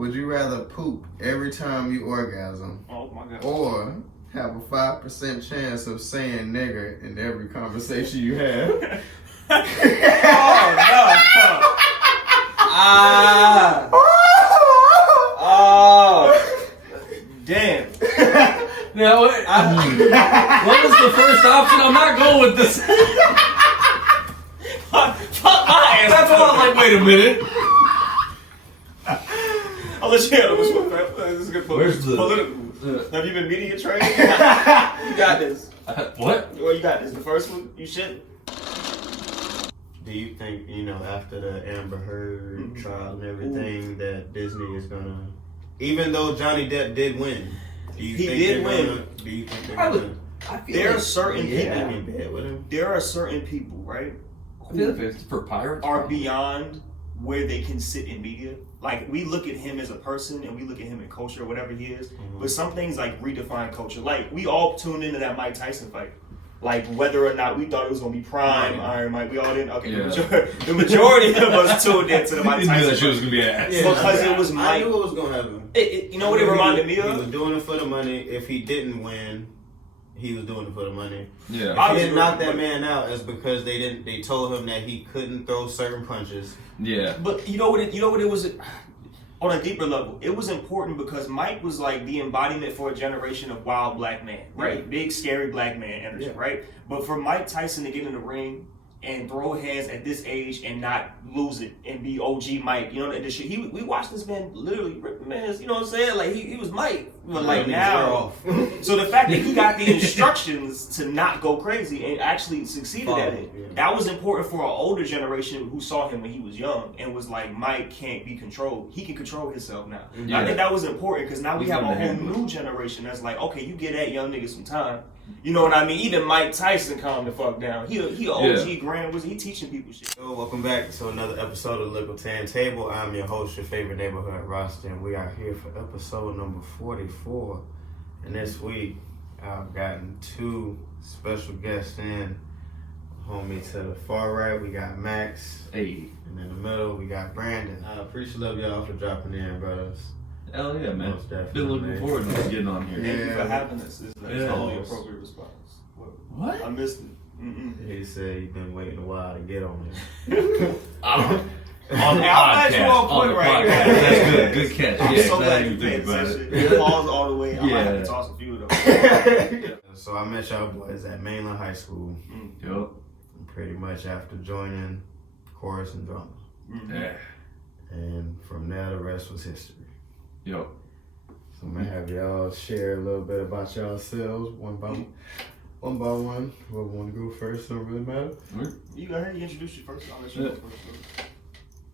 Would you rather poop every time you orgasm? Oh my God. Or have a 5% chance of saying nigger in every conversation you have? Oh, no. Oh. Damn. Now, what was the first option? I'm not going with this. Fuck my ass. That's why I'm like, wait a minute. I'll let you handle this one. This is a good point. Where's the- Political. Have you been media trained? You got this. What? Well, you got this. The first one, you should. Do you think, after the Amber Heard trial and everything, that Disney is gonna, even though Johnny Depp did win, do you He think did they're win. gonna, do you think they're gonna There are certain get people. in bed with him? There are certain people, right, I feel like it's for pirates. are beyond where they can sit in media. Like, we look at him as a person and we look at him in culture, whatever he is. But some things like redefine culture. Like, we all tuned into that Mike Tyson fight. Like, whether or not we thought it was going to be prime Iron Mike, we all didn't. Okay, Yeah. the majority of us tuned into the Mike You knew Tyson that shit was fight. gonna be ass. Yeah, Because it was I Mike. knew it was gonna happen. You know what it reminded me He was of? doing it for the money. If he didn't win, he was doing it for the money. Yeah. If he didn't knock that man out, it's because they told him that he couldn't throw certain punches. Yeah. But you know what it was on a deeper level. It was important because Mike was like the embodiment for a generation of wild black man, right? Yeah. Big scary black man energy, Yeah. right? But for Mike Tyson to get in the ring and throw hands at this age and not lose it and be OG Mike, the shit. We watched this man literally rip man's, you know what I'm saying? Like he was Mike, but like now. So the fact that he got the instructions to not go crazy and actually succeeded at it, that was important for an older generation who saw him when he was young and was like, Mike can't be controlled. He can control himself now. Yeah. I think that was important because now we He's have a on the whole handle. new generation that's like, okay, you get that young nigga some time. You know what I mean? Even Mike Tyson calmed the fuck down. He a OG grand wizard. He teaching people shit. So welcome back to another episode of Likkle Table. I'm your host, your favorite neighborhood roster, and we are here for episode number 44. And this week, I've gotten two special guests in. Homie to the far right, we got Max. Hey. And in the middle, we got Brandon. I appreciate y'all for dropping in, brothers. Hell yeah, man. Most definitely, Been looking man. forward to getting on here. Thank you Yeah. for having us. This is the Yeah. only appropriate response. What? I missed it. He said you've been waiting a while to get on here. On the I'm glad podcast. you on point the right podcast. now. That's good. Good catch. I'm Yeah, so glad you exactly. paid Think about it. attention. Pause all the way. I might have Yeah. to toss a few of those. So I met y'all boys at Mainland High School, Yup. pretty much after joining chorus and drama. Yeah. And from there, the rest was history. Yup. So I'm gonna have y'all share a little bit about yourselves one by one. Whoever want to go first, don't really matter. You go ahead and introduce you first. I'll let you go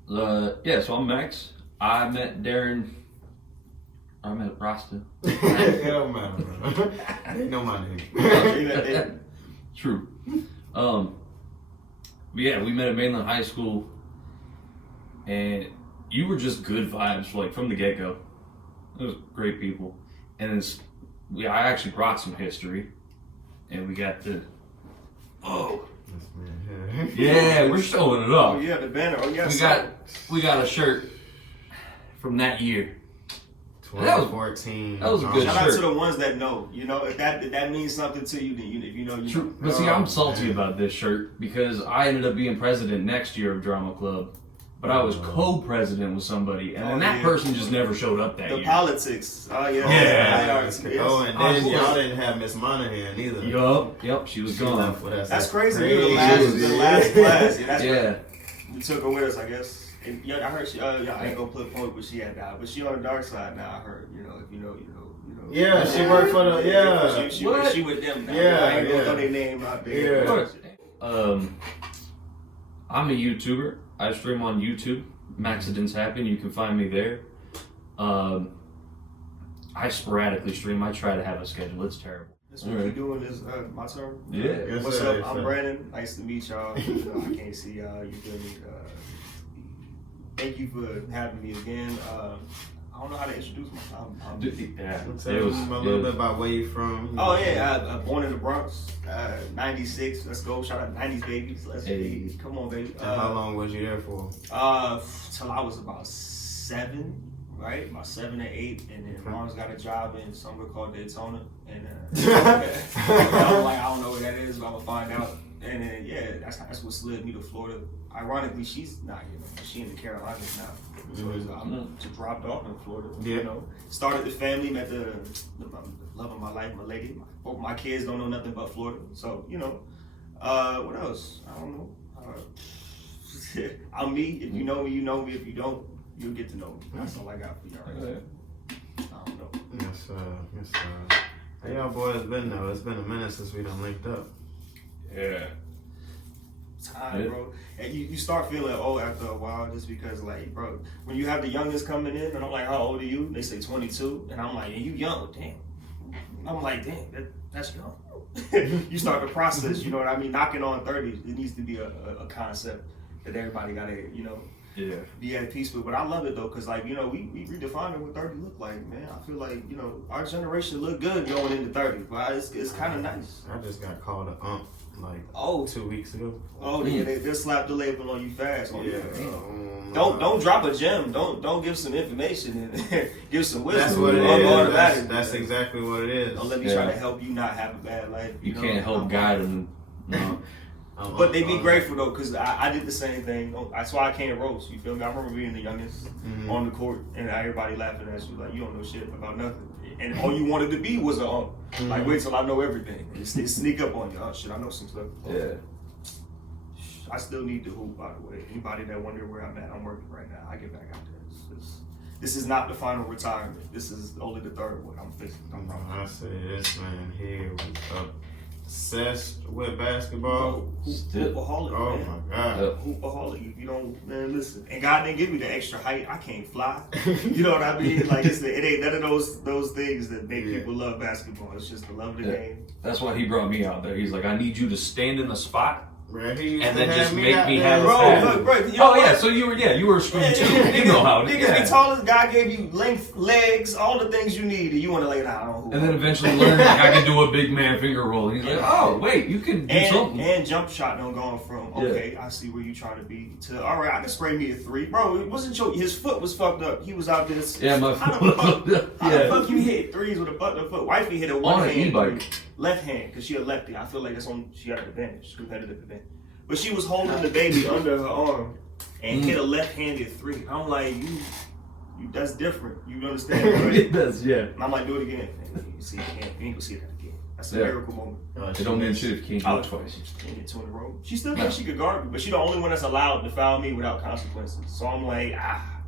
first. Yeah, so I'm Max. I met Darren. I met Rasta. It don't matter, bro. They know my name. True. But yeah, we met at Mainland High School, and you were just good vibes, like from the get go. It was great people, and then I actually brought some history, and we got the. Oh. Yeah, we're showing it Oh, off. yeah, the banner. Oh, yeah. We got a shirt from that year. 2014. that was a good Shout out shirt. to the ones that know. You know, if that means something to you, then if you know, you True. know. But see, I'm salty about this shirt because I ended up being president next year of Drama Club, but I was co-president with somebody, and then that person just never showed up that The year. politics. Oh, yeah. Yeah. Oh, and then y'all didn't have Miss Monahan either. Yep, she was She gone. left with us. That's crazy. We were the last class. Yeah, that's Yeah. We took her with us, I guess. And, yeah, I heard she. I ain't gonna put a point, but she had died. But she on the dark side now. I heard. You know, if you know. Yeah, she worked for the. Yeah. She with them now. Yeah, I ain't gonna yeah. throw their name out there. Yeah. I'm a YouTuber. I stream on YouTube. Accidents happen. You can find me there. I sporadically stream. I try to have a schedule. It's terrible. This what we doing is my turn. Yeah. Yes, What's sir, up? yes, I'm sir. Brandon. Nice to meet y'all. You know, I can't see y'all. You feel me? Thank you for having me again. I don't know how to introduce myself. Yeah. Tell them a little bit about where you from. Oh yeah, I born in the Bronx, 96. Let's go. Shout out 90s babies. Let's Hey. come on, baby. And how long was you there for? Till I was about 7. right? My 7 and 8, and then mom's got a job in somewhere called Daytona, and I'm like, I don't know what that is, but I'm gonna find out. And then yeah, that's what slid me to Florida. Ironically, she's not, she in the Carolinas now. So I'm just dropped off in Florida. Yeah. You know, started the family, met the love of my life, my lady. Both my kids don't know nothing but Florida. So what else? I don't know. I'm me. If you know me, you know me. If you don't, you'll get to know me. That's all I got for y'all right now. I don't know. Yes, How y'all boys been though? It's been a minute since we done linked up. Yeah. Time, bro. And you start feeling old after a while just because, like, bro, when you have the youngest coming in, and I'm like, how old are you? They say 22, and I'm like, and you young, damn. I'm like, damn, that's young. You start the process, you know what I mean? Knocking on 30, it needs to be a concept that everybody gotta, be at peace with. But I love it though, cause like, we redefined what 30 look like, man. I feel like, our generation look good going into 30, but it's kind of nice. I just got called a like 2 weeks ago. Oh yeah, they'll slap the label on you fast. Oh yeah. Don't Don't drop a gem. Don't give some information and give some wisdom. That's what it is. That's exactly what it is. Don't let me try to help you not have a bad life. You can't help guide them. No. But they be grateful though, cause I did the same thing. That's why I can't roast. You feel me? I remember being the youngest on the court, and everybody laughing at you like you don't know shit about nothing, and all you wanted to be was a like wait till I know everything. And sneak up on you. Oh shit, I know some stuff. Yeah. I still need to hoop, by the way. Anybody that wonder where I'm at, I'm working right now. I get back out there. This is not the final retirement. This is only the third one. I'm fixing. I say this man here was obsessed with basketball. Hoopaholic, oh man. My God. Hoopaholic. If you don't, man, listen. And God didn't give me the extra height. I can't fly. You know what I mean? Like it ain't none of those things that make people love basketball. It's just the love of the game. That's why he brought me out there. He's like, I need you to stand in the spot. And then just make me have bro. So you were a screen too. You know how it is. Niggas be tall as God gave you length, legs, all the things you need, and you want to lay down. And then eventually learn like I can do a big man finger roll. And he's like, oh wait, you can do something. And jump shot done gone from I see where you trying to be to all right, I can spray me a 3, bro. It wasn't his foot was fucked up. He was out there. My how the fuck you hit 3s with a fucked up foot? Wifey hit a one hand, e-bike. Left hand, because she a lefty. I feel like she got an advantage, competitive advantage. But she was holding the baby under her arm and hit a left-handed 3. I'm like, you that's different. You understand, right? It does, yeah. And I'm like, do it again. You see, you ain't gonna see that again. That's a miracle moment. It don't mean shit if you can't do it twice. She can't get 2 in a row. She still thinks she could guard me, but she's the only one that's allowed to foul me without consequences. So I'm like,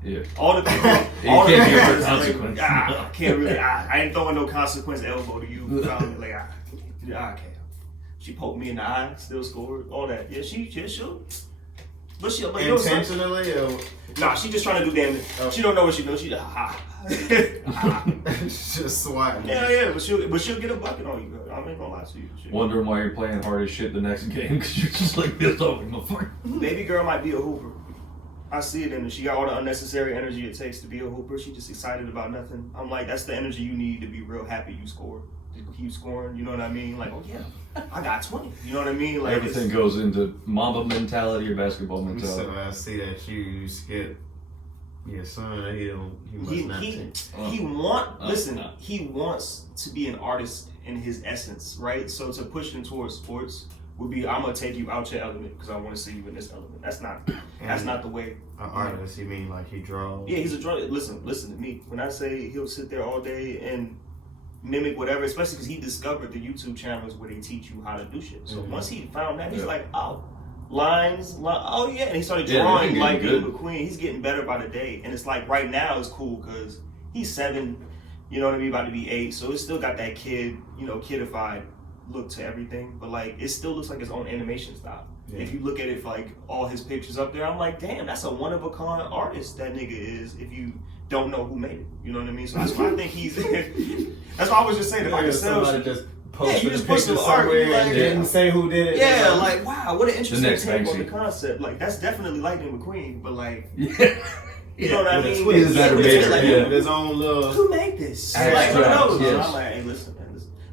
Yeah. All the people, all the people are consequence. like, I can't really. I ain't throwing no consequence elbow to you. Foul me. Like, I can't. She poked me in the eye, still scored, all that. Yeah, she'll. But she'll. But intentionally? Nah, she just trying to do damage. She don't know what she knows. She just swatting. Yeah, but she'll get a bucket on you, bro. I ain't gonna lie to you. Wondering why you're playing hard as shit the next game because you're just like this over my fuck. Baby girl might be a hooper. I see it in her. She got all the unnecessary energy it takes to be a hooper. She just excited about nothing. I'm like, that's the energy you need to be real happy you scored. Keep scoring, you know what I mean? Like, oh yeah, I got 20. You know what I mean? Like everything goes into Mamba mentality or basketball mentality. So I see that you skip your son. He wants to be an artist in his essence, right? So to push him towards sports would be, I'm gonna take you out your element because I want to see you in this element. That's not the way. An artist, you mean like he draws? Yeah, he's a draw. Listen to me. When I say he'll sit there all day and mimic whatever, especially because he discovered the YouTube channels where they teach you how to do shit. So once he found that, he's like, lines, oh yeah, and he started drawing like McQueen. He's getting better by the day, and it's like right now it's cool because he's 7, you know what I mean, about to be 8, so it's still got that kidified look to everything, but like it still looks like his own animation style. Yeah. If you look at it for like all his pictures up there, I'm like, damn, that's a one of a kind artist that nigga is. If you don't know who made it, you know what I mean. So that's why I think he's. That's why I was just saying if I could sell shit. You just put some art and didn't say who did it. Yeah, like wow, what an interesting take on the concept. Like that's definitely Lightning McQueen, but like. You know what I mean? He's a better maker. Like, his own little. Who made this? Like, who knows? Yes. I'm like, hey, listen, man.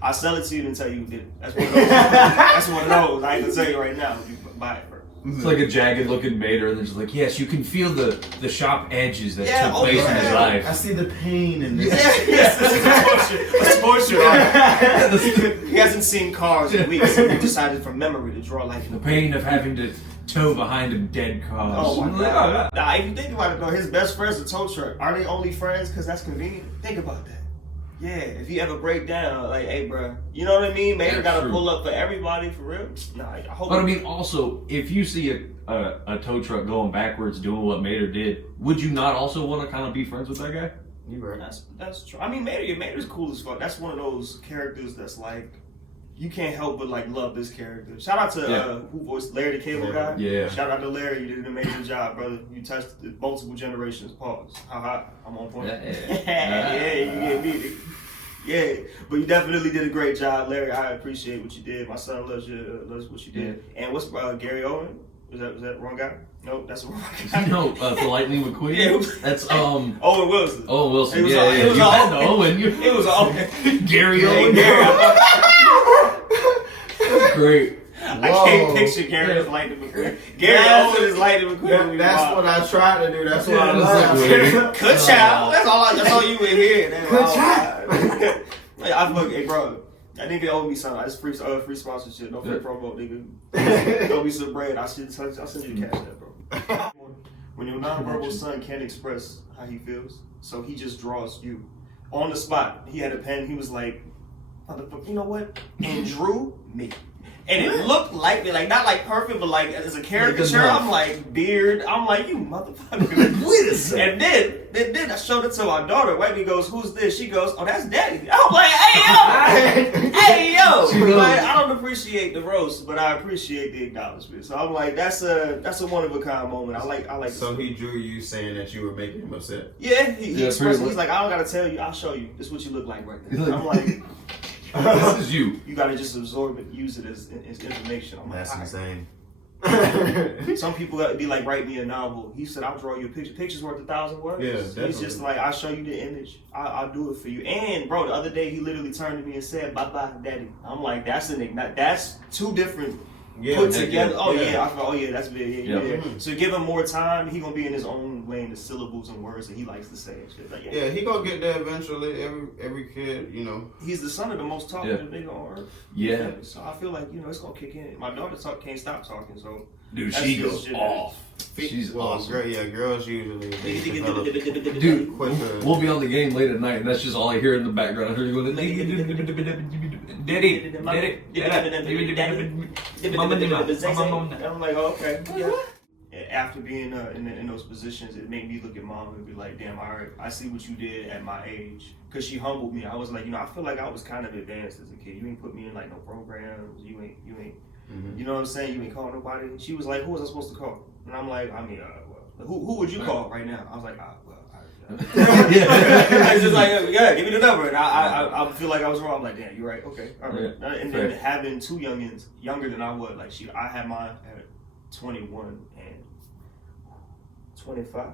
I'll sell it to you and tell you who did it. That's one of those. That's one of those. I ain't gonna tell you right now. You buy it first. It's like a jagged looking Mater, and there's like, yes, you can feel the sharp edges that Yeah, took place in his yeah. life. I see the pain in this. Yes, this is a portrait art. He hasn't seen cars in weeks, so he decided from memory to draw like The pain of having to tow behind a dead car. Oh my god. Nah, if you think about it though, his best friend's a tow truck. Are they only friends because that's convenient? Think about that. Yeah, if you ever break down, like, hey, bro, you know what I mean? Mater got to pull up for everybody, for real. Nah, I hope. But I mean, also, if you see a tow truck going backwards doing what Mater did, would you not also want to kind of be friends with that guy? You right. That's true. I mean, Mater's cool as fuck. That's one of those characters that's like, you can't help but like love this character. Shout out to who voiced Larry the Cable Guy. Yeah. Shout out to Larry. You did an amazing job, brother. You touched multiple generations. Pause. Haha. I'm on point. Yeah, you get me. Yeah, but you definitely did a great job, Larry. I appreciate what you did. My son loves what you did. And what's Gary Owen? Was that the wrong guy? No, that's the wrong guy. No, for Lightning McQueen. Yeah, that's Owen Wilson. Owen Wilson. It was Yeah, all- yeah. it was You all- had the Owen. It was Owen. Gary Owen. Gary. That's great. I can't picture Gary as Lightning McQueen. Gary Owen is Lightning McQueen. That's what I tried to do. That's what I That's learned. Good child. That's all you would hear. Good child. I fuck, hey bro. I think they owe me something. It's free sponsorship. No free promo, nigga. Owe me some bread. I'll send you the cash app, bro. When your nonverbal son can't express how he feels, so he just draws you on the spot. He had a pen. He was like, "Motherfucker, you know what?" And drew me. And it looked like me, like not like perfect, but like as a caricature. I'm like beard. I'm like, you motherfucker. Wait a second. And then I showed it to my daughter. Wifey goes, "Who's this?" She goes, "Oh, that's Daddy." I'm like, "Hey yo, She knows. Like, I don't appreciate the roast, but I appreciate the acknowledgement." So I'm like, that's a one of a kind moment. I like. So he drew you saying that you were making him upset. Yeah, he Yeah, expressed. pretty He's like, "I don't gotta tell you. I'll show you. This is what you look like right now." I'm like. This is you. You gotta just absorb it, use it as information. I'm That's like, insane. some people gotta be like, write me a novel. He said, I'll draw you a picture. Picture's worth 1,000 words. Yeah, He's definitely. just like, I'll show you the image. I'll do it for you. And bro, the other day he literally turned to me and said, "Bye bye, Daddy." I'm like, that's two different put together. yeah. Oh yeah, I thought, oh yeah, that's big. Yeah. Mhm. So give him more time. He gonna be in his own lane, the syllables and words that he likes to say and shit. Like, Yeah, he gonna get there eventually. Every kid, you know. He's the son of the most talkative nigga on earth. Yeah. So I feel like, it's gonna kick in. My daughter can't stop talking, so Dude, That's she just goes shit. off. She's awesome. Girls usually they develop Dude, quicker. we'll be on the game late at night, and that's just all I hear in the background. I hear you going, Daddy, and I'm like, oh, okay. Yeah. After being in those positions, it made me look at mom and be like, damn, all right, I see what you did at my age. Because she humbled me. I was like, I feel like I was kind of advanced as a kid. You ain't put me in like no programs. You ain't. Mhm. You know what I'm saying? You ain't call nobody. She was like, who was I supposed to call? And I'm like, who would you call right now? I was like, it's just like, yeah, give me the number. And I feel like I was wrong. I'm like, damn, you're right. Okay, all right. Yeah, and then having two youngins, younger than I was, like I had mine at 21 and 25.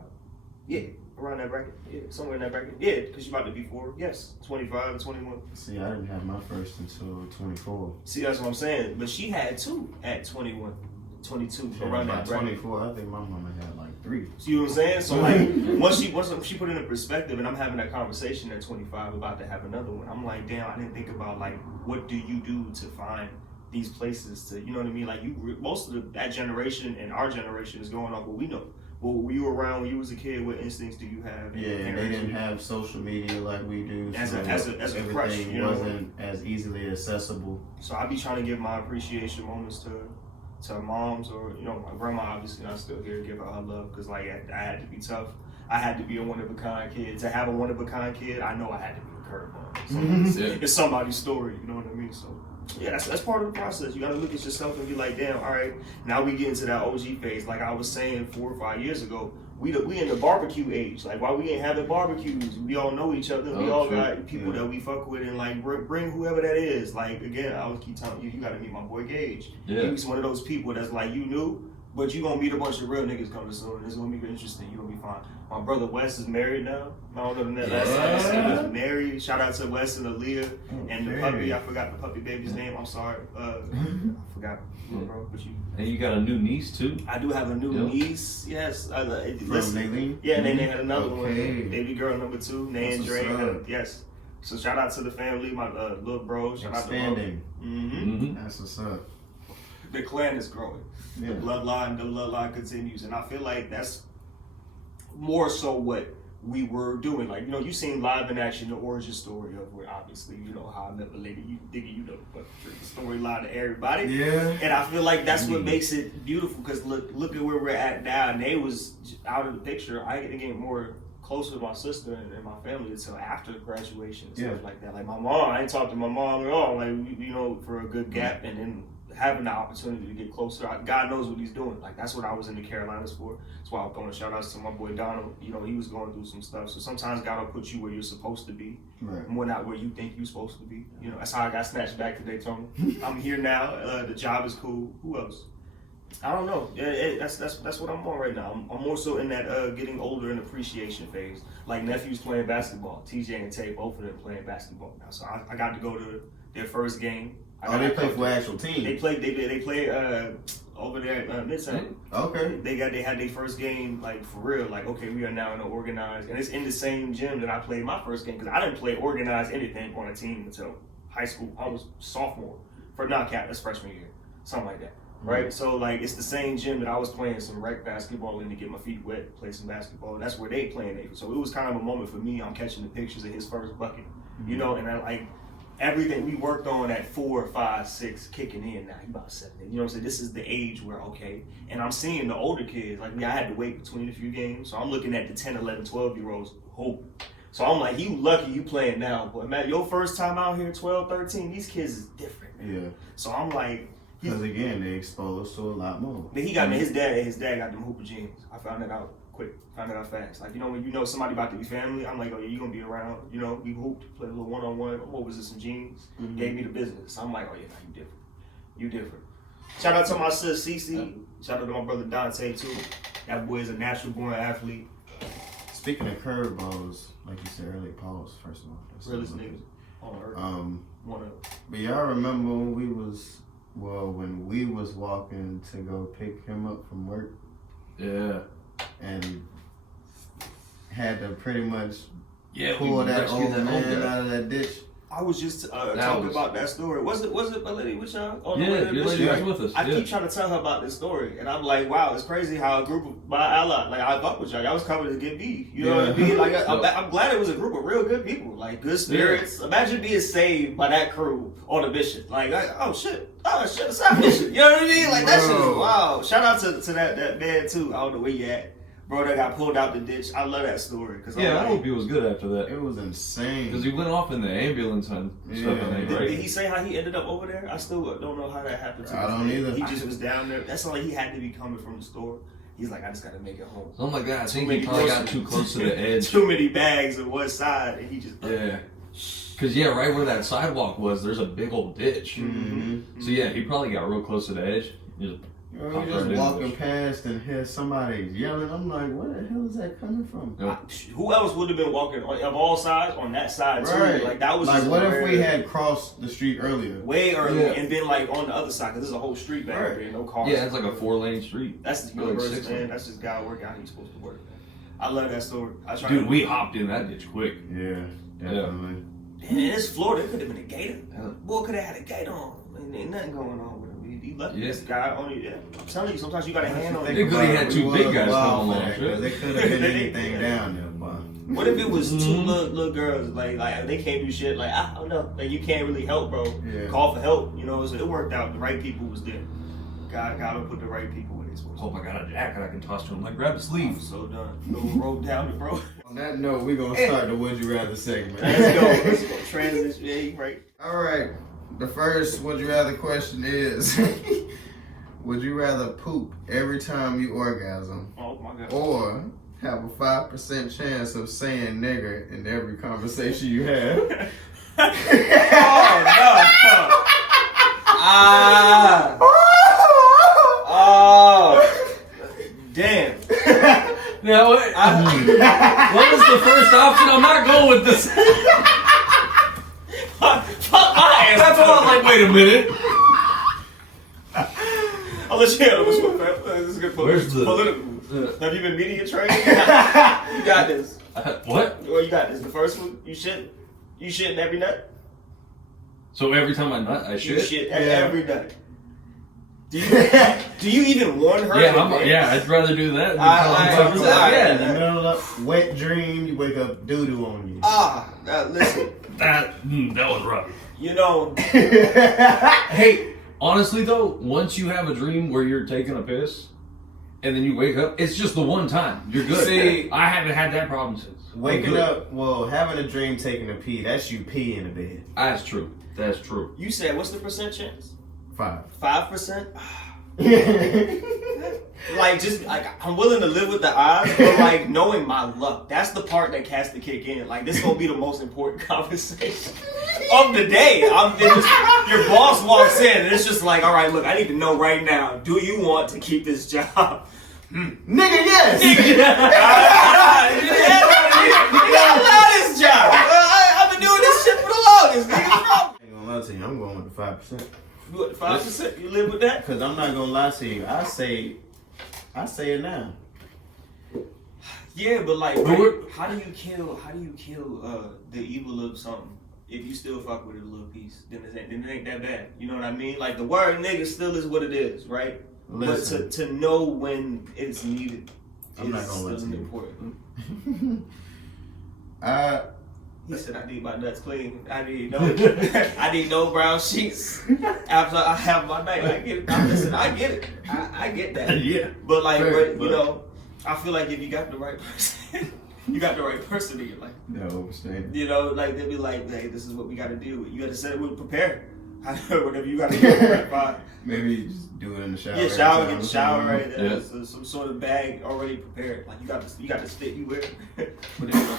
Yeah, around that bracket. Yeah, somewhere in that bracket. Yeah, because you're about to be 4. Yes, 25 and 21. See, I didn't have my first until 24. See, that's what I'm saying. But she had 2 at 21, 22, around By that bracket. 24, I think my mama had like 3. See what I'm saying? So like once she put it in perspective, and I'm having that conversation at 25 about to have another one, I'm like, damn, I didn't think about like what do you do to find these places to, you know what I mean? Like most of that generation and our generation is going off what we know. Well, were you around when you was a kid? What instincts do you have? Yeah, they didn't have social media like we do. As a everything crush, you know? wasn't as easily accessible. So I be trying to give my appreciation moments to moms or my grandma. Obviously, I'm still here to give her love because like I had to be tough. I had to be a one of a kind kid. To have a one of a kind kid, I know I had to be a curveball. So it's somebody's story. You know what I mean? So yeah, that's part of the process. You got to look at yourself and be like, damn, all right. Now we get into that OG phase. Like I was saying 4 or 5 years ago. We in the barbecue age. Like while we ain't having barbecues, we all know each other. We all got people that we fuck with and like bring whoever that is. Like again, I would keep telling you, you got to meet my boy Gage. Yeah. He was one of those people that's like, you knew, But you're gonna meet a bunch of real niggas coming soon, and it's gonna be interesting. You're gonna be fine. My brother Wes is married now. I don't know the last time I seen him. He's married. Shout out to Wes and Aaliyah and the puppy. I forgot the puppy baby's name. I'm sorry. I forgot, bro. But you. And you got a new niece too. I do have a new niece. Yes. From Listen, Likkle? yeah, and then they had another Okay. one. Baby girl number 2, Nay and That's Dre. what's up. Yes. So shout out to the family, my little bro. Shout Expanding. out to mm-hmm. That's what's up. The clan is growing. Yeah. The bloodline continues, and I feel like that's more so what we were doing. Like, you know, you seen live in action the origin story of where obviously, you know, how I met the lady, you know, but the storyline to everybody. Yeah. And I feel like that's what makes it beautiful, because look at where we're at now, and they was out of the picture. I didn't get more closer to my sister and my family until after graduation and stuff like that. Like my mom, I ain't talked to my mom at all, like, you know, for a good gap, and then having the opportunity to get closer. God knows what he's doing. Like, that's what I was in the Carolinas for. That's why I'm throwing shout outs to my boy Donald. You know, he was going through some stuff. So sometimes God will put you where you're supposed to be, more not where you think you're supposed to be. You know, that's how I got snatched back to Daytona. I'm here now. The job is cool. Who else? I don't know. That's what I'm on right now. I'm more so in that getting older and appreciation phase. Like, nephew's playing basketball. TJ and Tay, both of them playing basketball now. So I got to go to their first game. They play for actual team. They play over there at Midtown. Okay. They had their first game, like, for real. Like, okay, we are now in an organized, and it's in the same gym that I played my first game, because I didn't play organized anything on a team until high school. I was sophomore for knockout. That's freshman year, something like that. Right, so like it's the same gym that I was playing some rec basketball in to get my feet wet, play some basketball. That's where they playing. So it was kind of a moment for me. I'm catching the pictures of his first bucket, you know, and I like everything we worked on at 4, 5, 6, kicking in now. He about 7. You know what I'm saying? This is the age where okay, and I'm seeing the older kids. Like me, I had to wait between a few games, so I'm looking at the 10, 11, 12-year-olds hope. So I'm like, you lucky you playing now, but man, your first time out here, 12, 13, these kids is different. Man. Yeah. So I'm like. Because again, they exposed to a lot more. But he got me. His dad got them hooper jeans. I found that out quick. Found that out fast. Like, you know, when you know somebody about to be family, I'm like, oh yeah, you gonna be around. You know, we hooped, played a little 1-on-1. What was it? Some jeans. Gave me the business. I'm like, oh yeah, nah, you different. You different. Shout out to my sis Cece. Shout out to my brother Dante too. That boy is a natural born athlete. Speaking of curveballs, like you said earlier, pause first of all. Realest niggas on earth. One of. But y'all remember when we was walking to go pick him up from work? Yeah. And had to pretty much pull that old man out of that ditch. I was just talking about that story. Was it my lady with y'all? Your lady was with us. I keep trying to tell her about this story, and I'm like, wow, it's crazy how a group of my ally, like I fuck with y'all. Y'all was coming to get me. You know what I mean? Like I'm glad it was a group of real good people, like good spirits. Yeah. Imagine being saved by that crew on a mission. Like, oh shit, it's our mission. You know what I mean? Like that shit is wow. Shout out to that man too. I don't know where you at. Bro, that got pulled out the ditch. I love that story. I hope he was good after that. It was insane. Because he went off in the ambulance and stuff. Did he say how he ended up over there? I still don't know how that happened. I don't either. He just was down there. That's like he had to be coming from the store. He's like, I just got to make it home. Oh my God, I think he probably got too close to the edge. Too many bags on one side, and he just... Yeah. Because, right where that sidewalk was, there's a big old ditch. So, he probably got real close to the edge. You're just walking past and hear somebody yelling. I'm like, where the hell is that coming from? Who else would have been walking of all sides on that side too? Right. Like that was like, what if we had crossed the street earlier? Way earlier, and been like on the other side, because there's a whole street back there, no cars. Yeah, it's like a 4-lane street. That's the universe, man. That's just God working how he's supposed to work, man. I love that story. Dude, we hopped in that ditch quick. Yeah, definitely. And it's Florida. It could have been a gator. Boy could have had a gator on. Ain't nothing going on with him. He left this guy only. Yeah. I'm telling you, sometimes you got a hand on it. They could have had 2 big guys come along. They could have been anything down there, but. What if it was 2 little girls, like they can't do shit, like, I don't know, like you can't really help, bro. Yeah. Call for help, you know, so it worked out. The right people was there. God to put the right people where they supposed to. Hope I got a jacket I can toss to him. Like, grab the sleeve. I'm so done. No rope down it, bro. On that note, we're going to start the Would You Rather segment. Let's go. Transition. Yeah, you right. All right. The first Would You Rather question is, would you rather poop every time you orgasm? Oh, my God. Or have a 5% chance of saying nigger in every conversation you have? Oh, no. No, what was the first option? I'm not going with this. Fuck my ass. That's why I was like, wait a minute. I'll let you handle this one, man. This is good. Where's the- political? Have you been media trained? You got this. What? Well, you got this. The first one, you shitting every night. So every time I nut, I You shit? shit Yeah. every night. Do you even warn her? Yeah, I'd rather do that. Than I- In the middle of wet dream, you wake up doo-doo on you. Listen. that was rough. You know, Hey, honestly though, once you have a dream where you're taking a piss, and then you wake up, it's just the one time. You're good. See, I haven't had that problem since. Waking up, well, having a dream taking a pee, that's you pee in the bed. That's true. That's true. you said what's the percent chance? 5. 5%. Like, just like I'm willing to live with the odds, but like knowing my luck, that's the part that has to kick in. Like, this gonna be the most important conversation of the day. Your boss walks in and it's just like, all right, look, I need to know right now. Do you want to keep this job? Nigga, yes! I love this job. I've been doing this shit for the longest. Nigga, I ain't gonna lie to you, I'm going with the 5%. what, 5%? You live with that? Because I'm not gonna lie to you, I say it now. Yeah, but like, But right, how do you kill the evil of something? If you still fuck with it a little piece, then it ain't that bad. You know what I mean? Like, the word nigga still is what it is, right? Listen. But to know when it's needed I'm not is gonna lie still to you. important. He said, I need my nuts clean. I need no brown sheets after I have my night. I get it. Listen, I get it. I get that. Yeah. But like, Fair, you know, I feel like if you got the right person, you got the right person in your life. No, overstand. You know, like they'll be like, hey, this is what we got to do. You got to set it with prepare. Whatever you got to do, right, fine. Maybe you just do it in the shower. Yeah, shower, get the shower right there. Yeah. So some sort of bag already prepared. Like you got the stick you wear.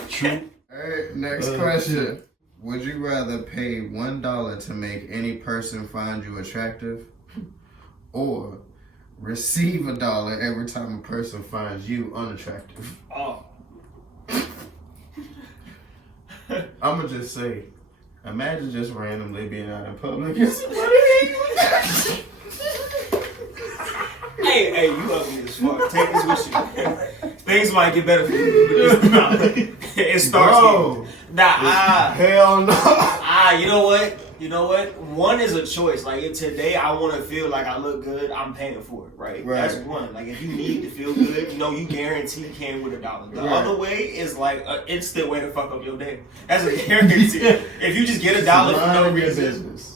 True. Alright, next question. Would you rather pay $1 to make any person find you attractive, or receive $1 every time a person finds you unattractive? Oh. I'ma just say, imagine just randomly being out in public. Hey, you ugly as fuck. Take this with you. Things might get better for you. It starts. Bro, hell no. You know what? One is a choice. Like, if today I want to feel like I look good, I'm paying for it, right? That's one. Like, if you need to feel good, you guarantee you can with $1. The other way is like an instant way to fuck up your day. That's a guarantee. If you just get $1 for no reason. Business.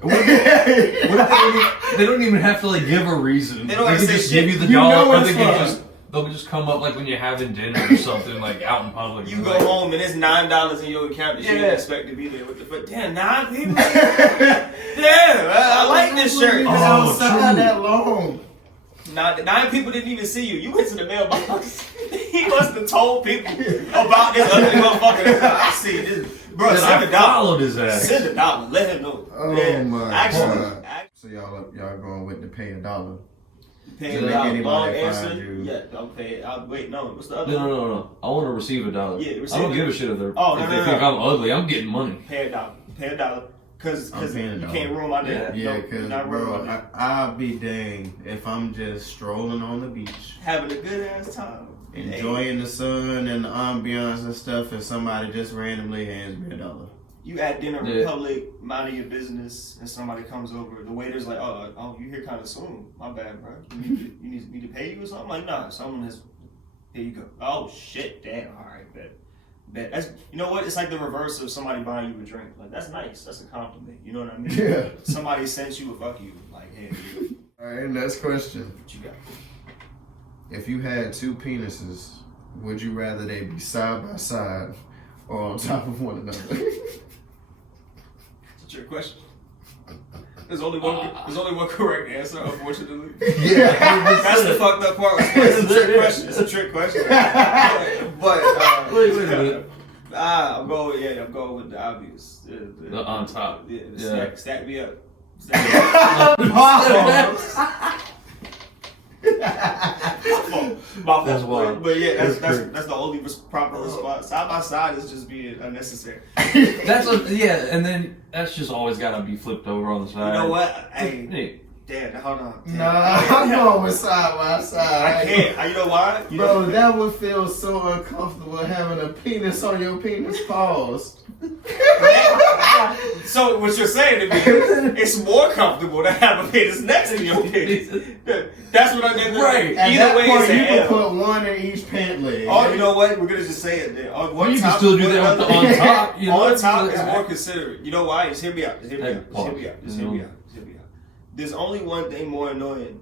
What if they don't even have to like give a reason? They don't have to can say just shit. give you the You know dollar, or it's they can fun. they'll just come up like when you're having dinner or something like out in public. You go like, home and it's $9 in your account that you didn't expect to be there. What the fuck? Damn, 9 people? Damn, I like this shirt. It's Oh, outside true. that long. 9 people didn't even see you. You went to the mailbox. He must have told people about this ugly motherfucker. I see this. Bro, send $1. followed his ass. Send $1. Let him know. Oh my God. So y'all going with the pay $1. Pay To make $1. anybody Long find answer. you. Yeah, I'll pay it. Wait, no. What's the other No, one? I want to receive $1. Yeah, receive I don't it. give a shit if they're Oh, if no, they no, think no. I'm ugly. I'm getting money. Pay $1. Pay $1. Because I'm paying you $1. can't ruin my day. Yeah. Yeah, No, because, not ruin bro, my day. I'll be dang if I'm just strolling on the beach, Having a good ass time. enjoying the sun and the ambiance and stuff, and somebody just randomly hands me $1. You at dinner in Yeah. public, minding your business, and somebody comes over. The waiter's like, "Oh, you here kind of soon? My bad, bro. You need me to pay you or something?" I'm like, "Nah, someone has. Here you go." Oh shit, damn. All right, bet. That's, you know what? It's like the reverse of somebody buying you a drink. Like, that's nice. That's a compliment. You know what I mean? Yeah. Somebody sent you a fuck you. Like, hey, All right, next question. what you got? If you had 2 penises, would you rather they be side by side or on top of one another? That's a trick question. There's only one correct answer, unfortunately. Yeah. That's the fucked up part. It's a trick question. It's a trick question. But Wait a minute. I'm going with the obvious. The on top. Yeah, Yeah. Stack me up. Stack me up. My fault. That's wild. But yeah, that's That's the only proper response. Side by side is just being unnecessary. And then that's just always gotta be flipped over on the side. You know what? Hey, Hey, damn, hold on. Damn. Nah, I'm going with side by side. I can't. You know why? You Bro, know, that would feel so uncomfortable having a penis on your penis paused. so what you're saying to me, it's more comfortable to have a penis next to your penis. That's what I did. Right. At Either that way, point, it's you an can L. put one in each pant leg. Oh, you know what? We're gonna just say it then. On one you can top, still do that with the on top. You know, on top is more considerate. You know why? Just hear me out. Just hear me Hey, out. Just hear me out. Just hear me pause. out. Just hear me out. There's only one thing more annoying,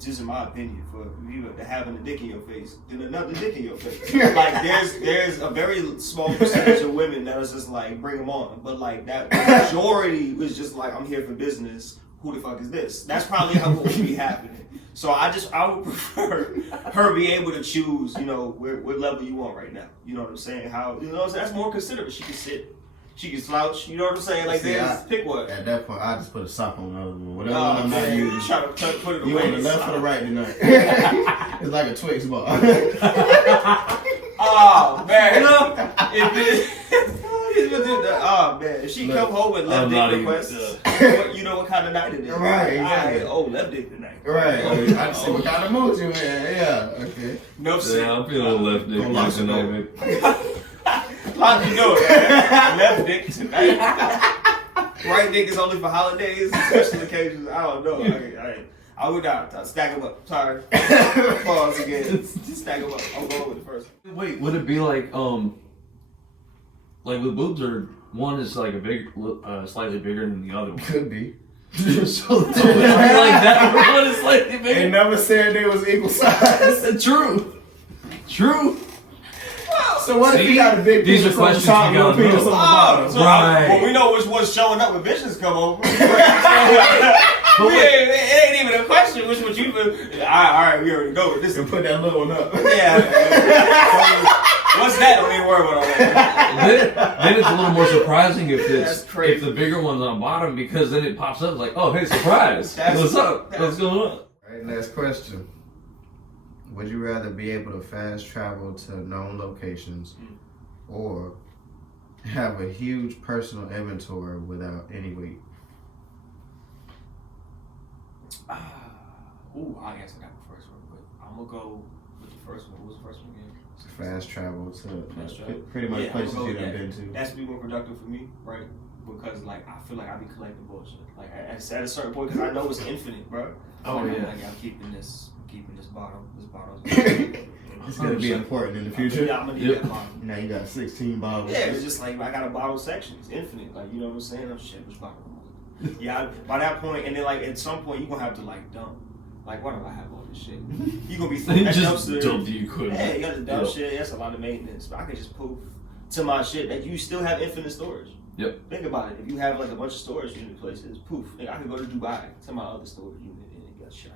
just in my opinion, for you to having a dick in your face than another dick in your face. Like there's a very small percentage of women that is just like bring them on, but like that majority was just like I'm here for business. Who the fuck is this? That's probably how it would be happening. So I would prefer her be able to choose, you know, what level you want right now. You know what I'm saying? How, you know, that's more considerate. She can sit, she can slouch. You know what I'm saying? Like, pick one. At that point, I just put a sock on the other one. Whatever one I'm not using. Try to put it away. You on the left or the right tonight? It's like a Twix bar. Oh man, you know, oh man, if she come home with left dick requests, you know what kind of night it is. Right, exactly. Oh, left dick tonight. Right. I just see what kind of mood you in. Yeah. Okay. No, Yeah, I'm feeling a little left dick Don't lock the door. tonight. Lock the door, man. Left dick tonight. Right dick is only for holidays, special occasions. I don't know. I would not stack them up. Sorry. Pause again. Stack them up. I'm going with the first. Wait, would it be like with boobs, or one is like a big, slightly bigger than the other one? Could be. So like that one is slightly They bigger. never said they was equal size. True. So what if you got a big These penis are on the questions top you and a gotta penis know. on the bottom? So Right. well, we know which one's showing up when visions come over. It ain't even a question. Which one you? All right, we already know. This And put that little one up. yeah. What's that? Don't even worry about all that. Then it's a little more surprising if That's crazy. if the bigger one's on bottom, because then it pops up like, oh hey, surprise! What's up? What's going on? All right, next question. Would you rather be able to fast travel to known locations or have a huge personal inventory without any weight? Ooh, I guess I got the first one, but I'm gonna go with the first one. What was the first one again? Fast travel to Fast travel. pretty much Yeah, places I'm gonna you go done with been that. to. That's be more productive for me, right? Because like I feel like I be collecting bullshit. Like at a certain point, because I know it's infinite, bro. Oh, Like, yeah. I'm keeping this bottom. This bottom. It's gonna be important in the future. Yeah, I'm gonna need Yep. that bottom. Now you got 16 bottles. Yeah, it's just like I got a bottle section. It's infinite. Like you know what I'm saying? I'm shit. Which bottle? Yeah. By that point, and then like at some point, you are gonna have to like dump. Like why do I have all this shit? You gonna be throwing that Just dumpster. dump the equipment. Yeah, you got to dump Yep. shit. That's a lot of maintenance. But I can just poof to my shit that you still have infinite storage. Yep. Think about it. If you have like a bunch of storage unit places, poof. Like, I could go to Dubai to my other storage unit and get shit.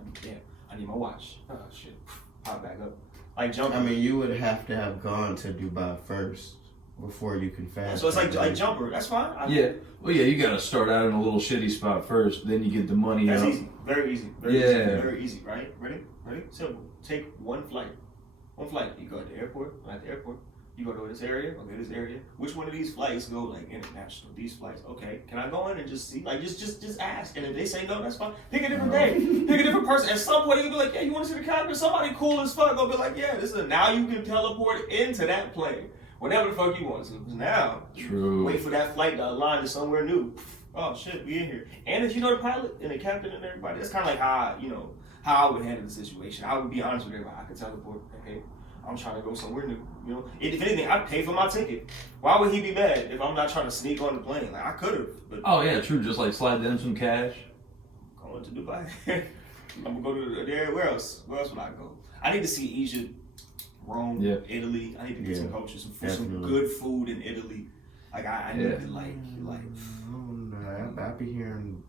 I need my watch. Oh shit. Pop back up. Like jump. I mean, you would have to have gone to Dubai first before you can fast. So it's like travel. jumper. That's fine. Yeah. Well, yeah, you got to start out in a little shitty spot first, then you get the money That's out. easy. Very easy. Very easy. Yeah. Very easy. Right? Ready? Simple. Take one flight. You go to the airport. At the airport. You go to this area. Okay, this area. Which one of these flights go like international? These flights. Okay. Can I go in and just see? Like just ask. And if they say no, that's fine. Pick a different day. Pick a different person. At some point, you be like, yeah, you want to see the cockpit? Somebody cool as fuck. Gonna be like, yeah, this is now you can teleport into that plane whenever the fuck you want to. Because now, True. wait for that flight to align to somewhere new. Oh shit, we in here. And if you know the pilot and the captain and everybody, that's kind of like how I would handle the situation. I would be honest with everybody. I could teleport. Okay, I'm trying to go somewhere new. You know, if anything, I'd pay for my ticket. Why would he be mad if I'm not trying to sneak on the plane? Like I could have, but Oh yeah, true. Just like slide them some cash. going to Dubai. I'm gonna go to there. Where else? Where else would I go? I need to see Egypt, Rome, Yeah. Italy. I need to get some culture, some definitely. good food in Italy. Like I need to like. I be hearing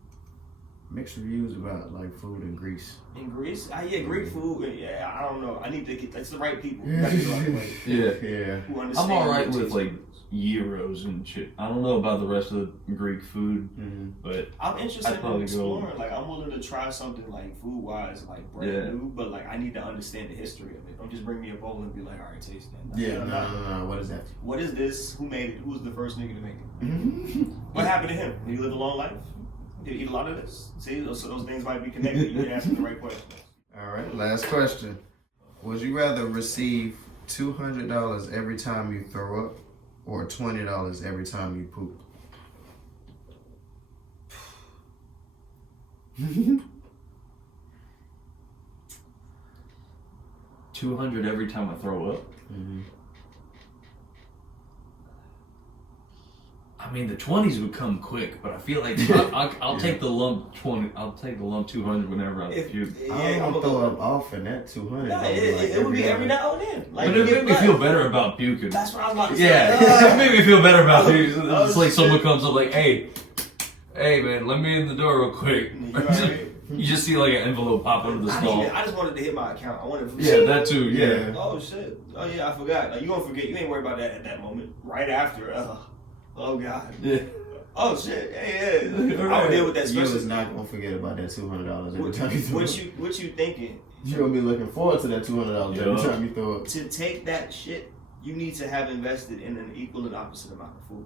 mixed reviews about like food in Greece. In Greece? Yeah, Greek food. Yeah, I don't know. I need to get that's the right people. You gotta get the right way. Yeah. Yeah. Who understand I'm all right what with like gyros and shit. I don't know about the rest of the Greek food, but I'm interested I'd in probably exploring. go. Like, I'm willing to try something like food wise, like brand new. But like, I need to understand the history of it. Don't just bring me a bowl and be like, all right, taste that. No. What is that? What is this? Who made it? Who was the first nigga to make it? What happened to him? Did he live a long life? Did he eat a lot of this? See, those things might be connected. You can ask me the right question. All right, last question. Would you rather receive $200 every time you throw up, or $20 every time you poop? $200 every time I throw up. I mean, the 20s would come quick, but I feel like I'll take the lump 20. I'll take the lump 200 whenever I puke. I don't throw up often at 200. No, it would be every now and then. Like, But it made me feel better about puking. That's what I was about to say. Yeah, it made me feel better about puking. It's like someone comes up like, hey man, let me in the door real quick. You just see like an envelope pop under the stall. I just wanted to hit my account. I wanted to. Yeah, that too. Yeah. Oh shit. Oh yeah, I forgot. Like, you gonna forget. You ain't worried about that at that moment. Right after. Oh god. Yeah. Oh shit. Hey, yeah. I would deal with that. You Especially. was not gonna forget about that $200 every time you throw up. What you thinking? You're gonna be looking forward to that $200 every time you throw up. To take that shit, you need to have invested in an equal and opposite amount of food.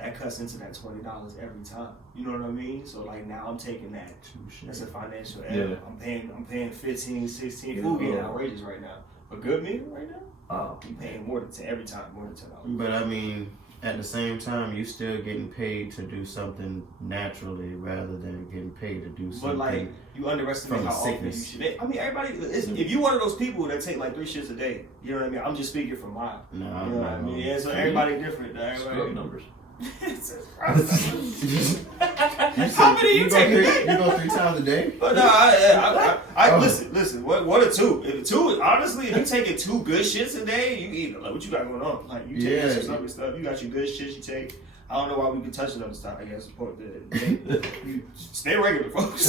That cuts into that $20 every time. You know what I mean? So like now I'm taking that. That's a financial error. Yeah. I'm paying 15, 16. Food getting outrageous right now. A good meal right now? Oh, you paying more than 10 every time, more than $10. But I mean, at the same time, you still getting paid to do something naturally rather than getting paid to do something. But like, you underestimate how often you should. I mean, everybody. If you one of those people that take like 3 shits a day, you know what I mean. I'm just speaking from mine. No, you know what I mean. Yeah, so everybody different. Scrub numbers. How many you take a day? You go 3 times a day? But no, I listen. What are 2? If 2, honestly, if you taking 2 good shits a day, you eat. Like, what you got going on? Like, you take some other stuff. You got your good shits you take. I don't know why we could touch another stuff. I guess you stay regular, folks.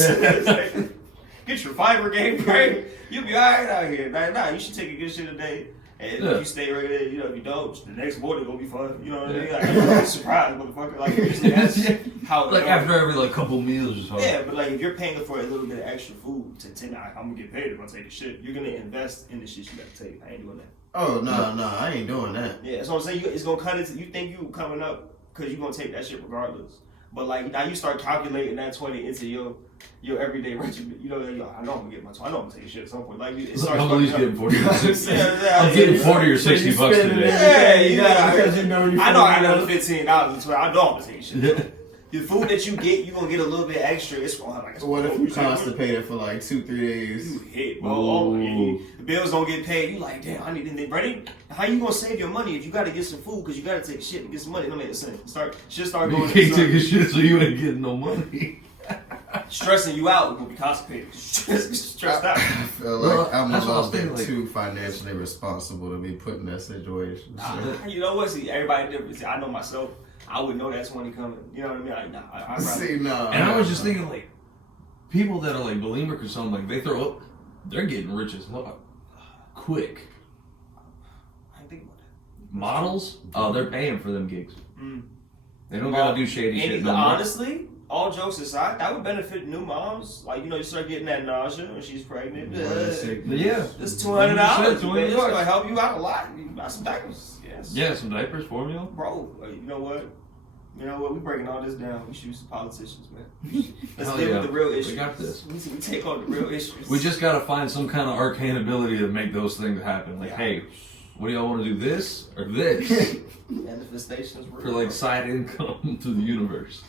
Get your fiber game right. You'll be alright out here. Nah, you should take a good shit a day. And if you stay regular, you know, if you don't, the next morning gonna be fun. You know what I mean? Like, you're surprised, motherfucker. Like, that's how. Like after every like couple meals or something. Yeah, but like if you're paying for a little bit of extra food to take, I'm gonna get paid if I take a shit. You're gonna invest in the shit you gotta take. I ain't doing that. Oh no, I ain't doing that. Yeah, that's what I'm saying. It's gonna cut into. You think you coming up because you're gonna take that shit regardless. But like now you start calculating that 20 into your everyday regimen. You know, I know I'm gonna get my 20. I know I'm gonna take a shit at some point. Like it starts. I'm at least getting 40 or 60. I'm getting 40 or 60 bucks today. Yeah. Because you know I know I got $15. I know I'm gonna take a shit. The food that you get, you're gonna get a little bit extra. It's gonna have like. What if you constipated for like 2-3 days? You hit, bro. The bills don't get paid. You like, damn, I need to ready. How you gonna save your money if you gotta get some food because you gotta take shit and get some money? Don't make sense. Start going. You can't take a shit, so you ain't getting no money. Stressing you out, you're gonna be constipated. Stressed out. I feel like I'm a little bit too financially responsible to be put in that situation. You know what? See, everybody different. See, I know myself. I would know that 20 coming. You know what I mean? Like, nah, See, no. And I was just thinking, like, people that are like bulimic or something, like they throw up, they're getting rich as hell quick. I didn't think about that. Models, they're paying for them gigs. They don't gotta do shady shit. No honestly, all jokes aside, that would benefit new moms. Like, you know, you start getting that nausea when she's pregnant. Yeah, it's $200. It's gonna help you out a lot. You buy some diapers. Yes. Yeah, some diapers, formula. Bro, you know what? We breaking all this down. We should be some politicians, man. Let's deal with the real issues. We got this. We take on the real issues. We just gotta find some kind of arcane ability to make those things happen. Like, hey, what do y'all want to do? This or this? Manifestations for like side income to the universe.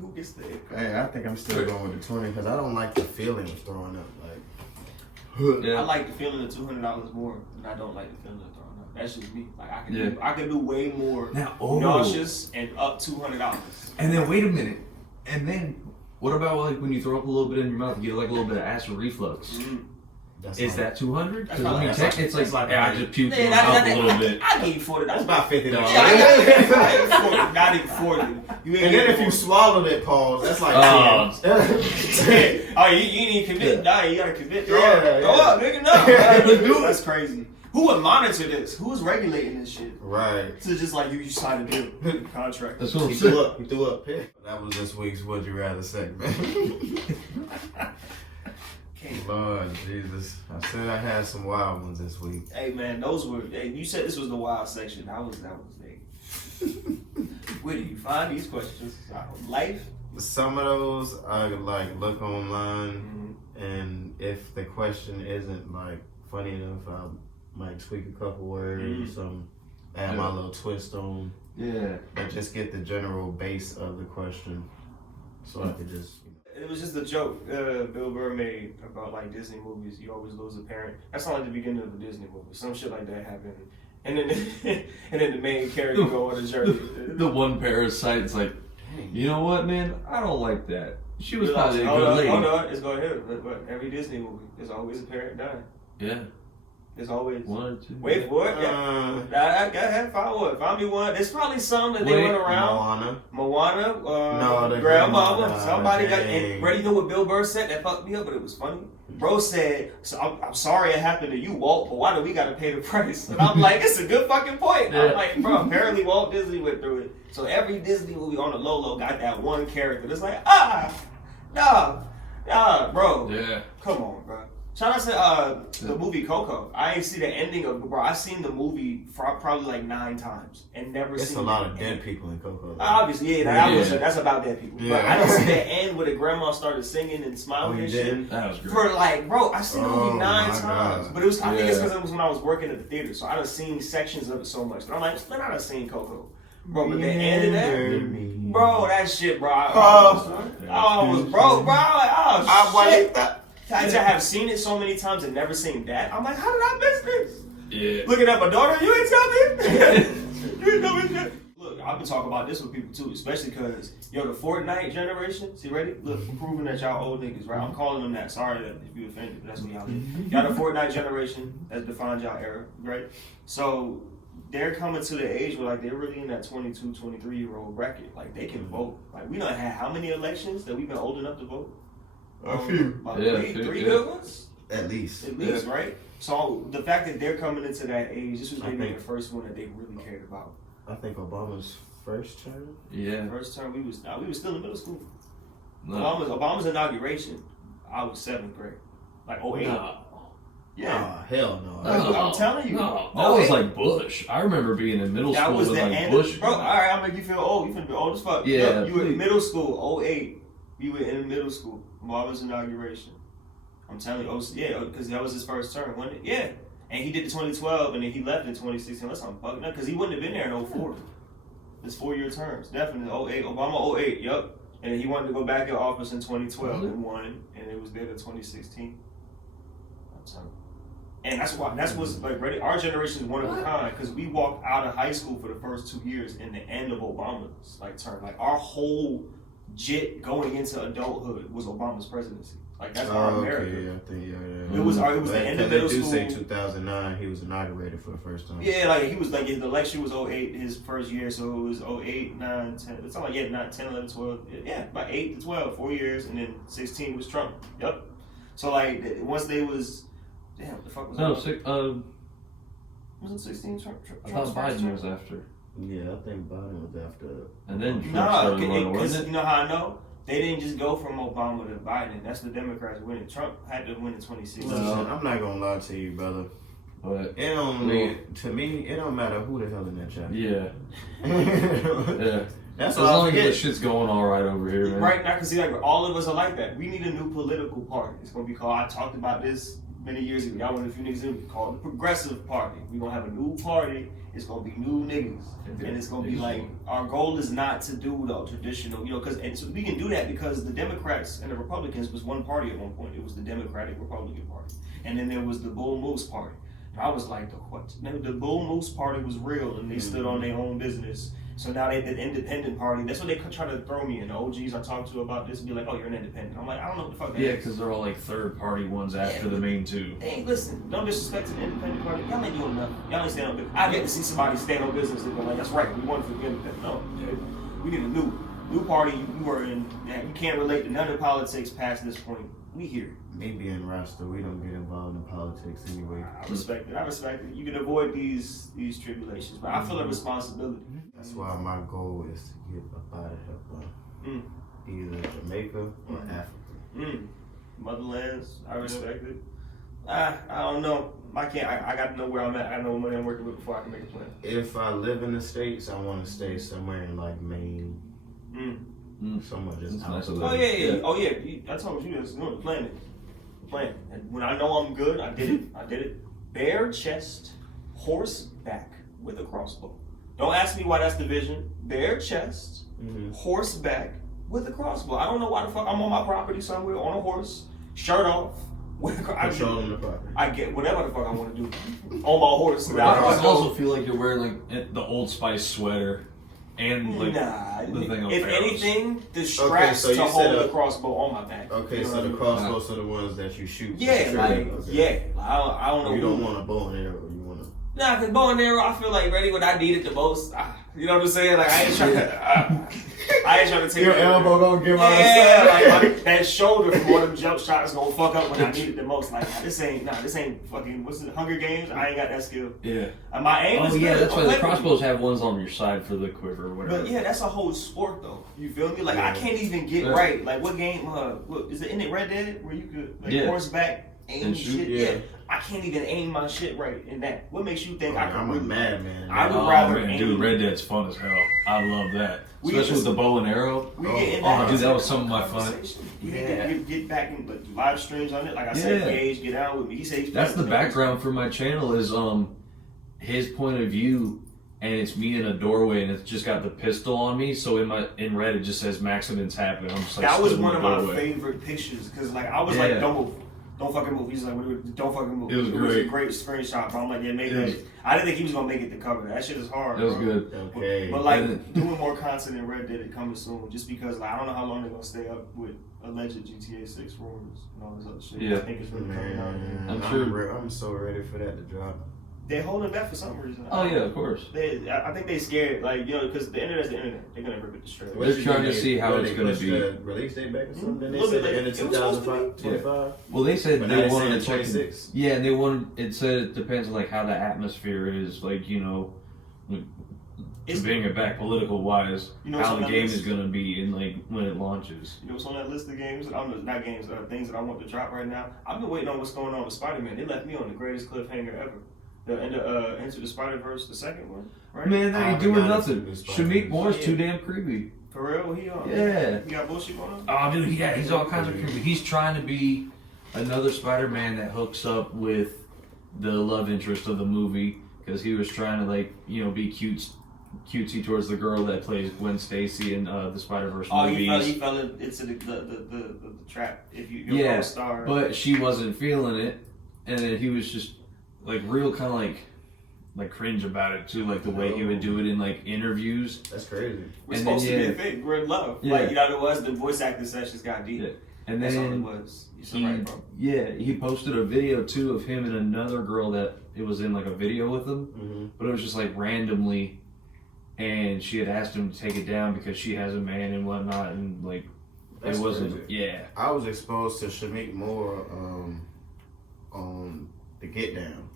Who gets the? Hey, I think I'm still going with the 20 because I don't like the feeling of throwing up. Like, I like the feeling of $200 more than I don't like the feeling of throwing up. That's just me. Like I can do way more nauseous and up $200. And then wait a minute. And then what about like when you throw up a little bit in your mouth, you get like a little bit of acid reflux? Is that 200? Because I mean, it's like I just puked in my mouth a little bit. I give you $40. That's about $50. Not even 40. And then if you swallowed it, pause. That's like 10. Oh, you ain't even commit. Nah, you gotta commit. Throw Yeah. up, nigga. No, that's crazy. Who would monitor this? Who's regulating this shit? Right. So just like you signed a deal, contract. That's what I'm He saying. threw up. That was this week's Would You Rather segment. Lord Jesus. I said I had some wild ones this week. Hey man, those were. Hey, you said this was the wild section. That was big. Where do you find these questions? Life. Some of those I like look online, and if the question isn't like funny enough, I might tweak a couple words, add my little twist on. Yeah. But just get the general base of the question, so I could just. It was just a joke Bill Burr made about like Disney movies. You always lose a parent. That's not like the beginning of a Disney movie. Some shit like that happened, and then the main character go on a journey. The one parasite's like, you know what, man? I don't like that. She was probably a Hold good on, lady. hold on, it's going here. But every Disney movie, there's always a parent dying. Yeah. There's always. One or two. Wait for it. Yeah. I go ahead, find one. Find me one. There's probably some that they went around. Moana. No, the grandmama. Somebody got. dang. And ready to know what Bill Burr said? That fucked me up, but it was funny. Bro said, so I'm sorry it happened to you, Walt, but why do we gotta pay the price? And I'm like, it's a good fucking point. Yeah. I'm like, bro, apparently Walt Disney went through it. So every Disney movie on the low got that one character that's like, nah, bro. Yeah. Come on, bro. Shout out to the movie Coco. I ain't see the ending of bro. I seen the movie probably like 9 times and never It's seen. a lot of dead people in Coco. Obviously, that's about dead people. Yeah. But I didn't see the end where the grandma started singing and smiling you and shit. didn't? That was great. For like, bro, I seen the movie 9 my times, God. but it was. I think it's Yeah. because it was when I was working at the theater, so I done seen sections of it so much. But I'm like, man, I done seen Coco, bro. But the end of that, bro, that shit, bro. I was broke, bro. Shit. I just have seen it so many times and never seen that. I'm like, how did I miss this? Yeah. Looking at my daughter, you ain't tell me. You ain't tell me shit. Look, I've been talking about this with people too, especially because, yo, the Fortnite generation, see, ready? Look, I'm proving that y'all old niggas, right? I'm calling them that. Sorry if you offended, but that's what y'all is. Y'all the Fortnite generation that defined y'all era, right? So they're coming to the age where, like, they're really in that 22, 23-year-old bracket. Like, they can vote. Like, we done had how many elections that we've been old enough to vote? A few. Three good ones? At least, Right? So the fact that they're coming into that age, this was maybe the first one that they really cared about. I think Obama's first term. Yeah. First term, we was still in middle school. No. Obama's inauguration, I was 7th grade, like 08. No. Yeah, Oh, hell no. I'm telling you. No. No, That was like Bush. I remember being in middle that school was with the like end. Bush. Bro, all right, I'm make you feel old. You finna be old as fuck. Yeah, Look, you were in please. middle school, 08. You were in middle school. Obama's inauguration. I'm telling you, because that was his first term, wasn't it? Yeah. And he did the 2012, and then he left in 2016. Unless I'm bugging up, because he wouldn't have been there in 04. It's 4-year terms. Definitely 08. Obama 08, yep. And then he wanted to go back in office in 2012 and won, and it was there to 2016. And that's what's like ready. Our generation is one of a kind because we walked out of high school for the first 2 years in the end of Obama's term. Like our whole jit going into adulthood was Obama's presidency. Like that's our America. Okay, I think It was the end of middle They do school. say 2009 he was inaugurated for the first time. Yeah, like he was like the election was 08 his first year, so it was 08, 9, 10. It's not like 10, 11, 12. Yeah, about 8 to 12, 4 years, and then 16 was Trump. Yep. So like once they was, damn, what the fuck was No, that? Wasn't 16 Trump? I thought Biden was after. Yeah, I think Biden was after. And then Trump Nah, started running, because wasn't you know how I know? They didn't just go from Obama to Biden. That's the Democrats winning. Trump had to win in 2016. Listen, I'm not gonna lie to you, brother. But It don't to me. It don't matter who the hell in that chat. yeah, yeah. That's As all I long as forget. the shit's going all right over here, man. Right now, because see, like all of us are like that. We need a new political party. It's gonna be called. I talked about this many years ago. Y'all want a few niggas in called the Progressive Party. We're gonna have a new party. It's gonna be new niggas, and it's gonna be like our goal is not to do the traditional, and so we can do that because the Democrats and the Republicans was one party at one point. It was the Democratic Republican Party, and then there was the Bull Moose Party. And I was like, the Bull Moose Party was real, and they stood on their own business. So now they the independent party. That's what they try to throw me in. The OGs I talk to about this be like, oh, you're an independent. I'm like, I don't know what the fuck that Yeah, is. because they're all like third party ones after the main two. Hey, listen, no disrespect to the independent party. Y'all ain't doing nothing. Y'all ain't stand on business. I get to see somebody stand on business and go like, that's right, we want to be independent. No, we need a new party. You were in. You can't relate to none of the politics past this point. we here. Me being Rasta, we don't get involved in politics anyway. I respect it. I respect it. You can avoid these tribulations, but I feel a responsibility. That's why my goal is to get up out of here, either Jamaica or Africa. Motherlands, I respect it. I don't know. I got to know where I'm at. I know what money I'm working with before I can make a plan. If I live in the States, I want to stay somewhere in like Maine. Somewhere just out. Oh yeah. Oh yeah. I told you this. Plan it. And when I know I'm good, I did it. Bare chest, horseback with a crossbow. Don't ask me why that's the vision. Bare chest, horseback with a crossbow. I don't know why the fuck I'm on my property somewhere on a horse, shirt off. Controlling the property. I get whatever the fuck I want to do on my horse. I also feel like you're wearing like the Old Spice sweater and like the thing on if Pharaoh's. anything, the straps to hold the crossbow on my back. Okay, you know so the crossbows are the ones that you shoot. Yeah, like I don't know. You don't want a bow and arrow. You want to. Nah, cause bow and arrow, I feel like ready when I need it the most. You know what I'm saying? Like I ain't trying to take your elbow gonna give out. Like that shoulder from one of them jump shots gonna fuck up when I need it the most. Like this ain't fucking what's it, Hunger Games? I ain't got that skill. Yeah. My aim is good. That's why the crossbows have ones on your side for the quiver or whatever. But yeah, that's a whole sport though. You feel me? Like I can't even get right. Like what game? What is it? In it Red Dead where you could horseback aim and shit? Yeah. I can't even aim my shit right in that. What makes you think I can I'm really? a madman. I would rather man, aim. dude, Red Dead's fun as hell. I love that. Especially with the bow and arrow. Dude, that was some of my fun. You need to get back in live streams on it. Like I said, Gage, get out with me. He said that's the background for my channel is his point of view, and it's me in a doorway, and it's just got the pistol on me. So in red it just says Maximin's happening. I'm just like that was one of my favorite pictures because like I was like don't move. Don't fucking move. He's like, don't fucking move. It was great. A great screenshot, bro. I'm like, yeah, maybe. I didn't think he was gonna make it to cover. That shit is hard. It was bro. good. Okay. But like doing more content in Red Dead coming soon, just because like I don't know how long they're gonna stay up with alleged GTA 6 rumors and all this other shit. Yeah. I think it's really coming out. I'm sure. I'm so ready for that to drop. They're holding back for some reason. Oh yeah, of course. I think they scared, like because the internet's the internet. They're gonna rip it to shreds. They're trying to see how it's gonna be. The release date back or something. They said the end of 2025. Well, they said they wanted to check. 26. Yeah, and they wanted. It said it depends on like how the atmosphere is, like being it back political wise, how the game is gonna be and like when it launches. You know what's on that list of games? Not games, things that I want to drop right now. I've been waiting on what's going on with Spider-Man. They left me on the greatest cliffhanger ever. The Into the Spider-Verse, the second one, right? Man, they ain't doing nothing. Shamik Moore's too damn creepy. For real? He got bullshit going on? Oh, dude, yeah, he's all kinds of creepy. He's trying to be another Spider-Man that hooks up with the love interest of the movie because he was trying to be cutesy towards the girl that plays Gwen Stacy in the Spider-Verse movies. He fell into the trap. If you're a star, but she wasn't feeling it, and then he was just like real kind of like cringe about it too, like the way he would do it in like interviews. That's crazy. We're supposed to be a fake, we're in love. Yeah. Like it was the voice acting sessions got deep. Yeah. And that's then all it was. You're so right, bro. Yeah, he posted a video too of him and another girl that it was in like a video with him, but it was just like randomly, and she had asked him to take it down because she has a man and whatnot, and like that's it wasn't. Crazy. Yeah, I was exposed to Shamik Moore on the Get Down.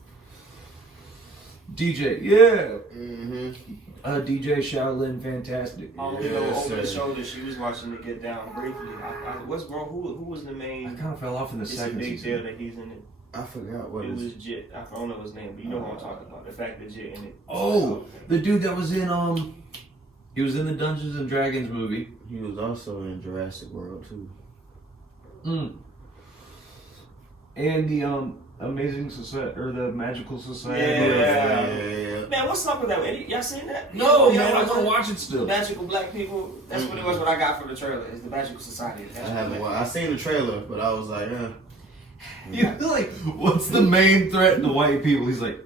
DJ, yeah. DJ Shaolin, fantastic. Over the shoulder, she was watching it Get Down briefly. Who was the main? I kind of fell off in the second big season. deal that he's in it. I forgot what it was. Jit. I don't know his name, but you know what I'm talking about. The fact that Jit in it. Oh, the dude that was in he was in the Dungeons and Dragons movie. He was also in Jurassic World too. And the Amazing Society or the Magical Society. Yeah. Man, what's up with that? Y'all seen that? No, man, I'm gonna watch it still. Magical Black People. That's what it was. What I got from the trailer is the Magical Society. I haven't watched. I seen the trailer, but I was like, Yeah, like, what's the main threat to white people? He's like,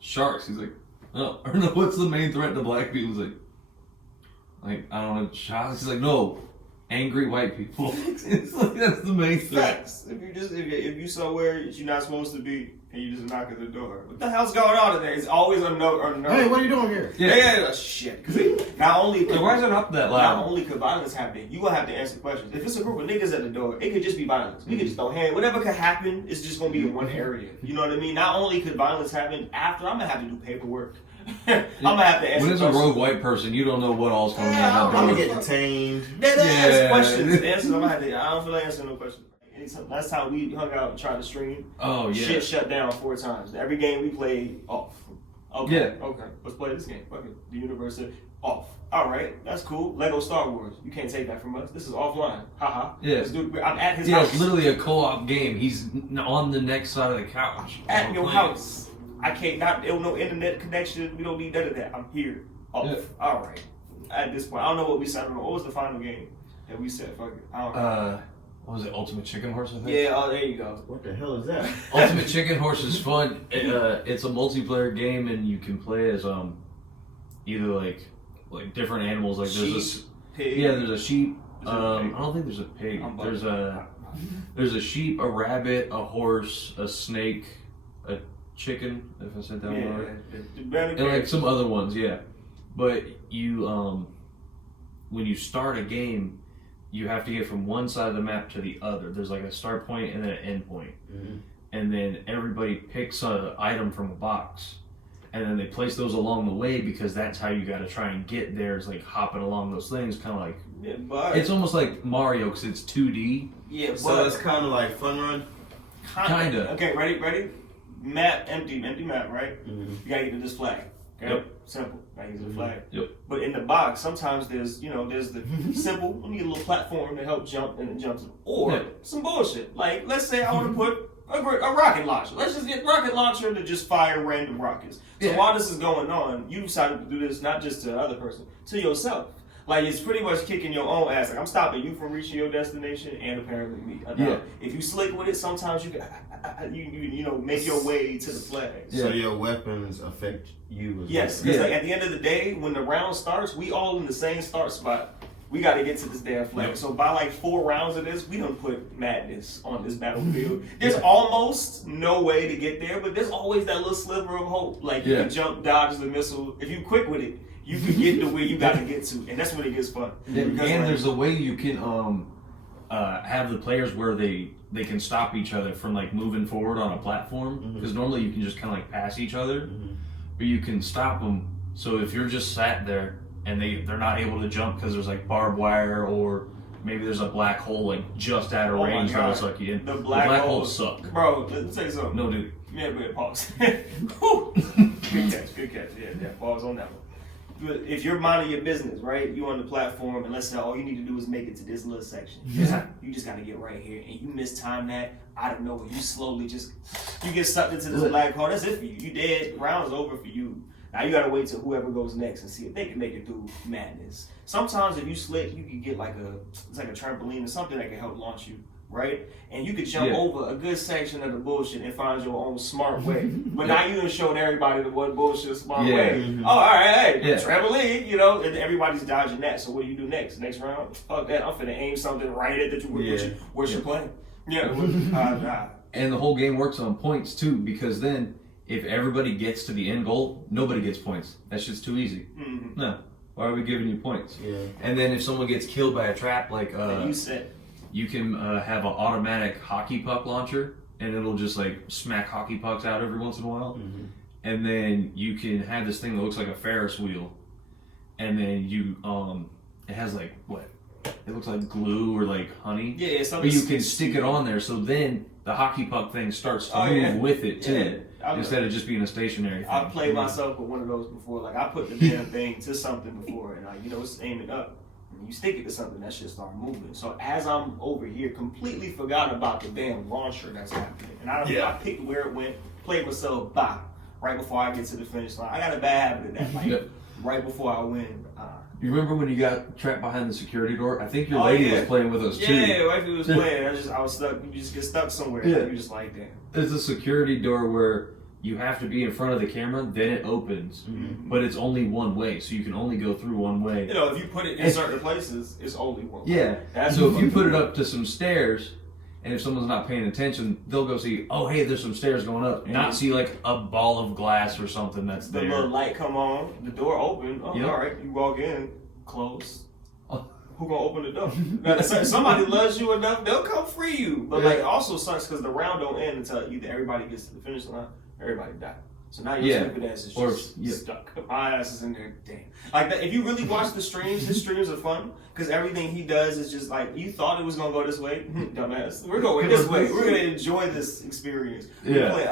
sharks. He's like, no, or no. What's the main threat to black people? He's like I don't know, sharks. He's like, no. Angry white people. It's like that's the main threat. Facts. If you somewhere that you're not supposed to be, and you just knock at the door. What the hell's going on today? It's always a note. Hey, what are you doing here? Yeah, shit. Because not only why is it up that loud? Not only could violence happen, you gonna have to answer questions. If it's a group of niggas at the door, it could just be violence. We could just throw hands. Whatever could happen is just gonna be in one area. You know what I mean? Not only could violence happen, after I'm gonna have to do paperwork. I'm gonna have to answer When it's questions. a rogue white person, you don't know what all's coming out. I'm gonna get detained. Ask questions. Answers. I'm gonna have to. I don't feel like answering no questions. Last time we hung out and tried to stream, shit shut down 4 times. Every game we played, off. Okay. Let's play this game. Fuck it. The universe said off. All right, that's cool. Lego Star Wars. You can't take that from us. This is offline. Haha. Yeah. I'm at his house. It's literally a co-op game. He's on the next side of the couch. At your house. I can't. No internet connection. We don't need none of that. I'm here. Off. Yeah. All right. At this point, I don't know what we said. What was the final game that we said? Fuck it. I don't know. What was it? Ultimate Chicken Horse, I think? Yeah, oh, there you go. What the hell is that? Ultimate Chicken Horse is fun. It's a multiplayer game, and you can play as either like different animals. Like sheep, there's pig. there's a sheep. I don't think there's a pig. There's a sheep, a rabbit, a horse, a snake, a chicken. If I said that one right. And like some other ones, yeah. But you when you start a game, you have to get from one side of the map to the other. There's like a start point and then an end point. Mm-hmm. And then everybody picks an item from a box. And then they place those along the way because that's how you got to try and get there. It's like hopping along those things, kind of like... it's almost like Mario because it's 2D. Yeah, so it's kind of like Fun Run? Kind of. Okay, ready? Map, empty map, right? Mm-hmm. You got to get to this flag. Okay? Yep. Simple. Gotta get to the flag. Yep. But in the box, sometimes there's the simple, let me get a little platform to help jump and it jumps. Or some bullshit. Like, let's say I want to put a rocket launcher. Let's just get rocket launcher to just fire random rockets. So while this is going on, you decided to do this not just to the other person, to yourself. Like, it's pretty much kicking your own ass. Like, I'm stopping you from reaching your destination and apparently me. Now, if you slick with it, sometimes you can, make your way to the flag. So your weapons affect you as yes, because like at the end of the day, when the round starts, we all in the same start spot. We got to get to this damn flag. Yep. So by like 4 rounds of this, we done put madness on this battlefield. There's almost no way to get there, but there's always that little sliver of hope. Like you can jump, dodge the missile. If you quick with it, you can get to where you got to get to, and that's when it gets fun. And there's a way you can have the players where they can stop each other from like moving forward on a platform because normally you can just kind of like pass each other, but you can stop them. So if you're just sat there and they're not able to jump because there's like barbed wire or maybe there's a black hole like just out of range that'll suck you in. The black holes suck. Bro, let me tell you something. No, dude. Yeah, but pause. Good catch. Yeah, pause on that one. But if you're minding your business, right? You on the platform, and let's say all you need to do is make it to this little section. You just got to get right here, and you mistime that out of nowhere. You slowly you get sucked into this black hole. That's it for you. You dead. Round's over for you. Now you got to wait till whoever goes next and see if they can make it through madness. Sometimes if you slick, you can get it's like a trampoline or something that can help launch you. Right? And you could jump over a good section of the bullshit and find your own smart way. But now you done showed everybody the one bullshit smart way. Oh, all right, trampoline, and everybody's dodging that. So what do you do next? Next round? Fuck that. I'm finna aim something right at where's your plan? And the whole game works on points too, because then if everybody gets to the end goal, nobody gets points. That's just too easy. Mm-hmm. No. Why are we giving you points? Yeah. And then if someone gets killed by a trap, like you said. You can have an automatic hockey puck launcher, and it'll just like smack hockey pucks out every once in a while. Mm-hmm. And then you can have this thing that looks like a Ferris wheel, and then you it has like what? It looks like glue or like honey. Yeah, but you can stick it on there, so then the hockey puck thing starts to move with it too, instead of just being a stationary thing. I've played myself with one of those before. Like I put the damn thing to something before, and it's aiming up. You stick it to something, that shit start moving. So as I'm over here, completely forgot about the damn launcher that's happening. And I picked where it went, played myself by right before I get to the finish line. I got a bad habit of that. Like right before I win. You remember when you got trapped behind the security door? I think your lady was playing with us too. Yeah, wifey was playing. I was stuck. You just get stuck somewhere. Yeah. You just like, damn. There's a security door where you have to be in front of the camera, then it opens. Mm-hmm. But it's only one way, so you can only go through one way. If you put it in certain places, it's only one way. Yeah. So if you put it up to some stairs, and if someone's not paying attention, they'll go see, oh, hey, there's some stairs going up. Yeah. Not see like a ball of glass or something that's The there. little light come on, the door open. Oh, Yep. all right, you walk in, close. Oh. Who gonna open the door? Now, somebody loves you enough, they'll come free you. But like, it also sucks because the round don't end until either everybody gets to the finish line, or everybody die. So now your stupid ass is just stuck. My ass is in there. Damn. Like if you really watch the streams, his streams are fun because everything he does is just like you thought it was gonna go this way, dumbass. We're going this way. We're gonna enjoy this experience. We play,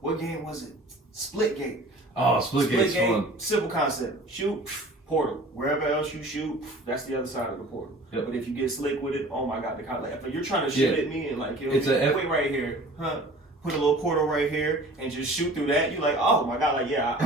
what game was it? Splitgate. Oh, Splitgate's fun. Simple concept. Shoot. Portal. Wherever else you shoot, that's the other side of the portal. Yep. But if you get slick with it, oh my god, if you're trying to shoot at me and like, wait right here, huh? Put a little portal right here and just shoot through that. You're like, oh my god, like yeah,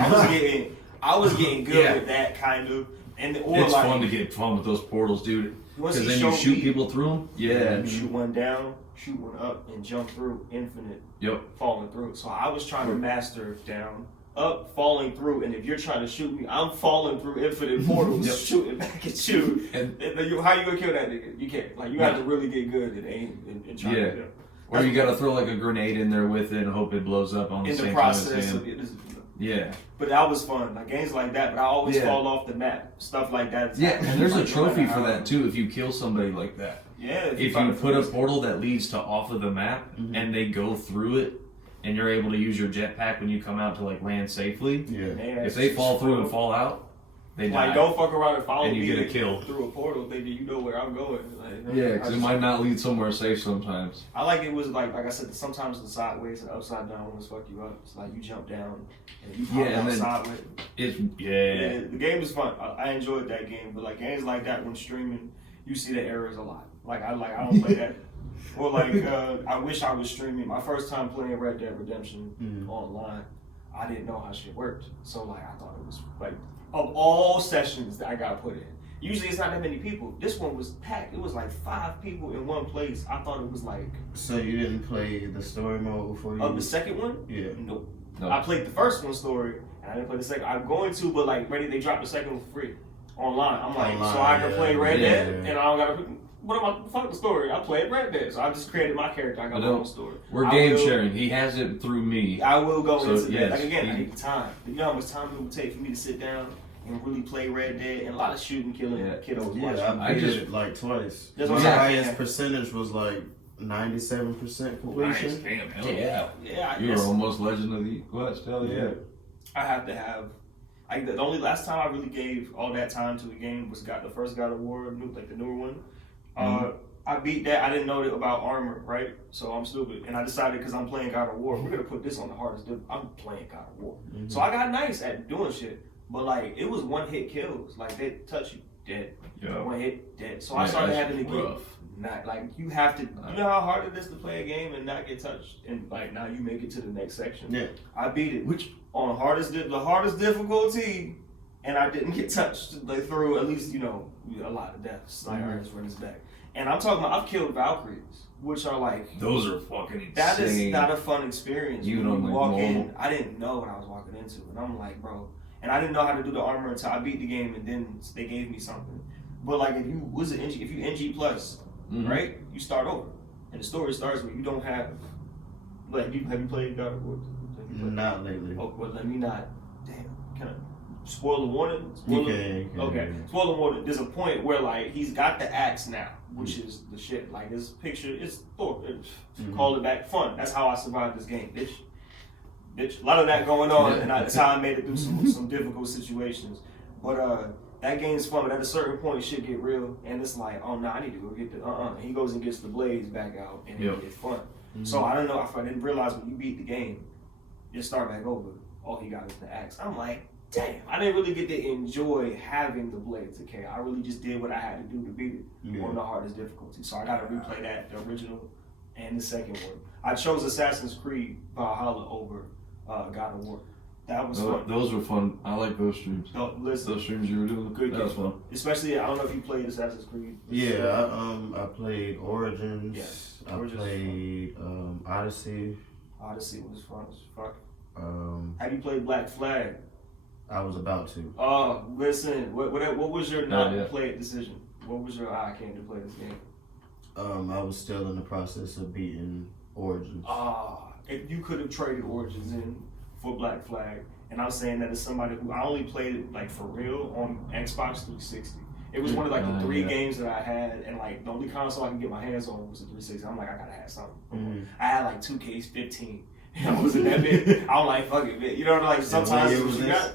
I was getting good with that kind of. And it's like, fun to get fun with those portals, dude. Because then you shoot people through them. Yeah. You shoot one down, shoot one up, and jump through infinite. Yep. Falling through. So I was trying to master down. Up, falling through, and if you're trying to shoot me, I'm falling through infinite portals, shooting back at you. And how you gonna kill that nigga? You can't. Like you have to really get good at aim and trying to kill. Or you gotta throw like a grenade in there with it and hope it blows up on the same process time of it. Yeah. But that was fun. Like games like that, but I always fall off the map. Stuff like that. Yeah, and there's a trophy for that too if you kill somebody like that. Yeah. If you put a portal that leads to off of the map and they go through it, and you're able to use your jetpack when you come out to like land safely. Yeah. Man, if they fall through and fall out, they die. Like don't fuck around and follow me. And you get a kill through a portal, thinking you know where I'm going. Like, yeah, because it might not lead somewhere safe sometimes. I like it was like I said, sometimes the sideways and upside down ones fuck you up. It's like you jump down and you pop out sideways. The game is fun. I enjoyed that game, but like games like that when streaming, you see the errors a lot. Like I don't play that. Or like, I wish I was streaming. My first time playing Red Dead Redemption online, I didn't know how shit worked. So like, I thought it was like, of all sessions that I got put in, usually it's not that many people. This one was packed. It was like 5 people in one place. I thought it was like. So you didn't play the story mode before you? The second one? Yeah. Nope. I played the first one story, and I didn't play the second. I'm going to, but like, they dropped the second one for free online. I'm like, so I can play Red Dead, and I don't gotta. What about fuck the story? I played Red Dead, so I just created my character. I got my own story. We're game sharing. He has it through me. I will go into that. Like again, I need the time. You know how much time it would take for me to sit down and really play Red Dead and a lot of shooting, killing kiddos. Yeah, I did it like twice. My highest percentage was like 97% completion. Nice. Damn, hell yeah. You were almost Legend of the West. Hell yeah. I have to have. The only last time I really gave all that time to a game was the first God of War, like the newer one. I beat that. I didn't know about armor, right? So I'm stupid. And I decided because I'm playing God of War, we're going to put this on the hardest. I'm playing God of War. So I got nice at doing shit. But like, it was one-hit kills. Like, they touch you, dead. One hit, dead. So I started having to get, you have to, you know how hard it is to play a game and not get touched? And like, now you make it to the next section. Yeah. I beat it. On the hardest difficulty, and I didn't get touched through at least, a lot of deaths. Like, I just run this back. And I'm talking about, I've killed Valkyries, which are like... Those are fucking insane. That is not a fun experience. When you walk in, I didn't know what I was walking into. And I'm like, bro... And I didn't know how to do the armor until I beat the game, and then they gave me something. But like, if you NG plus, right, you start over, and the story starts where you don't have. Like, have you played God of War? Not lately. Oh, well, let me not. Damn, can I spoil the warning? Okay, spoil the warning. There's a point where like he's got the axe now, which is the shit. Like this picture, it's Thor. Call it back fun. That's how I survived this game, bitch. A lot of that going on, and that's how I made it through some difficult situations. But that game's fun, but at a certain point, it should get real, and it's like, oh, no, I need to go get the, He goes and gets the blades back out, and it gets fun. So I don't know, I didn't realize when you beat the game, you start back over. All he got is the axe. I'm like, damn, I didn't really get to enjoy having the blades, okay? I really just did what I had to do to beat it on the hardest difficulty. So I got to replay that, the original and the second one. I chose Assassin's Creed Valhalla over God of War. That was fun. Those were fun. I like those streams. Those streams you were doing. Good. That was fun. Especially, I don't know if you played Assassin's Creed. Yeah, I played Origins. Yes. I played Odyssey. Odyssey was fun as fuck. Have you played Black Flag? I was about to. Oh, listen. What was your not played decision? What was your I came to play this game? I was still in the process of beating Origins. If you could have traded Origins in for Black Flag, and I'm saying that as somebody who I only played it like for real on Xbox 360. It was one of like the three games that I had, and like the only console I can get my hands on was the 360. I'm like, I gotta have something. I had like 2K15. I wasn't that big. I'm like, fuck it, man. You know, like sometimes you got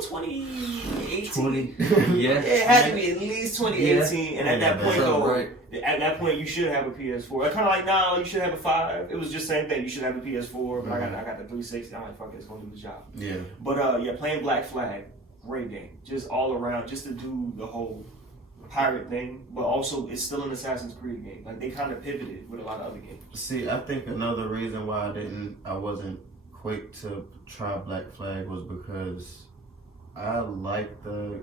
2018. Yeah. It had to be at least 2018. Yeah. And at that point, though, right. at that point, you should have a PS4. I kind of like, nah, you should have a 5. It was just the same thing. You should have a PS4, but I got the 360. I'm like, fuck it, it's gonna do the job. Yeah. But yeah, playing Black Flag, great game. Just all around, just to do the whole pirate thing, but also it's still an Assassin's Creed game. Like they kind of pivoted with a lot of other games. See, I think another reason why I wasn't quick to try Black Flag was because I like the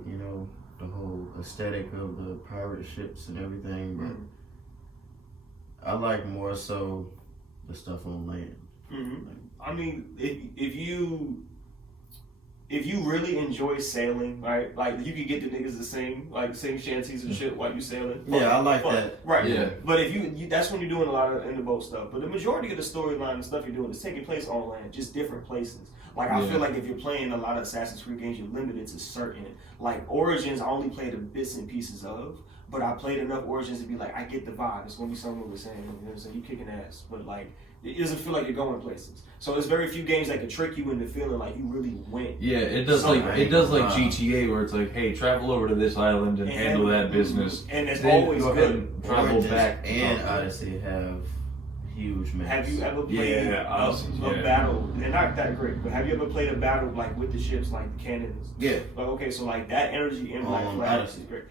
whole aesthetic of the pirate ships and everything, but I like more so the stuff on land. I mean, if you really enjoy sailing, right? Like you can get the niggas to sing shanties and shit while you sailing. Yeah, I like that. Right. Yeah. But if you that's when you're doing a lot of in the boat stuff. But the majority of the storyline and stuff you're doing is taking place on land, just different places. Like I feel like if you're playing a lot of Assassin's Creed games, you're limited to certain. Like Origins, I only played the bits and pieces of, but I played enough Origins to be like, I get the vibe. It's gonna be something we're saying. You know what I'm saying? You kicking ass, but like it doesn't feel like you're going places. So there's very few games that can trick you into feeling like you really went. Yeah, it does like GTA where it's like, hey, travel over to this island and handle that business. And it's then always go ahead good. and travel back. And Odyssey have huge maps. Have you ever played a battle? They're not that great, but have you ever played a battle like with the ships, like the cannons? Yeah. Like okay, so like that energy in Black Flag is great.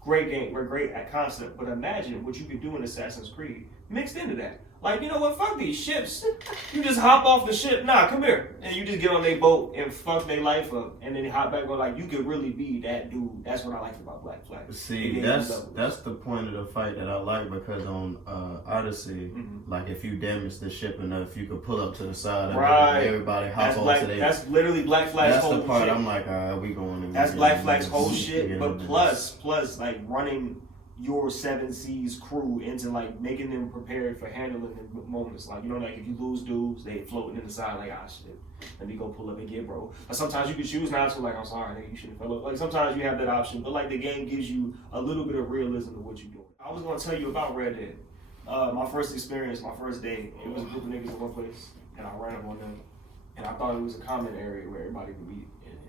Great game. We're great at concept, but imagine what you could do in Assassin's Creed mixed into that. Like, you know what? Fuck these ships. You just hop off the ship. Nah, come here. And you just get on their boat and fuck their life up. And then hop back on. Like, you could really be that dude. That's what I like about Black Flag. See, that's the point of the fight that I like because on Odyssey, like if you damage the ship enough, you could pull up to the side and everybody hop onto their... That's literally Black Flag's whole shit. That's the part I'm like, all right, we going... That's Black Flag's whole shit. But plus, like running your 7 Seas crew into like making them prepared for handling the moments. Like, you know, like if you lose dudes, they floating in the side like, ah shit, let me go pull up and get bro. Like sometimes you can choose not to, like, I'm sorry, nigga, you shouldn't fell up. Like sometimes you have that option, but like the game gives you a little bit of realism to what you're doing. I was gonna tell you about Red Dead. My first experience, my first day, it was a group of niggas in one place, and I ran up on them, and I thought it was a common area where everybody could meet.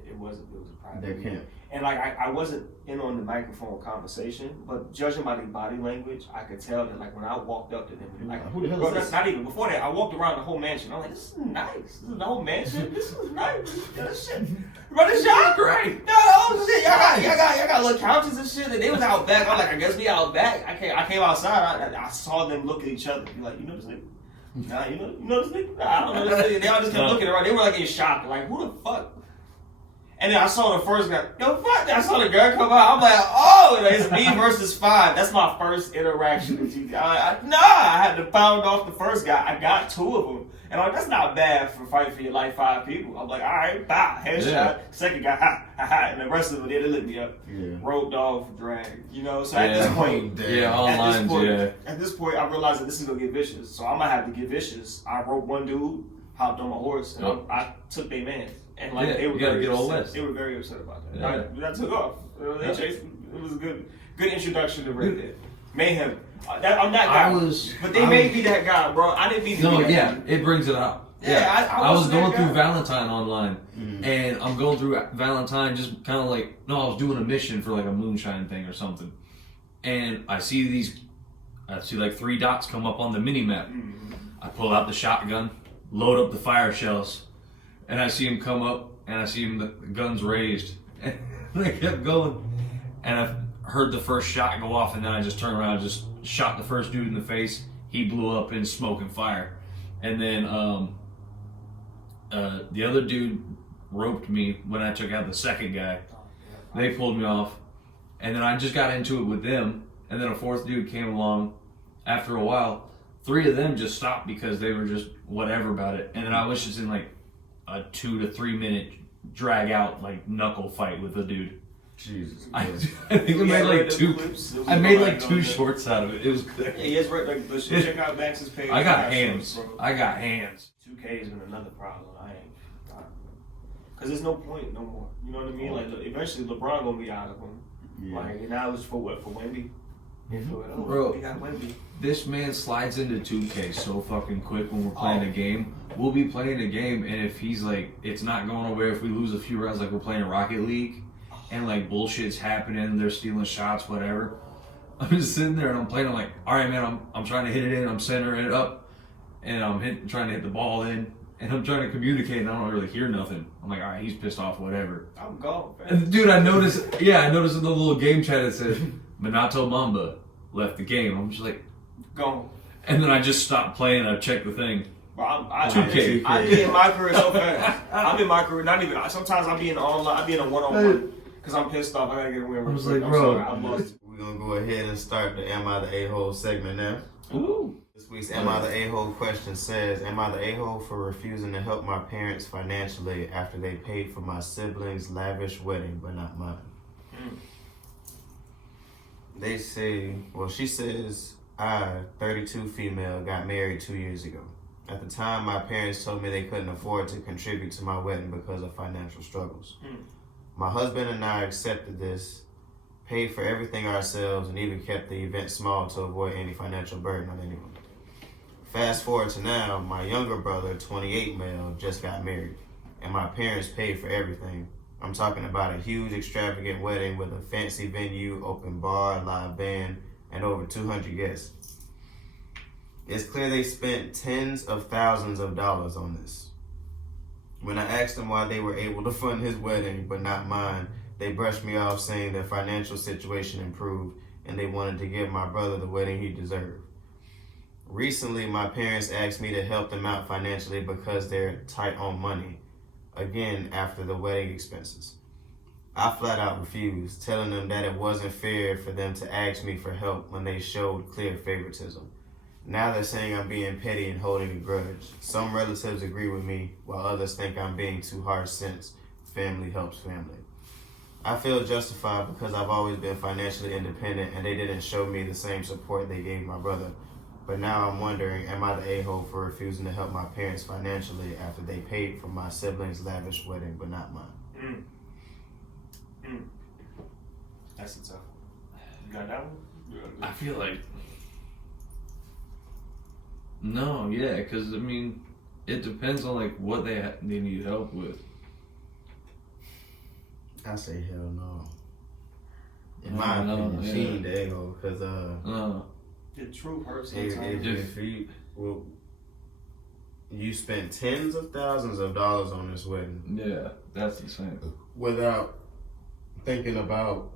It wasn't. It was a private. Their camp. And like I wasn't in on the microphone conversation, but judging by their body language, I could tell that like when I walked up to them, like who the hell is this? Not even before that, I walked around the whole mansion. I'm like, this is nice. This is the whole mansion. This is nice. Yeah, this shit. Bro, this y'all great. No, oh shit, y'all got little couches and shit. And they was out back. I'm like, I guess we out back. I came outside. I saw them look at each other. Be like, you know this nigga? Nah, you know this nigga? Nah, I don't know this nigga. They all just kept looking around. They were like in shock. Like, who the fuck? And then I saw the first guy. Yo, fuck that. I saw the girl come out. I'm like, oh, it's me versus 5. That's my first interaction with you. I had to pound off the first guy. I got 2 of them. And I'm like, that's not bad for fighting for your life, 5 people. I'm like, all right, bah, headshot. Yeah. Second guy, ha. And the rest of them, they lit me up. Yeah. Road dog for drag. You know, so at this point, at this point, I realized that this is going to get vicious. So I'm going to have to get vicious. I roped one dude, hopped on my horse, and I took their man. And like they were very upset. They were very upset about that. Yeah. I took off. They chased me. It was a good introduction to Red Dead. Mayhem. I'm that guy. But they made me that guy, bro. I didn't mean to be that guy. It brings it out. Yeah, I was going through Valentine online, and I'm going through Valentine just kind of like, I was doing a mission for like a moonshine thing or something, and I see like 3 dots come up on the mini map. I pull out the shotgun, load up the fire shells. And I see him come up, and I see him, the guns raised. And I kept going. And I heard the first shot go off, and then I just turned around and just shot the first dude in the face. He blew up in smoke and fire. And then the other dude roped me when I took out the second guy. They pulled me off. And then I just got into it with them. And then a 4th dude came along after a while. 3 of them just stopped because they were just whatever about it. And then I was just in like a 2 to 3 minute drag out like knuckle fight with a dude. Jesus I Christ. think I made like two. Clips. I made like two shorts out of it. It was good. Yeah, yes, right. Like, check out Max's page. I got He hands. shorts, bro. I got hands. 2K has been another problem. Cause there's no point no more. You know what I mean? Like eventually LeBron gonna be out of them. Yeah. Like now it's for what? For Wemby. Bro. We got Wemby. This man slides into 2K so fucking quick when we're playing a game. We'll be playing a game, and if he's like, it's not going nowhere. If we lose a few rounds, like we're playing Rocket League, and like bullshit's happening, they're stealing shots, whatever. I'm just sitting there and I'm playing. I'm like, all right, man, I'm trying to hit it in. I'm centering it up, and I'm trying to hit the ball in, and I'm trying to communicate, and I don't really hear nothing. I'm like, all right, he's pissed off, whatever. I'm gone, man. And dude, I noticed in the little game chat it said Minato Mamba left the game. I'm just like, Gone. and then I just stopped playing. I checked the thing. Bro, I 2K. be in my career so fast. I'm in my career, not even. Sometimes I be in online. I be in a one-on-one because I'm pissed off. I gotta get a win. I was real quick. like, I'm bro. sorry, I lost. We're gonna go ahead and start the Am I the A-hole segment now. Ooh. This week's Am I the A-hole question says, am I the A-hole for refusing to help my parents financially after they paid for my siblings' lavish wedding, but not mine? They say, she says, I, 32 female, got married 2 years ago. At the time, my parents told me they couldn't afford to contribute to my wedding because of financial struggles. My husband and I accepted this, paid for everything ourselves, and even kept the event small to avoid any financial burden on anyone. Fast forward to now, my younger brother, 28 male, just got married, and my parents paid for everything. I'm talking about a huge, extravagant wedding with a fancy venue, open bar, live band, and over 200 guests. It's clear they spent tens of thousands of dollars on this. When I asked them why they were able to fund his wedding, but not mine, they brushed me off saying their financial situation improved and they wanted to give my brother the wedding he deserved. Recently, my parents asked me to help them out financially because they're tight on money, again after the wedding expenses. I flat out refused, telling them that it wasn't fair for them to ask me for help when they showed clear favoritism. Now they're saying I'm being petty and holding a grudge. Some relatives agree with me, while others think I'm being too harsh since family helps family. I feel justified because I've always been financially independent and they didn't show me the same support they gave my brother. But now I'm wondering, am I the a-hole for refusing to help my parents financially after they paid for my siblings' lavish wedding, but not mine? That's a tough one. You got that one? I feel like no, yeah, because I mean, it depends on like what they need help with. I say hell no. In my opinion, she ain't the a-hole because the truth hurts sometimes. if you spent tens of thousands of dollars on this wedding, Yeah, that's insane. without thinking about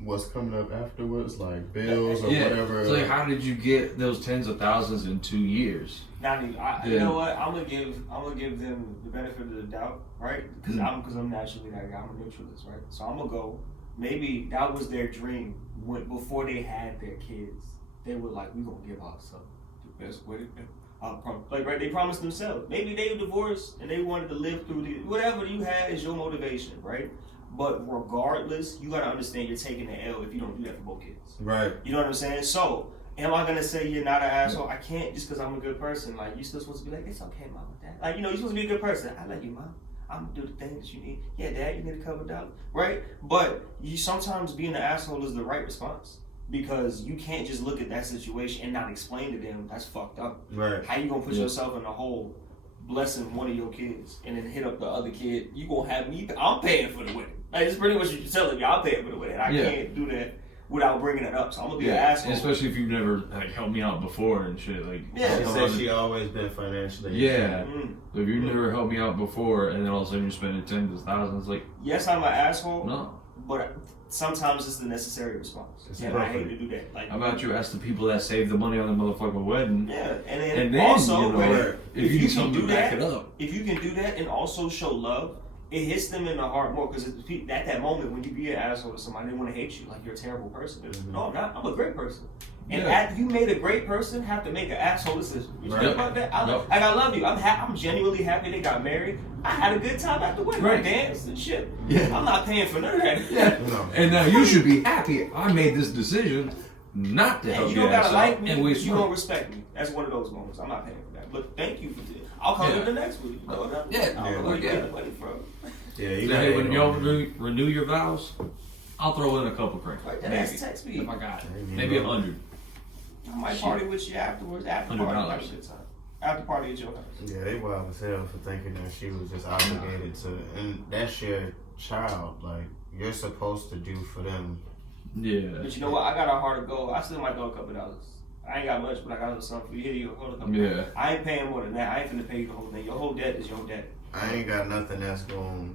what's coming up afterwards, like bills or whatever. It's like, how did you get those tens of thousands in 2 years? You know what? I'm gonna give them the benefit of the doubt, right? Because I'm naturally that guy. I'm a neutralist, right? So I'm gonna go. Maybe that was their dream before they had their kids. They were like, "We gonna give ourselves the best wedding." Right? They promised themselves. Maybe they were divorced and they wanted to live through whatever you had is your motivation, right? But regardless, you gotta understand you're taking the L if you don't do that for both kids. Right. You know what I'm saying? So, am I gonna say you're not an asshole? I can't just because I'm a good person. Like, you still supposed to be like, it's okay, mom, with that. Like, you're supposed to be a good person. I love you, mom. I'm gonna do the things that you need. Yeah, dad, you need a couple dollars, right? But you sometimes being an asshole is the right response because you can't just look at that situation and not explain to them. That's fucked up. Right. How you gonna put yourself in a hole blessing one of your kids and then hit up the other kid? You gonna have me? I'm paying for the wedding. Like, it's pretty much what you're telling me. I'm paying for the wedding. I can't do that without bringing it up. So I'm gonna be an asshole. Especially if you've never like helped me out before and shit. Like, She said she always been financially. Yeah. So if you've never helped me out before, and then all of a sudden you're spending tens of thousands, like, yes, I'm an asshole. no. But sometimes it's the necessary response. And I hate to do that. Like, how about you ask the people that saved the money on the motherfucking wedding? Yeah, And then also, if you need something to back that, it up. if you can do that and also show love it hits them in the heart more because at that moment when you be an asshole to somebody, they want to hate you like you're a terrible person. No, I'm not. I'm a great person. And you made a great person have to make an asshole decision. You know about that? I love you. I'm genuinely happy they got married. I had a good time at the wedding. I danced and shit. Yeah. I'm not paying for none of that. Yeah. No. And now you should be happy. I made this decision not to help you. You don't gotta like me. And you don't respect me. That's one of those moments. I'm not paying for that. But thank you for this. I'll come to the next week. I don't know where you get the money from. Yeah, hey, when y'all renew your vows, I'll throw in a couple cranks. Maybe. Text me. If I got it. Maybe 100. I might party with you afterwards. After party, have a good time. After party at your house. Yeah, they wild as hell for thinking that she was just obligated to, and that's your child. Like, you're supposed to do for them. Yeah. But you know what? I got a heart of gold. I still might go a couple dollars. I ain't got much, but I got a little something for you. Here you go. Hold a couple. Yeah. I ain't paying more than that. I ain't finna pay you the whole thing. Your whole debt is your debt. I ain't got nothing that's gonna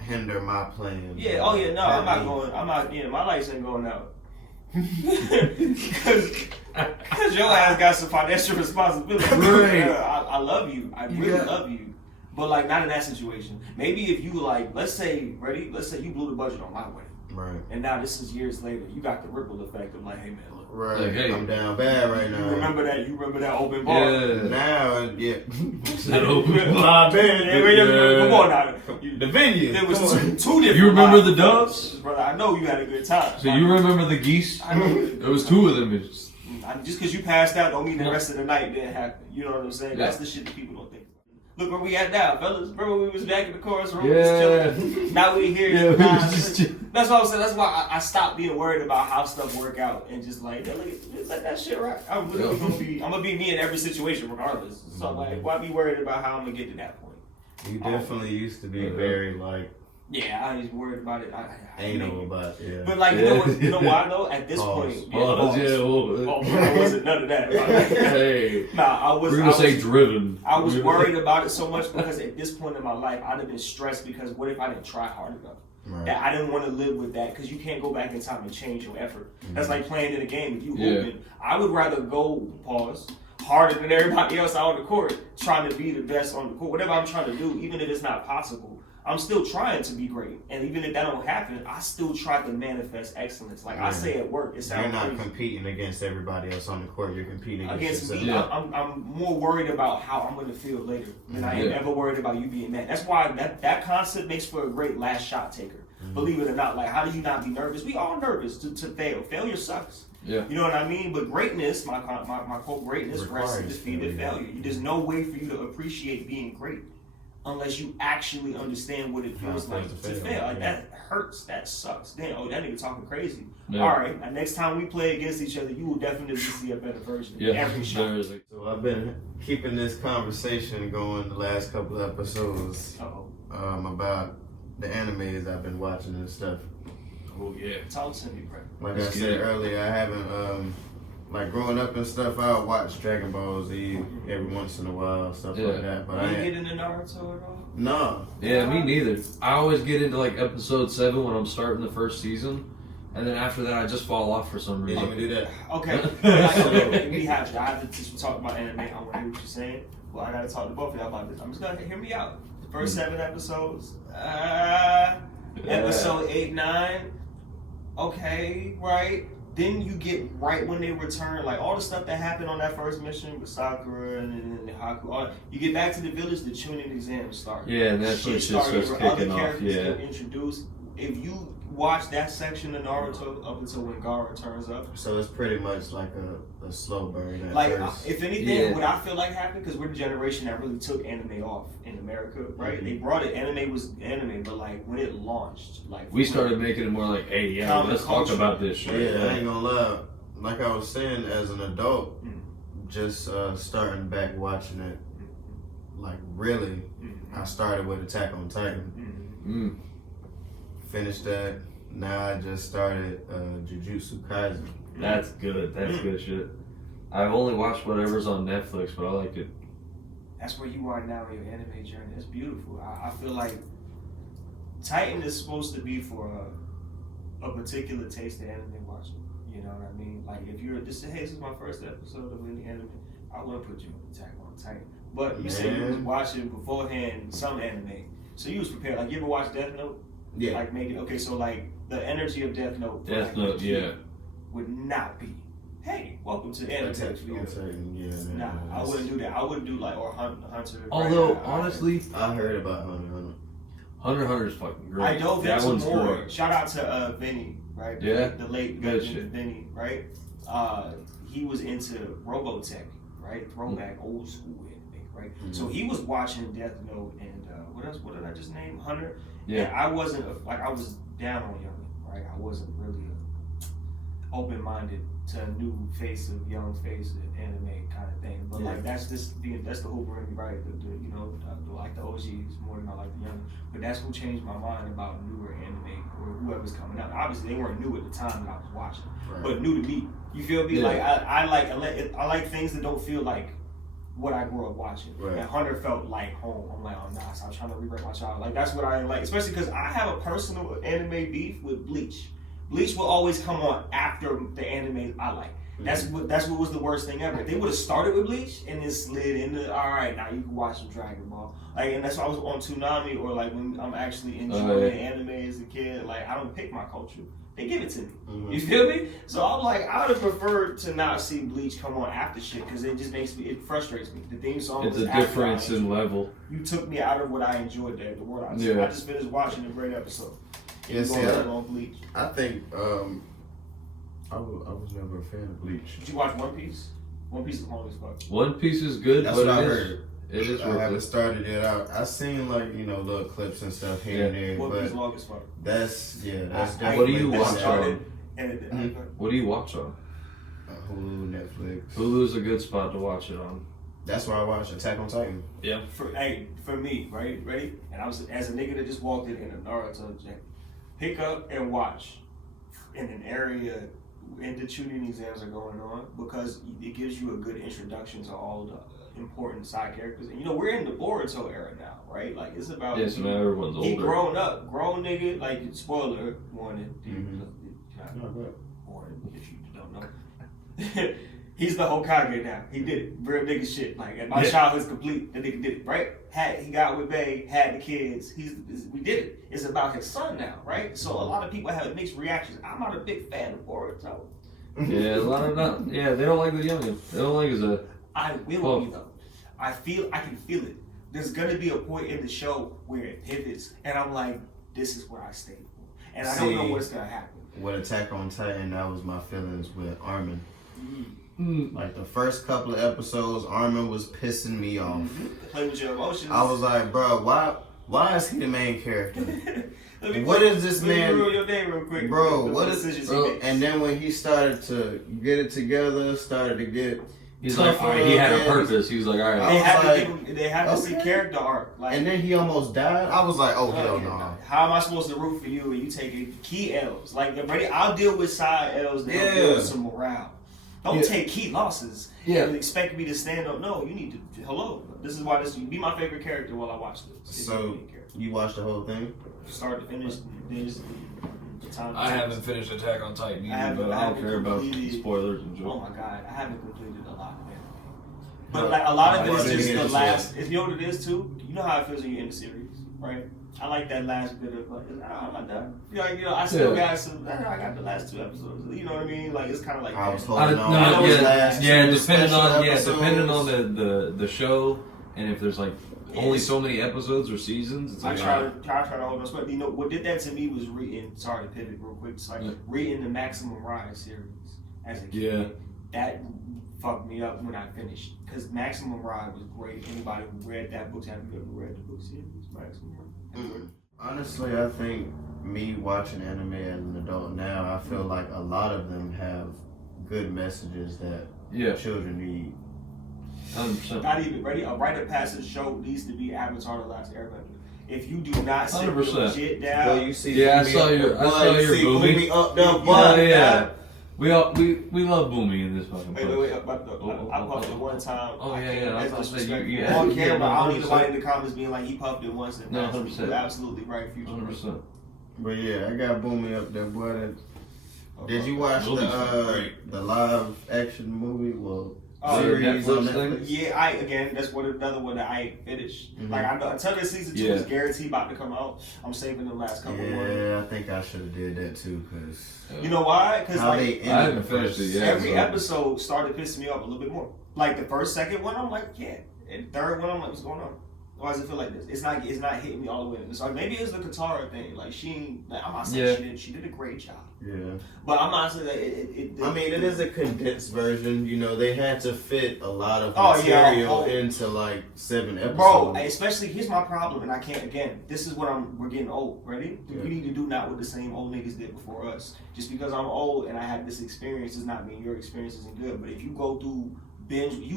hinder my plans. Yeah. Oh yeah. No, I'm not going. I'm not. Yeah, my lights ain't going out. Because your ass got some financial responsibility. Right. I love you. I really love you. But like not in that situation. Maybe if you like, let's say you blew the budget on my wedding. Right. And now this is years later. You got the ripple effect of like, hey man, look. Right. Like, hey, I'm down bad right now. You remember that open bar? Yeah. Now, yeah. That open bar. Come on now. The venue. There was two different. You remember the doves? Brother, I know you had a good time. So you remember the geese? I know. There was 2 of them. Just because you passed out don't mean the rest of the night didn't happen. You know what I'm saying? That's the shit that people don't think. Look where we at now, fellas. Remember when we was back in the chorus room? Yeah. Now we here. Yeah, That's what I'm saying. That's why I stopped being worried about how stuff work out and just like, let that shit right. I'm literally gonna be me in every situation regardless. So like, why be worried about how I'm gonna get to that point? You definitely used to be very like. Yeah, I was worried about it. I anal about But like, you know why though? At this point, it wasn't none of that. Hey, nah, we're gonna say driven. I was worried about it so much because at this point in my life, I'd have been stressed because what if I didn't try hard enough? Right. That I didn't want to live with that because you can't go back in time and change your effort. Mm-hmm. That's like playing in a game. If you hooping, I would rather go harder than everybody else out on the court, trying to be the best on the court. Whatever I'm trying to do, even if it's not possible. I'm still trying to be great, and even if that don't happen, I still try to manifest excellence. Like I say at work, it sounds. You're not crazy. Competing against everybody else on the court. You're competing against me. yourself. I'm more worried about how I'm going to feel later than I am ever worried about you being mad. That's why that concept makes for a great last shot taker. Mm-hmm. Believe it or not, like how do you not be nervous? We all nervous to fail. Failure sucks. Yeah. You know what I mean? But greatness, my quote, greatness rests in defeated failure. There's no way for you to appreciate being great unless you actually understand what it feels like to fail. Like that hurts. That sucks. Damn, that nigga talking crazy. Yeah. All right, next time we play against each other, you will definitely see a better version. Yeah, every shot. So I've been keeping this conversation going the last couple of episodes about the animes I've been watching and stuff. Oh yeah, talk to me, bro. Like I said earlier, I haven't like growing up and stuff. I would watch Dragon Ball Z every once in a while, stuff like that. But you get into Naruto at all? No. Yeah, me neither. I always get into like episode 7 when I'm starting the first season, and then after that I just fall off for some reason. You do that? Okay. We have to. I have to just talk about anime. I want to hear what you're saying. Well, I got to talk to both of y'all about this. I'm just gonna hear me out. The first 7 episodes. Episode 8, 9. Okay, right. Then you get right when they return, like all the stuff that happened on that first mission with Sakura and Haku. You get back to the village, the Chunin exams start. Yeah, and that's when shit starts kicking other off. Characters get introduced. If you watch that section of Naruto up until when Gaara turns up, so it's pretty much like a slow burn. Like if anything, what I feel like happened because we're the generation that really took anime off in America, right? Mm-hmm. They brought it. Anime was anime, but like when it launched, like we started making it more like, hey, let's talk about this shit. Yeah, I ain't gonna lie. Like I was saying, as an adult, just starting back watching it, like really, I started with Attack on Titan. Finished that. Now I just started Jujutsu Kaisen. That's good. That's good shit. I've only watched whatever's on Netflix, but I like it. That's where you are now in your anime journey. It's beautiful. I feel like Titan is supposed to be for a particular taste of anime watching. You know what I mean? Like if you're this is my first episode of any anime, I wouldn't put you on Attack on Titan. But you said you was watching beforehand some anime. So you was prepared. Like, you ever watch Death Note? Yeah. Like, maybe, okay, so like, the energy of Death Note. for, Death like, Note, a kid yeah. Would not be, hey, welcome to the anime Attack video. on Titan, yeah. Nah, I wouldn't do that. I wouldn't do like, or Hunter. Although, right? honestly, I heard about Hunter. Hunter x Hunter is fucking great. I dove that into one's more. great. Shout out to Vinny, right? Yeah. The late Good shit. Vinny, right? He was into Robotech, right? Throwback old school anime, right? Mhm. So he was watching Death Note and what else? What did I just name? Hunter. Yeah. And I wasn't I was down on young, right? I wasn't really open minded to a new face of young face anime kind of thing. But like that's the whole bring me right. You know, I like the OGs more than I like the young. But that's what changed my mind about newer anime or whoever's coming out. Obviously, they weren't new at the time that I was watching, Right. but new to me. You feel me? Yeah. Like I like things that don't feel like what I grew up watching. Right. And Hunter felt like home. I'm like, oh nah, so I'm trying to rewrite my child. Like that's what I like, especially because I have a personal anime beef with Bleach. Bleach will always come on after the anime I like. That's what was the worst thing ever. If they would have started with Bleach and then slid into, all right, now you can watch some Dragon Ball. Like, and that's why I was on Toonami, or like when I'm actually enjoying anime as a kid. Like, I don't pick my culture; they give it to me. Mhm. You feel me? So I'm like, I would have preferred to not see Bleach come on after shit because it just it frustrates me. The theme song. It's was a after difference I in enjoyed. level. You took me out of what I enjoyed there. The word I just finished watching a great episode. Yeah, You see, going on Bleach? I think I was never a fan of Bleach. Did you watch One Piece? One Piece is long as fuck. One Piece is good, That's but what I it is. heard. It is I haven't worth it. started it out. I seen like little clips and stuff here and there, One but Piece long as fuck. that's I definitely. What do you that's watch started, on? and it, Mhm. What do you watch on? Hulu, Netflix. Hulu's a good spot to watch it on. That's why I watch Attack on Titan. Yeah. for me, right? Ready? And I was as a nigga that just walked in a Naruto jack. Pick up and watch in an area and the tuning exams are going on because it gives you a good introduction to all the important side characters. And we're in the Boruto era now, right? Like it's about Yeah, so now everyone's he older. grown up, grown nigga. Like spoiler warning, No, but warning if you don't know. He's the Hokage now. He did it. Real nigga shit. Like my childhood's complete. The nigga did it, right? He got with Bae, had the kids. We did it. It's about his son now, right? So a lot of people have mixed reactions. I'm not a big fan of Boruto. Yeah, a lot of not. Yeah, they don't like the youngin. They don't like his I will be though. I can feel it. There's gonna be a point in the show where it pivots, and I'm like, this is where I stay for, and I don't know what's gonna happen. with Attack on Titan, that was my feelings with Armin. Mm. Like the first couple of episodes, Armin was pissing me off. Play with your emotions. I was like, bro, why is he the main character? What is this man- Let me ruin your day real quick. Bro, The what is decisions bro? he makes. And then when he started to get it together, started to get He's like, tougher all right, he had a again. purpose. He was like, all right. I They was have like, to give him, they have to see okay. character arc. Like, and then he almost died. I was like, oh hell no. How am I supposed to root for you when you take key L's? Like, buddy, I'll deal with side L's that will build some morale. Don't take key losses and expect me to stand up. No, you need to. Hello, this is why be my favorite character while I watch this. So you watched the whole thing? Start to finish. There's the time. I haven't finished Attack on Titan either, I haven't- but I I don't haven't care about completed- spoilers and Oh joke. my god, I haven't completed a lot of anime. But like a lot of it is just the last. You know what it is too. You know how it feels when you're in the series, right? I like that last bit of like, I'm not done. I still got some. I got the last 2 episodes. You know what I mean? Like it's kind of like I was that. holding on. I know it's last depending special on episodes. depending on the show, and if there's like only so many episodes or seasons, it's I like try to hold on. But what did that to me was reading. Sorry to pivot real quick. It's like reading the Maximum Ride series as a kid. Yeah. That fucked me up when I finished because Maximum Ride was great. Anybody who read that book, have you ever read the book series Maximum Ride? Honestly, I think me watching anime as an adult now, I feel like a lot of them have good messages that children need. 100%. Not even ready. A rite of passage show needs to be Avatar: The Last Airbender. If you do not sit your 100%. shit down, Well, you see, Yeah, I Boomy saw up your- the I butt, saw you your see Boomy. Boomy up the Yeah, butt. yeah. We love Boomy in this fucking place. wait. I puffed it one time. Oh, yeah, can't- yeah, I that's was gonna say, disrespectful. you- On yeah, camera, no, I don't need 100%. nobody in the comments being like he puffed it once and No, that's 100%. You're absolutely right, future. 100%. But yeah, I got Boomy up there, boy. Did you watch Boomy's great. the live action movie? Well, series on Netflix thing? Netflix. Yeah, that's another one that I ain't finished. Mhm. Like I know until this season 2 is guaranteed about to come out. I'm saving the last couple more. Yeah, I think I should have did that too, cause You know why? Because how like they I ended haven't the finished first. it yet. every so- episode started pissing me off a little bit more. Like the first, second one, I'm like, yeah. And third one, I'm like, what's going on? Why does it feel like this? It's not hitting me all the way. It's like maybe it's the Katara thing. Like she ain't. Like, I'm not saying she did a great job. Yeah. But I'm not saying that I mean, it is a condensed version. You know, they had to fit a lot of Oh, yeah. material into like 7 episodes. Bro, especially here's my problem, and I can't. Again, this is what we're getting old. Ready? Yeah. We need to do not what the same old niggas did before us. Just because I'm old and I had this experience does not mean your experience isn't good. But if you go through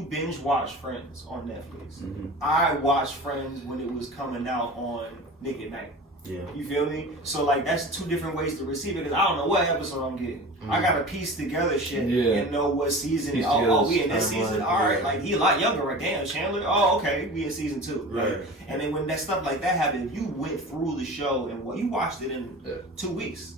binge watch Friends on Netflix. Mhm. I watched Friends when it was coming out on Nick at Night. Yeah. You feel me? So like that's two different ways to receive it because I don't know what episode I'm getting. I gotta piece together shit and know what season. Piece Oh, we in together this season. timeline, All right, yeah. like he a lot younger, right? Damn, Chandler. Oh, okay, we in season 2, Right. And then when that stuff like that happened, if you went through the show and you watched it in 2 weeks.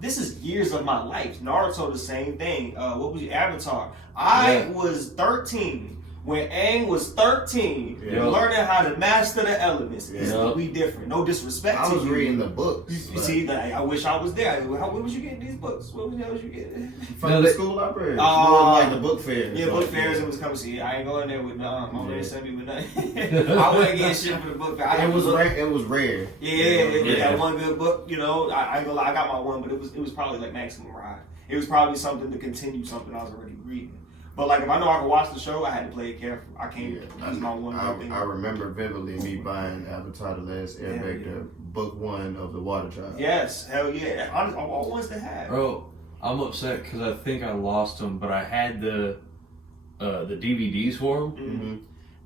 This is years of my life. Naruto, the same thing. What was your Avatar? I was 13 when Aang was 13, learning how to master the elements. We different. No disrespect I to was you. reading the books. You see, I wish I was there. Where was you getting these books? What the hell was you getting? From the school library. Like the book fair. Yeah, book fairs. It was coming. See, I ain't going there with my man sent me with nothing. I wasn't getting shit for the book fair. It was rare. It was rare. Yeah, that one good book. You know, I ain't gonna lie. I got my one, but it was probably like maximum ride. It was probably something to continue something I was already reading. But like if I know I could watch the show, I had to play it careful. I can't use my one good thing. I remember vividly me buying Avatar: The Last Airbender, book 1 of the Water Tribe. Yes, hell yeah. I want to have. Bro, I'm upset because I think I lost them, but I had the DVDs for them, Mm-hmm.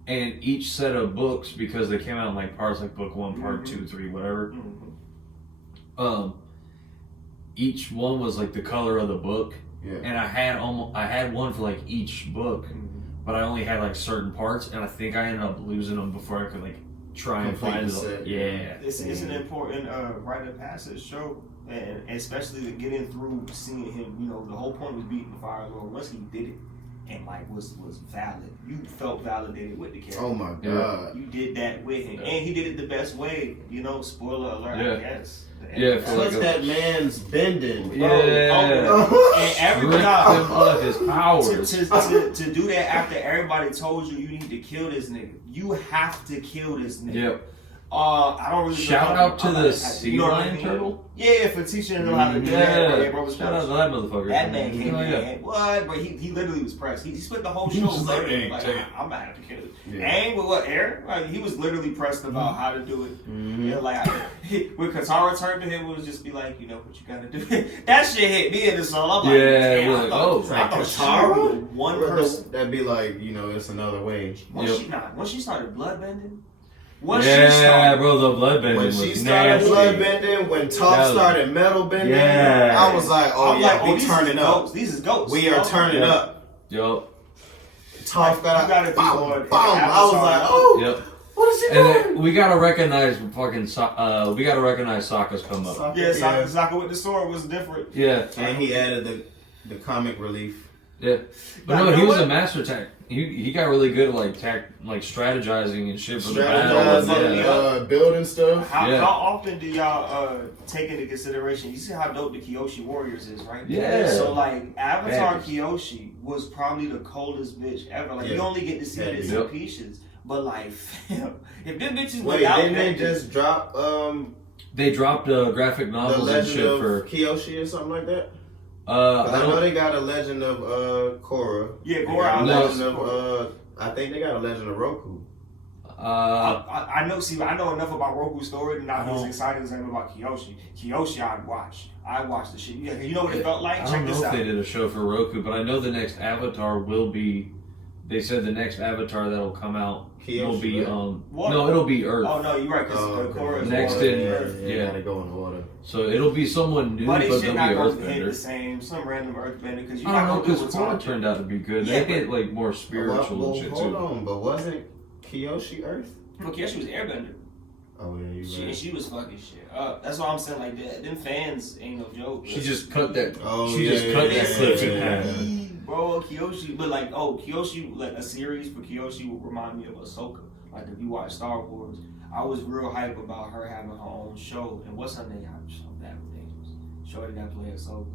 and each set of books, because they came out in like parts, like book 1, part 2, 3, whatever. Mm-hmm. Each one was like the color of the book. Yeah. And I had one for like each book, but I only had like certain parts, and I think I ended up losing them before I could like try and Complete find the them. set. Yeah. It's an important rite of passage show, and especially getting through seeing him. You know, the whole point was beating the Fire Lord. Once he did it, and like was valid, you felt validated with the character. Oh my god. You did that with him, and he did it the best way. You know, spoiler alert, I guess. Yeah, So like that man's bending. Yeah. And every Stripped time him of his powers. to do that after everybody told you need to kill this nigga, you have to kill this nigga. Yep. I don't really Shout out to the sea lion turtle. Yeah, for teaching him how to do that. Yeah, bro, was Shout out to that motherfucker. that man came Oh, in yeah. and what? But he literally was pressed. He spent the whole He show was like, literally "Hey, like, take it." I'm gonna have to kill it. Yeah. Aang with what air? Like he was literally pressed about how to do it. Mhm. Yeah, like when Katara turned to him, it was just be like, you know what you gotta do. That shit hit me in the soul. I'm like, Yeah, damn, we're I like, thought, oh, It's I like thought she Katara? was one person. That'd be like, you know, it's another way. Once she started bloodbending. Once Yeah, she started, bro, the bloodbending When was she started nasty. blood bending, when That Toph was- started metal bending, Yeah. I was like, oh I'm yeah, like, we these turning is up. goats. These is goats. We are turning Yeah. up. Yup. Toph You gotta be boom, on boom. I was Avatar. like, oh, Yep. what is she And doing? then we gotta recognize we gotta recognize Sokka's come up. Yeah, Sokka with the sword was different. Yeah. And he added the comic relief. Yeah. But Now, no, you he know was what? a master tech. He got really good at like strategizing and shit for the battle. Strategizing, Yeah. building stuff. Yeah. How often do y'all take into consideration? You see how dope the Kyoshi Warriors is, right? Yeah. So like Avatar Savage. Kyoshi was probably the coldest bitch ever. Like you Yeah. only get to see bits Yep. and pieces, but like if them bitches Wait, without didn't they that- just drop They dropped graphic the novels and Legend shit of for. Kyoshi or something like that? I 'Cause I know don't. they got a Legend of Korra. Yeah, They Korra, got a I know. Legend of I think they got a Legend of Roku. I know. See, I know enough about Roku's story to not be as don't- excited as I am about Kyoshi. Kyoshi, I'd watch. I watched the shit. You know what it felt like? I Check don't know this if out. they did a show for Roku, but I know the next Avatar will be. They said the next Avatar that'll come out will Kyoshi, be right? What? no, it'll be Earth. Oh no, you're right. Because okay. Korra is Next water. in- yeah, yeah. they go in the water. So it'll be someone new, But but they they'll should be not go hit the Earthbender. same, some random Earthbender because you're I not don't know gonna do because what's Korra on turned out to be good. Yeah, They hit like more spiritual well, and shit hold too. on, but wasn't Kyoshi Earth? Well, Kyoshi was Airbender. Oh yeah, you right. She was fucking shit up. That's why I'm saying like that. Them fans ain't no joke. She just cut that. Oh, she yeah, just yeah, cut yeah, that yeah, clip in yeah, half. yeah. Bro, Kyoshi, but like, Kyoshi, like a series for Kyoshi would remind me of Ahsoka. Like if you watch Star Wars, I was real hype about her having her own show. And what's her name? I'm bad with names. Shorty that played Ahsoka.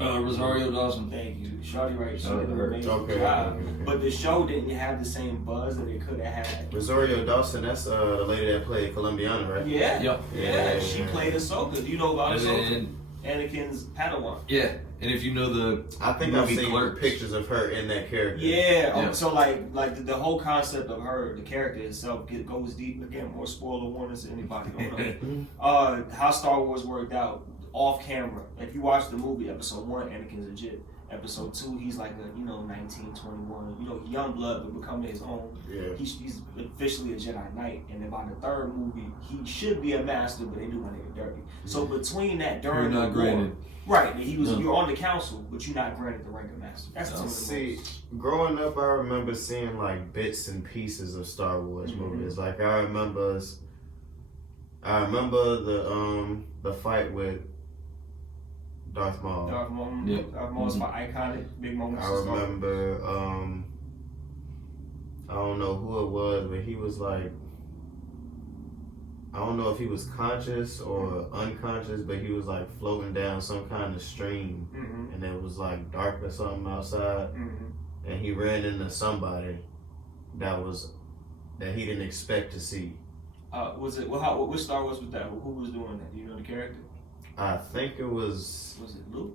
Rosario Dawson. Thank you. Shorty, right? She did an amazing Okay. job. But the show didn't have the same buzz that it could have had. Rosario Dawson, that's the lady that played Colombiana, right? Yeah. Yep. Yeah. She played Ahsoka. Do you know about Ahsoka? And Anakin's Padawan. yeah, and if you know the I think I've movie seen Clerks. pictures of her in that character. Yeah. Yeah. So like the whole concept of her, the character itself, goes deep. Again, more spoiler warnings to anybody who don't know. How Star Wars worked out off camera. If you watch the movie, episode 1, Anakin's legit. Episode 2, he's like a 19, 21, young blood but becoming his own. Yeah. He's officially a Jedi Knight, and then by the third movie, he should be a master, but they do want to get dirty. So between that, during You're not the war, granted. right? He was No. you're on the council, but you're not granted the rank of master. That's the See, growing up, I remember seeing like bits and pieces of Star Wars movies. Like I remember the fight with Darth Maul. Darth Maul. Yep. Darth Maul is my iconic big moments. I remember, I don't know who it was, but he was like, I don't know if he was conscious or unconscious, but he was like floating down some kind of stream, and it was like dark or something outside, and he ran into somebody that he didn't expect to see. Was it? Which Star Wars was that? Who was doing that? Do you know the character? I think it was. Was it Luke?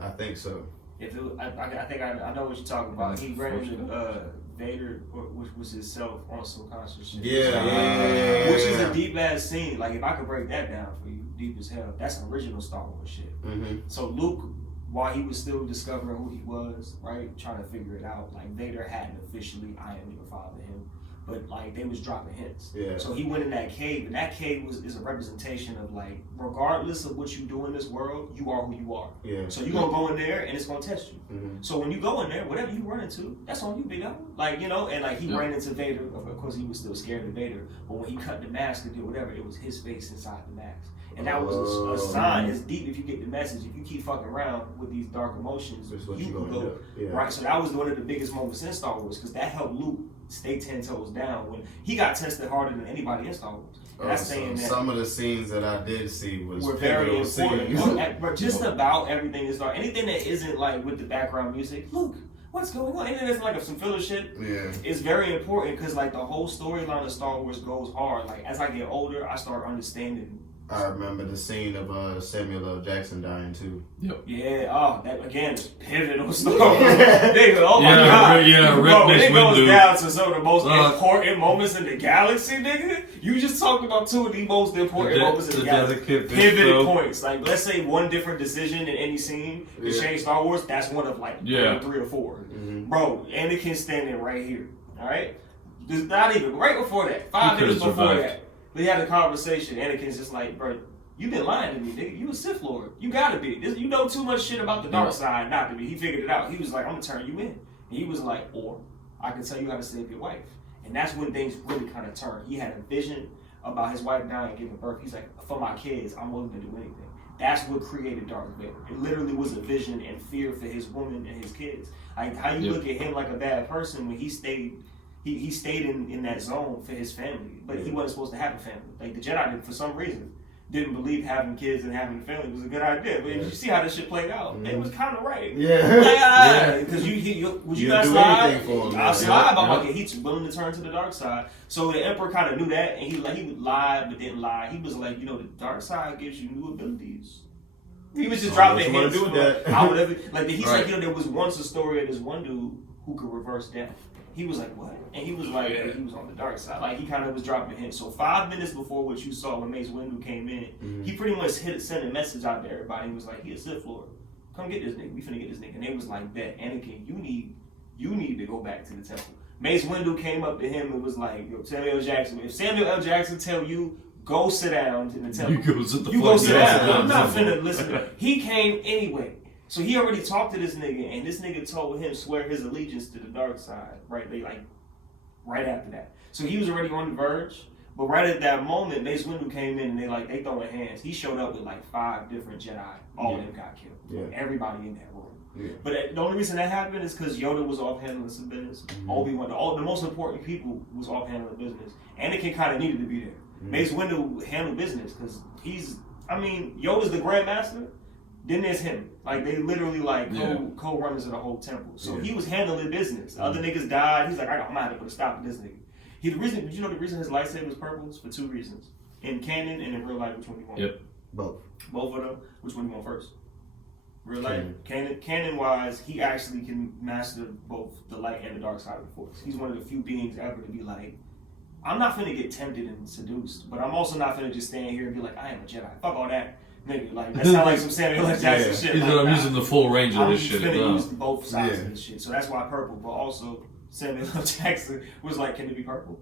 I think so. If it, I think I know what you're talking about. He ran into Vader, which was himself on some conscious shit. Yeah. Which is a deep ass scene. Like if I could break that down for you, deep as hell. That's original Star Wars shit. Mm-hmm. So Luke, while he was still discovering who he was, right, trying to figure it out, like Vader hadn't officially "I am your father" him, but like they was dropping hints. Yeah. So he went in that cave, and that cave is a representation of like, regardless of what you do in this world, you are who you are. Yeah. So you're gonna go in there, and it's gonna test you. Mm-hmm. So when you go in there, whatever you run into, that's on you, big dog. Like, and like he ran into Vader. Of course, he was still scared of Vader. But when he cut the mask and did whatever, it was his face inside the mask. And that was a sign. It's deep if you get the message. If you keep fucking around with these dark emotions, That's what you you can gonna go. do. Yeah. Right? So that was one of the biggest moments in Star Wars, because that helped Luke stay 10 toes down when he got tested harder than anybody in Star Wars. And that's saying that some of the scenes that I did see was were very pivotal important. scenes. But just about everything is dark. Anything that isn't like with the background music, Luke, what's going on? Anything that's like some filler shit is very important, because like the whole storyline of Star Wars goes hard. Like as I get older, I start understanding. I remember the scene of Samuel L. Jackson dying too. Yeah, that again is pivotal Star Wars. Nigga, oh my god. Bro, it goes Windu. down to some of the most important moments in the galaxy, nigga. You just talked about two of the most important moments in the galaxy. Pivot points. Like, let's say one different decision in any scene to change Star Wars, that's one of like 3 or 4. Mm-hmm. Bro, Anakin standing right here. Alright? Just not even, right before that. 5 minutes before that. They had a conversation. Anakin's just like, bro, you been lying to me, nigga. You a Sith Lord. You gotta be. You know too much shit about the dark side not to be. He figured it out. He was like, I'm gonna turn you in. And he was like, or I can tell you how to save your wife. And that's when things really kind of turned. He had a vision about his wife dying and giving birth. He's like, for my kids, I'm willing to do anything. That's what created Darth Vader. It literally was a vision and fear for his woman and his kids. Like how you look at him like a bad person when he stayed. He stayed in that zone for his family, but he wasn't supposed to have a family. Like the Jedi, for some reason, didn't believe having kids and having a family was a good idea. But you see how this shit played out. It was kind of right. Yeah. Because would you You'll not do slide? anything for him, I'll man. slide, but I'm like, he's willing to turn to the dark side. So the Emperor kind of knew that, and he would lie but didn't lie. He was like, the dark side gives you new abilities. He was just dropping what hints. you wanna do with that? I would have, like he's Right. like, there was once a story of this one dude who could reverse death. He was like, what? And he was like, he was on the dark side. Like, he kind of was dropping hints. So 5 minutes before what you saw when Mace Windu came in, he pretty much sent a message out to everybody. He was like, he a Sith Lord. Come get this nigga. We finna get this nigga. And they was like, bet, Anakin, you need to go back to the temple. Mace Windu came up to him and was like, yo, Samuel L. Jackson, if Samuel L. Jackson tell you, go sit down in the temple. You go sit the You fuck go sit down. down. I'm not finna listen. He came anyway. So he already talked to this nigga, and this nigga told him swear his allegiance to the dark side, right? Right after that. So he was already on the verge, But right at that moment, Mace Windu came in and they throwing hands. He showed up with like 5 different Jedi. All of them got killed. Yeah. Everybody in that room. Yeah. But the only reason that happened is because Yoda was off handling some business. Obi-Wan, the most important people was off handling business. Anakin kind of needed to be there. Mace Windu handled business because Yoda's the Grand Master. Then there's him. Like, they literally, co-runners of the whole temple. So he was handling business. Other niggas died. He's like, I'm not going to stop this nigga. The reason his lightsaber was purple is for 2 reasons. In canon and in real life, which one do you want? Yep. Both. Both of them? Which one do you want first? Real life? Canon-wise, he actually can master both the light and the dark side of the Force. He's one of the few beings ever to be like, I'm not finna get tempted and seduced, but I'm also not finna just stand here and be like, I am a Jedi. Fuck all that. Nigga, like, that sound like some Samuel L. Jackson shit. He's like, I'm using the full range of this shit. I'm finna use both sides of this shit. So that's why purple, but also Samuel L. Jackson was like, can it be purple?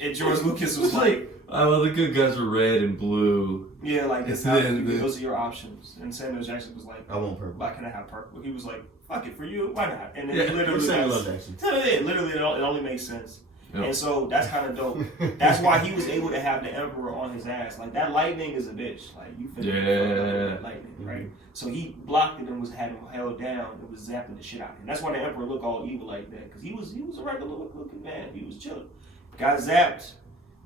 And George Lucas was like, well, the good guys were red and blue. Yeah, like, those are your options. And Samuel Jackson was like, I want purple. Why can I have purple? He was like, fuck it, for you, why not? And then Samuel Jackson. Literally, it only makes sense. Yep. And so that's kind of dope. That's why he was able to have the Emperor on his ass. Like, that lightning is a bitch. Like, you finna lightning, right? So he blocked it and had him held down and was zapping the shit out of him. That's why the Emperor looked all evil like that. Because he was a regular looking man. He was chilling. Got zapped.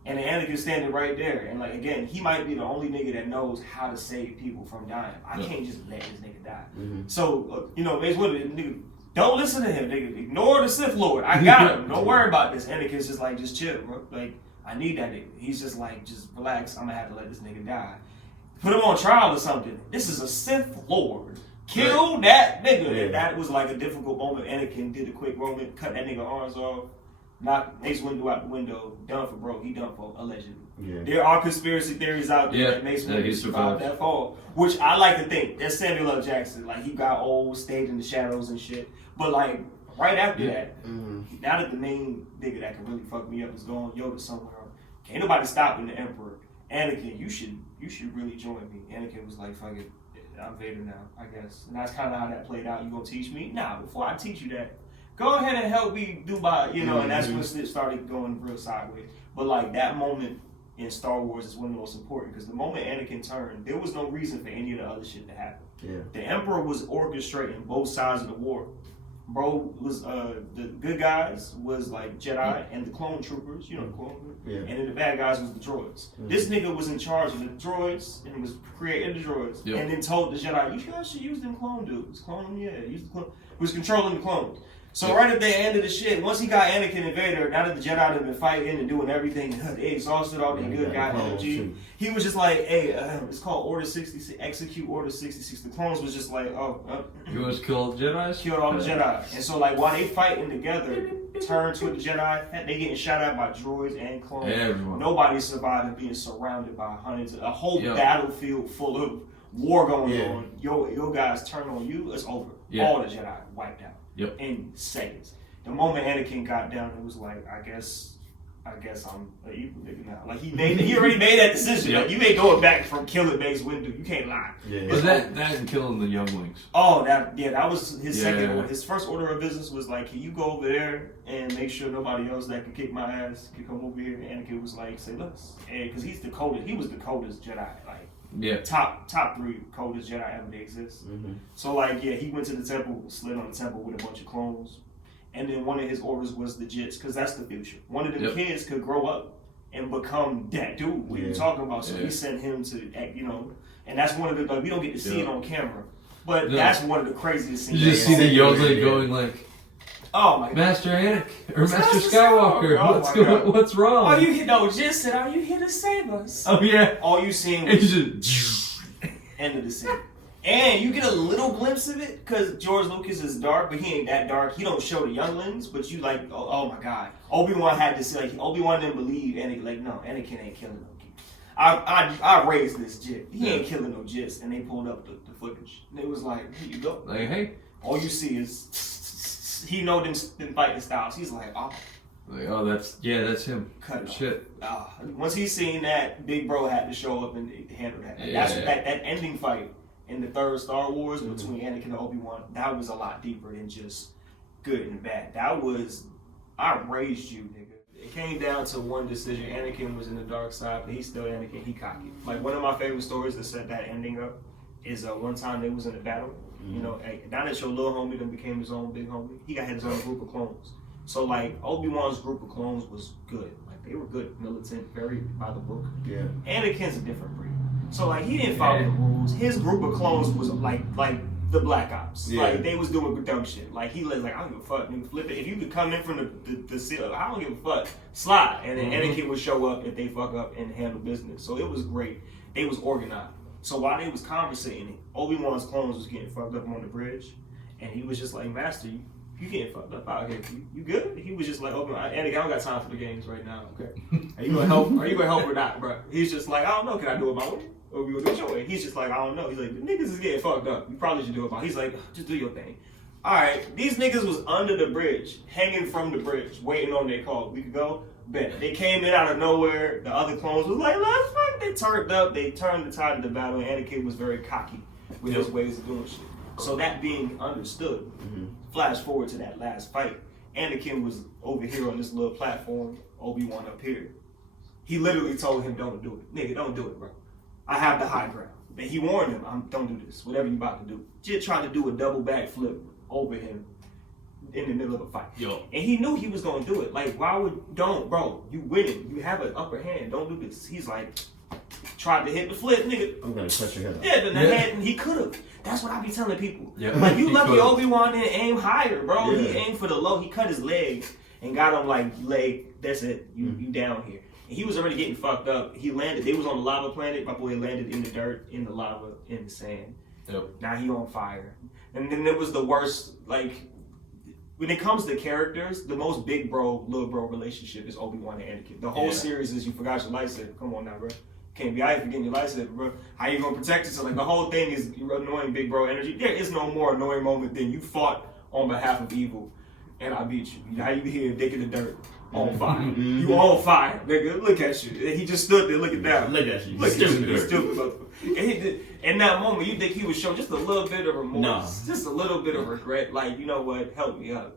And Anakin standing right there. And, like, again, he might be the only nigga that knows how to save people from dying. I can't just let this nigga die. So, Mace Windu, nigga, don't listen to him, nigga. Ignore the Sith Lord. I got him. Don't worry about this. Anakin's just like, just chill, bro. Like, I need that nigga. He's just like, just relax. I'm gonna have to let this nigga die. Put him on trial or something. This is a Sith Lord. Kill that nigga. Yeah. And that was like a difficult moment. Anakin did a quick moment, cut that nigga arms off, knocked Mace Windu out the window. Done for bro. He done for, allegedly. Yeah. There are conspiracy theories out there that Mace Windu survived that fall, which I like to think. That's Samuel L. Jackson. Like, he got old, stayed in the shadows and shit. But, like, right after that, now that the main nigga that can really fuck me up is going Yoda somewhere, can't nobody stopping the Emperor. Anakin, you should really join me. Anakin was like, fuck it, I'm Vader now, I guess. And that's kind of how that played out. You gonna teach me? Nah, before I teach you that, go ahead and help me do my, and that's when it started going real sideways. But, like, that moment in Star Wars is one of the most important, because the moment Anakin turned, there was no reason for any of the other shit to happen. Yeah. The Emperor was orchestrating both sides of the war. Bro was the good guys was like Jedi and the clone troopers, the clone, and then the bad guys was the droids. This nigga was in charge of the droids and was creating the droids, and then told the Jedi, you guys should use them clone dudes. Use the clone. He was controlling the clones. So right at the end of the shit, once he got Anakin and Vader, now that the Jedi had been fighting and doing everything, they exhausted all the good guy energy. He was just like, hey, it's called Order 66, execute Order 66. The clones was just like, You was killed Jedi? Killed all the Jedi. And so, like, while they fighting together, turns with the Jedi, they getting shot at by droids and clones. Everyone. Nobody survived and being surrounded by hundreds of, a whole battlefield full of war going on. Your guys turn on you, it's over. All the Jedi wiped out. In seconds. The moment Anakin got down, it was like, I guess I'm an evil nigga now. Like, he already made that decision. Like, you ain't going back from killing Mace Windu. You can't lie. But that and killing the younglings. Oh, that was his second order. His first order of business was like, can you go over there and make sure nobody else that can kick my ass can come over here? And Anakin was like, say less. And because he's the coldest. He was the coldest Jedi. Like, top 3 coldest Jedi ever to exist. So, like, he went to the temple, slid on the temple with a bunch of clones. And then one of his orders was the Jits, because that's the future. One of them kids could grow up and become that dude we were talking about. So he sent him to act, and that's one of the, like, we don't get to see it on camera. But that's one of the craziest things. You just see the Yoda going like, oh my God. Master Anakin, or Master Skywalker, what's wrong? Are you here? No, Jit said, are you here to save us? Oh, yeah. All you seen was just end of the scene. And you get a little glimpse of it, because George Lucas is dark, but he ain't that dark. He don't show the younglings, but you like, oh my God. Obi-Wan had to say, like, Obi-Wan didn't believe Anakin. Like, no, Anakin ain't killing no kids. I raised this Jit. He ain't killing no Jits. And they pulled up the footage. And it was like, here you go. Like, hey. All you see is, he know them fighting styles. He's like, oh. Like, oh, that's him. Cut it shit. Once he seen that, Big Bro had to show up and handle that. That's that ending fight in the third Star Wars between Anakin and Obi-Wan, that was a lot deeper than just good and bad. That was, I raised you, nigga. it came down to one decision. Anakin was in the dark side, but he's still Anakin. He cocky. Like one of my favorite stories that set that ending up is one time they was in a battle. You know, now that your little homie then became his own big homie, he got his own group of clones. So like Obi-Wan's group of clones was good. Like they were good, militant, very by the book. Yeah. Anakin's a different breed. So like he didn't follow the rules. His group of clones was like the Black Ops. Yeah. Like they was doing dumb shit. Like he was like, I don't give a fuck, nigga, flip it. If you could come in from the seal, I don't give a fuck. Slide. And then Anakin would show up if they fuck up and handle business. So it was great. They was organized. So while they was conversating, Obi-Wan's clones was getting fucked up on the bridge. And he was just like, Master, you getting fucked up out here. You good? He was just like, Anakin, I don't got time for the games right now, okay? Are you gonna help? Are you gonna help or not, bro? He's just like, I don't know, can I do it my way? Or we gonna do it your way? He's just like, I don't know. He's like, the niggas is getting fucked up. You probably should do it my way. He's like, just do your thing. Alright, these niggas was under the bridge, hanging from the bridge, waiting on their call. We could go? Bet. They came in out of nowhere. The other clones was like, let's fuck. They turned up. They turned the tide of the battle. And Anakin was very cocky with his ways of doing shit. So that being understood, flash forward to that last fight. Anakin was over here on this little platform. Obi-Wan up here. He literally told him, don't do it. Nigga, don't do it, bro. I have the high ground. And he warned him, don't do this. Whatever you about to do. Just trying to do a double backflip over him in the middle of a fight. Yo. And he knew he was going to do it. Like, bro, you winning. You have an upper hand. Don't do this. He's like, tried to hit the flip, nigga. I'm gonna cut your head off. Yeah, the head, and he could have. That's what I be telling people. Yeah. Like, you He lucky could've. Obi-Wan didn't aim higher, bro. Yeah. He aimed for the low. He cut his leg and got him like, leg, that's it. You down here. And he was already getting fucked up. He landed. They was on the lava planet. My boy landed in the dirt, in the lava, in the sand. Yep. Now he on fire. And then it was the worst, like, when it comes to characters, the most big bro, little bro relationship is Obi-Wan and Anakin. The whole series is you forgot your lightsaber. Come on now, bro. Can't be out here forgetting your lightsaber, bro. How you gonna protect yourself? Like, the whole thing is annoying big bro energy. There is no more annoying moment than you fought on behalf of evil and I beat you. How you here dick in the dirt on fire. You on fire, nigga. Look at you. And he just stood there looking down. Look at you. Look at you. Stupid. Stupid motherfucker. And he did, in that moment, you think he would show just a little bit of remorse. No. Just a little bit of regret. Like, you know what? Help me up.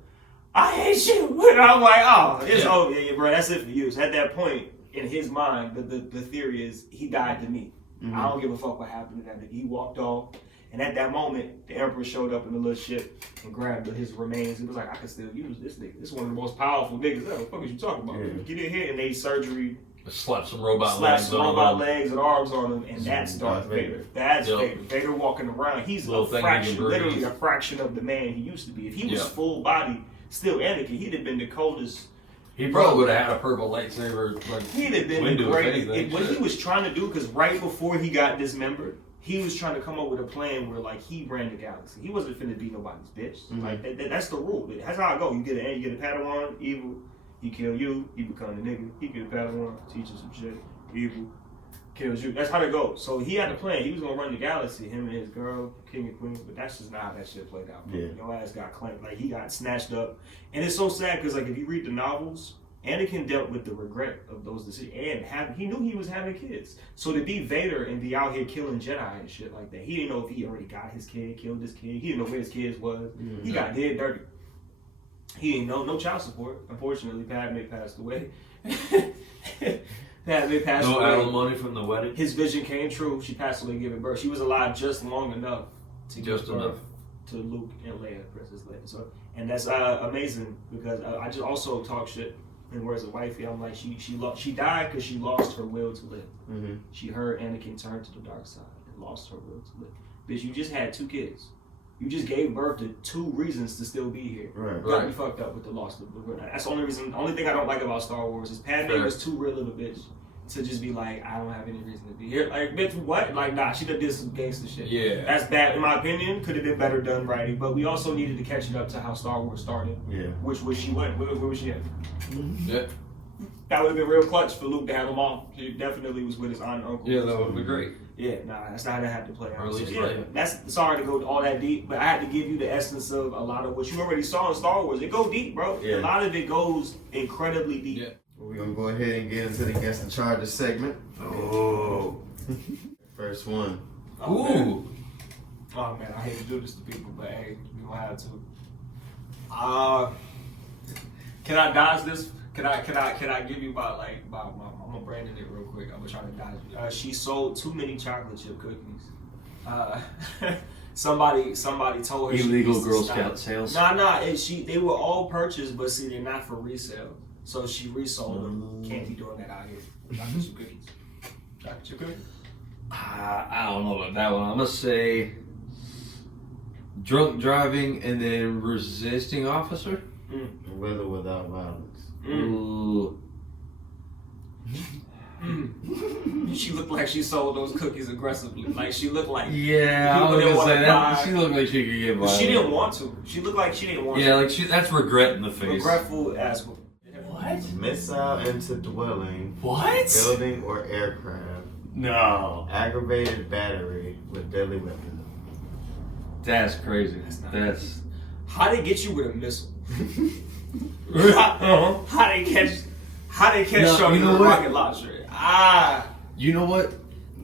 I hate you. And I'm like, oh, it's over. Yeah, bro, that's it for you. So at that point, in his mind, the theory is he died to me. I don't give a fuck what happened to that nigga. He walked off. And at that moment, the Emperor showed up in the little ship and grabbed his remains. He was like, I can still use this nigga. This is one of the most powerful niggas ever. What the fuck is you talking about? Yeah. Get in here and they surgery. Slap some robot Slapped legs some on robot him. legs and arms on him, and that's Darth Vader. That's Yep. Vader. Vader walking around. He's Little a thing he fraction, can breathe. literally a fraction of the man he used to be. If he was Yeah. full body, still Anakin, he'd have been the coldest. He probably would have had a purple lightsaber. Like, He'd have been window, the if greatest. anything. What he was trying to do, because right before he got dismembered, he was trying to come up with a plan where, like, he ran the galaxy. He wasn't finna be nobody's bitch. Like, that's the rule. That's how I go. You get a Padawan, evil. He kill you. He become the nigga. He get a Padawan, teach you some shit. Evil. Kills you. That's how it goes. So he had a plan. He was gonna run the galaxy, him and his girl, king and queen. But that's just not how that shit played out. Yeah. Your ass got claimed. Like, he got snatched up. And it's so sad because, like, if you read the novels, Anakin dealt with the regret of those decisions, and he knew he was having kids. So to be Vader and be out here killing Jedi and shit like that, he didn't know if he already got his kid, killed his kid. He didn't know where his kids was. He got dead dirty. He didn't know, no child support. Unfortunately, Padme passed away. Padme passed no away. alimony from the wedding. His vision came true. She passed away giving birth. She was alive just long enough to give birth to Luke and Leia, Princess Leia. So, and that's amazing because I just also talk shit. And whereas a wifey, I'm like, she died because she lost her will to live. She heard Anakin turn to the dark side and lost her will to live. Bitch, you just had 2 kids. You just gave birth to 2 reasons to still be here. Right. Got me fucked up with the loss of the will. That's the only reason. The only thing I don't like about Star Wars is Padme was too real of a bitch to just be like, I don't have any reason to be here. Like, bitch, what? Like, nah, she done did some gangster shit. Yeah. That's bad, in my opinion. Could have been better done writing, but we also needed to catch it up to how Star Wars started. Yeah. Which was she went? Where was she at? Yeah. That would have been real clutch for Luke to have him off. He definitely was with his aunt and uncle. Yeah, that would be great. Yeah, nah, that's not how that had to play out. Or at least So, yeah, Leia. that's sorry to go all that deep, but I had to give you the essence of a lot of what you already saw in Star Wars. It go deep, bro. Yeah. A lot of it goes incredibly deep. Yeah. We're gonna go ahead and get into the guest in charge segment. Oh. First one. Oh, man. Ooh. Oh man, I hate to do this to people, but hey, we gonna have to. Can I dodge this? Can I give you my I'm gonna brand it real quick. I'm gonna try to dodge it. She sold too many chocolate chip cookies. Somebody told her Illegal she Girl stop. Scout sales. Nah. They were all purchased, but see, they're not for resale. So she resold them. Can't be doing that out here. Chocolate chip cookies. Chocolate chip cookies. I don't know about that one. I'm gonna say drunk driving and then resisting officer. With or without violence. Ooh. She looked like she sold those cookies aggressively. Like she looked like Yeah, I people was didn't gonna say wanna that. buy. She looked like she could get But violent. she didn't want to. She looked like she didn't want to. Yeah, like that's regret in the face. Regretful as What? Missile into dwelling, What? building, or aircraft. No. Aggravated battery with deadly weapon. That's crazy. That's how they get you with a missile. Uh-huh. How they catch No, Shorty you know with a what? rocket launcher. You know what?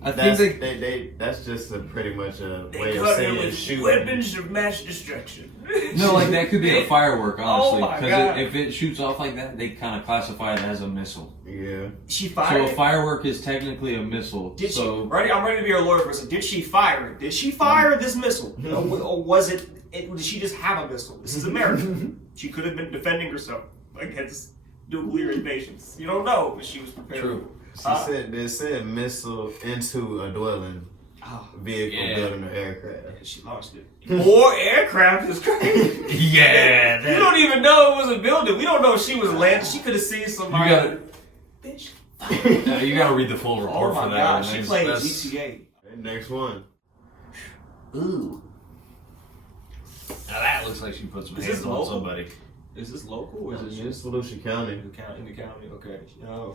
I That's, think they that's just pretty much a They way of cut it saying with shooting. weapons of mass destruction. no, like that could be a firework, honestly. Oh my Because God. if it shoots off like that, they kind of classify it as a missile. Yeah. She So fired a it. firework is technically a missile. Did so she? Ready? I'm ready to be her lawyer for a second. Did she fire it? Did she fire this missile? Or was it? Did she just have a missile? This is America. She could have been defending herself against nuclear invasions. You don't know, but she was prepared. True. They said missile into a dwelling, vehicle, Yeah. building, or aircraft. She launched it. Or aircraft is crazy. Yeah. You don't even know it was a building. We don't know if she was landing. She could have seen somebody. You gotta- Bitch. You gotta read the full report Oh for my that. god, one. she That's- played that's- GTA. And next one. Ooh. Now that looks like she put some Is hands this on local? somebody. Is this local or is it It's just Volusia County. in the county? Okay. Yeah.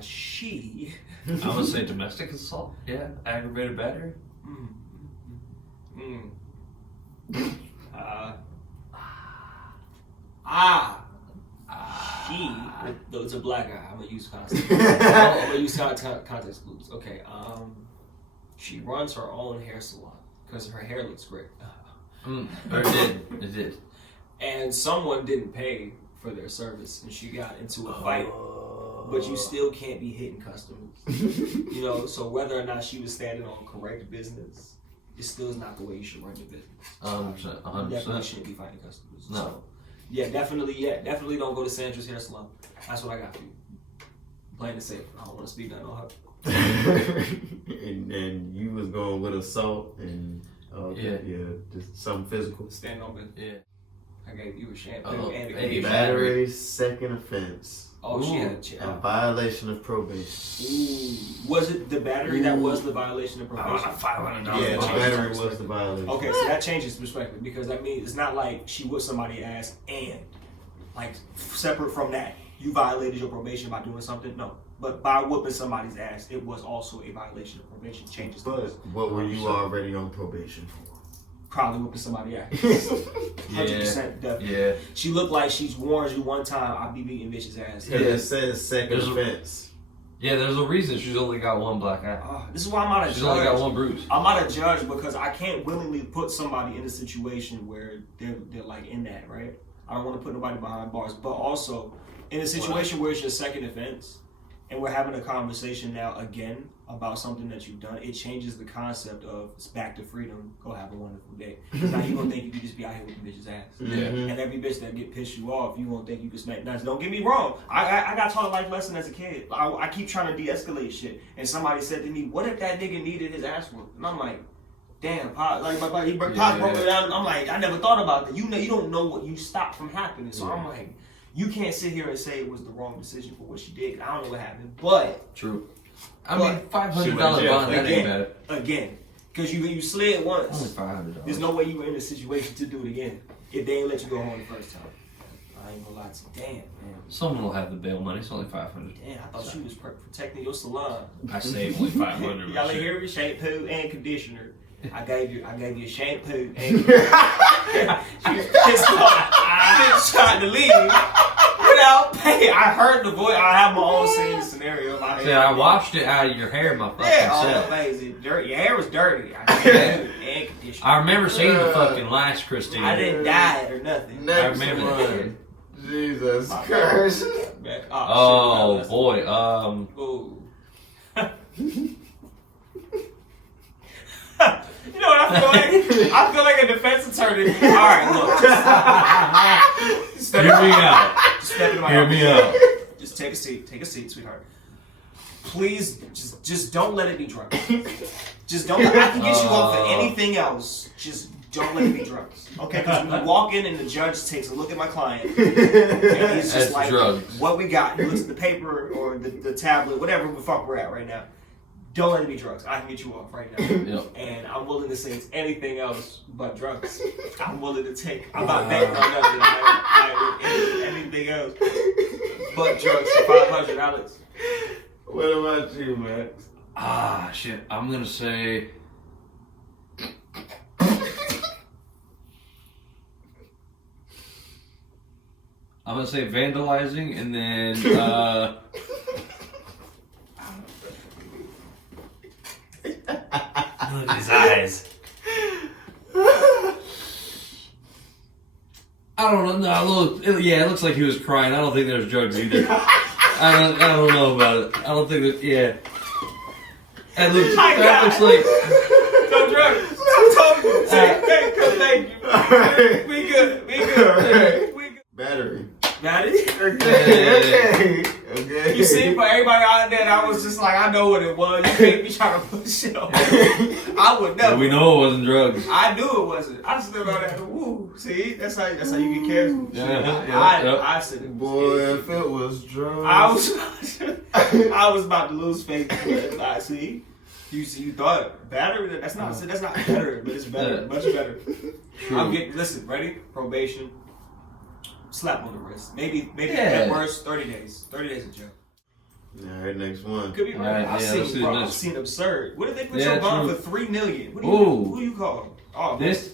She. I would say domestic assault. Yeah. Aggravated battery. She. It's a black guy. I'm gonna use context. I'm gonna use context clues. Okay. She runs her own hair salon because her hair looks great. Or it did. It did. And someone didn't pay for their service, and she got into a fight. But you still can't be hitting customers. You know, so whether or not she was standing on correct business, it still is not the way you should run your business. 100%. You definitely 100%. shouldn't be fighting customers. No. So, definitely don't go to Sandra's hair salon. That's what I got for you. Plain and safe. I don't want to speak nothing on her. and you was going with assault and just something physical. Stand on business. Yeah. I gave you a shampoo Oh, and a hey, cake. Battery, second offense. Oh, she had a A chair. violation of probation. Ooh. Was it the battery that was the violation of probation? $500. Yeah, the battery was the violation. Okay, so that changes perspective because that means it's not like she whipped somebody's ass and like separate from that, you violated your probation by doing something. No, but by whooping somebody's ass, it was also a violation of probation. Changes. But things. what were you already on probation for? Probably whooping somebody's ass. 100% definitely. Yeah. She looked like she's warned you one time. I be beating bitch's ass. Yeah, it says second There's a- offense. Yeah, there's a reason she's only got one black eye. This is why I'm not a She's only got judge. one bruise. I'm not a judge because I can't willingly put somebody in a situation where they're like in that, right? I don't want to put nobody behind bars, but also in a situation where it's your second offense and we're having a conversation now again about something that you've done, it changes the concept of it's back to freedom, go have a wonderful day. Because now you gonna think you can just be out here with the bitch's ass. Yeah. And every bitch that get pissed you off, you gonna think you can smack nuts. Don't get me wrong. I got taught a life lesson as a kid. I keep trying to de-escalate shit. And somebody said to me, what if that nigga needed his ass whooped? And I'm like, damn, Pop, like Pop broke it down. I'm like, I never thought about that. You know, you don't know what you stopped from happening. So I'm like, you can't sit here and say it was the wrong decision for what she did. I don't know what happened. But True. I mean, $500 She went to jail. bond, that ain't bad. again, because you slid Only once. $500. There's no way you were in a situation to do it again if they ain't let you go home the first time. I ain't gonna lie to you. Damn, man. Someone will have the bail money. It's only $500. Damn, I thought you was protecting your salon. I saved only $500. Y'all ain't hear me? Shampoo and conditioner. I gave you a shampoo and conditioner. She was pissed off. I was trying to leave without paying. I heard the voice. I have my own scene scenario. My See, I washed it out of your hair, my fucking Yeah, all self. amazing. Dirty. Your hair was dirty. I gave you shampoo and conditioner. I remember seeing the fucking last Christine. I didn't die or nothing. Next remember one. Jesus Christ. Man, Oh shit, boy. Ooh. You know what I feel like? I feel like a defense attorney. All right, look. Hear me out. Step into my Hear office. me out. Just take a seat. Take a seat, sweetheart. Please, just don't let it be drugs. Just don't. I can get you off for anything else. Just don't let it be drugs. Okay? Because when you walk in and the judge takes a look at my client, and he's just That's like, drugs. "What we got?" He looks at the paper or the tablet, whatever the fuck we're at right now. Don't let it be drugs. I can get you off right now. Yep. And I'm willing to say it's anything else but drugs. I'm willing to take. I'm not betting on nothing. Anything else but drugs for $500, Alex. What about you, Max? Ah, shit. I'm gonna say. I'm gonna say vandalizing, and then look at his eyes. I don't know. No, look. Yeah, it looks like he was crying. I don't think there's drugs either. I don't know about it. I don't think that. Yeah. That looks like. No drugs. Thank you. We good. Battery. Battery? Okay. You see, for everybody out there, I was just like, I know what it was. You can't be trying to push it on. I would never. Yeah, we know it wasn't drugs. I knew it wasn't. I still know that. Woo. See, that's how you get careful. I said it. Boy, if it was drugs. I was about to lose faith. But I see. You thought battery? That's not better, but it's better, much better. I'm getting. Listen, ready? Probation. Slap on the wrist. Maybe at worst 30 days. 30 days of jail. Alright, next one. Could be right. I've seen absurd. What did they put your bond for $3 million? Who you call? Oh, this.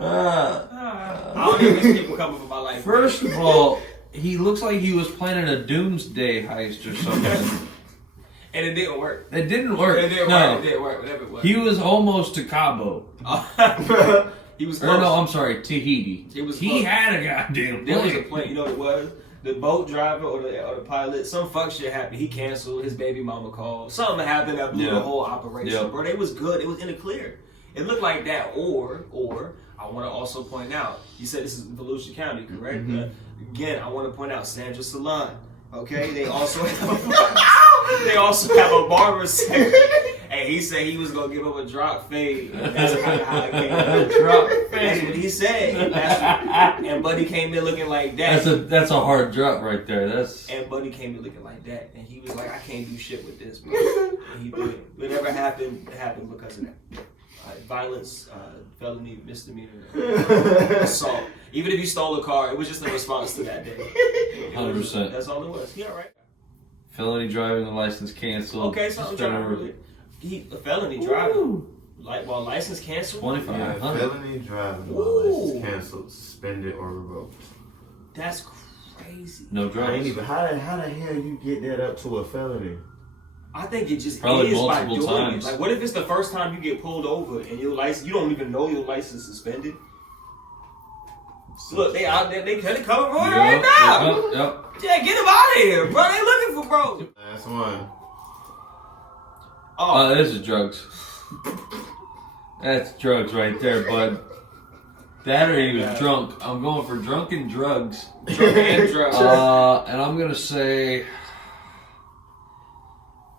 I don't even miss people coming for my life. First of all, he looks like he was planning a doomsday heist or something. And it didn't work. It didn't work. It didn't work. Whatever it was. He was almost to Cabo. He was Or close. no, I'm sorry, Tahiti. He was He close. had a goddamn There was a plane. plane. You know what it was? The boat driver or the pilot, some fuck shit happened. He canceled. His baby mama called. Something happened that blew the whole operation. Bro, they was good. It was in the clear. It looked like that. Or I want to also point out, you said this is Volusia County, correct? Mm-hmm. Again, I want to point out Sandra Salon. Okay, they also have a barber section. And he said he was gonna give him a drop fade. That's kind of how it came out. Drop That's what fade. he said. And Buddy came in looking like that. That's a hard drop right there. And Buddy came in looking like that. And he was like, I can't do shit with this, bro. And he did. Whatever happened because of that. Violence, felony, misdemeanor, assault. Even if you stole a car, it was just a response to that day. 100%. That's all it was. Yeah, right. Felony driving, the license canceled. Okay, something driving. A felony driving. While license canceled? 2500. Felony driving while license canceled, suspended, or revoked. That's crazy. No drugs. How the hell you get that up to a felony? I think it just Probably is by multiple doing times. it. Like, what if it's the first time you get pulled over and your license, you don't even know your license suspended? Look, they out there, they coming for it right now. Yep. Yeah, get them out of here, bro. They looking for bro. Last one. Oh, this is drugs. That's drugs right there, bud. That or he was drunk. I'm going for drunken drugs. Drunk and drugs. And I'm gonna say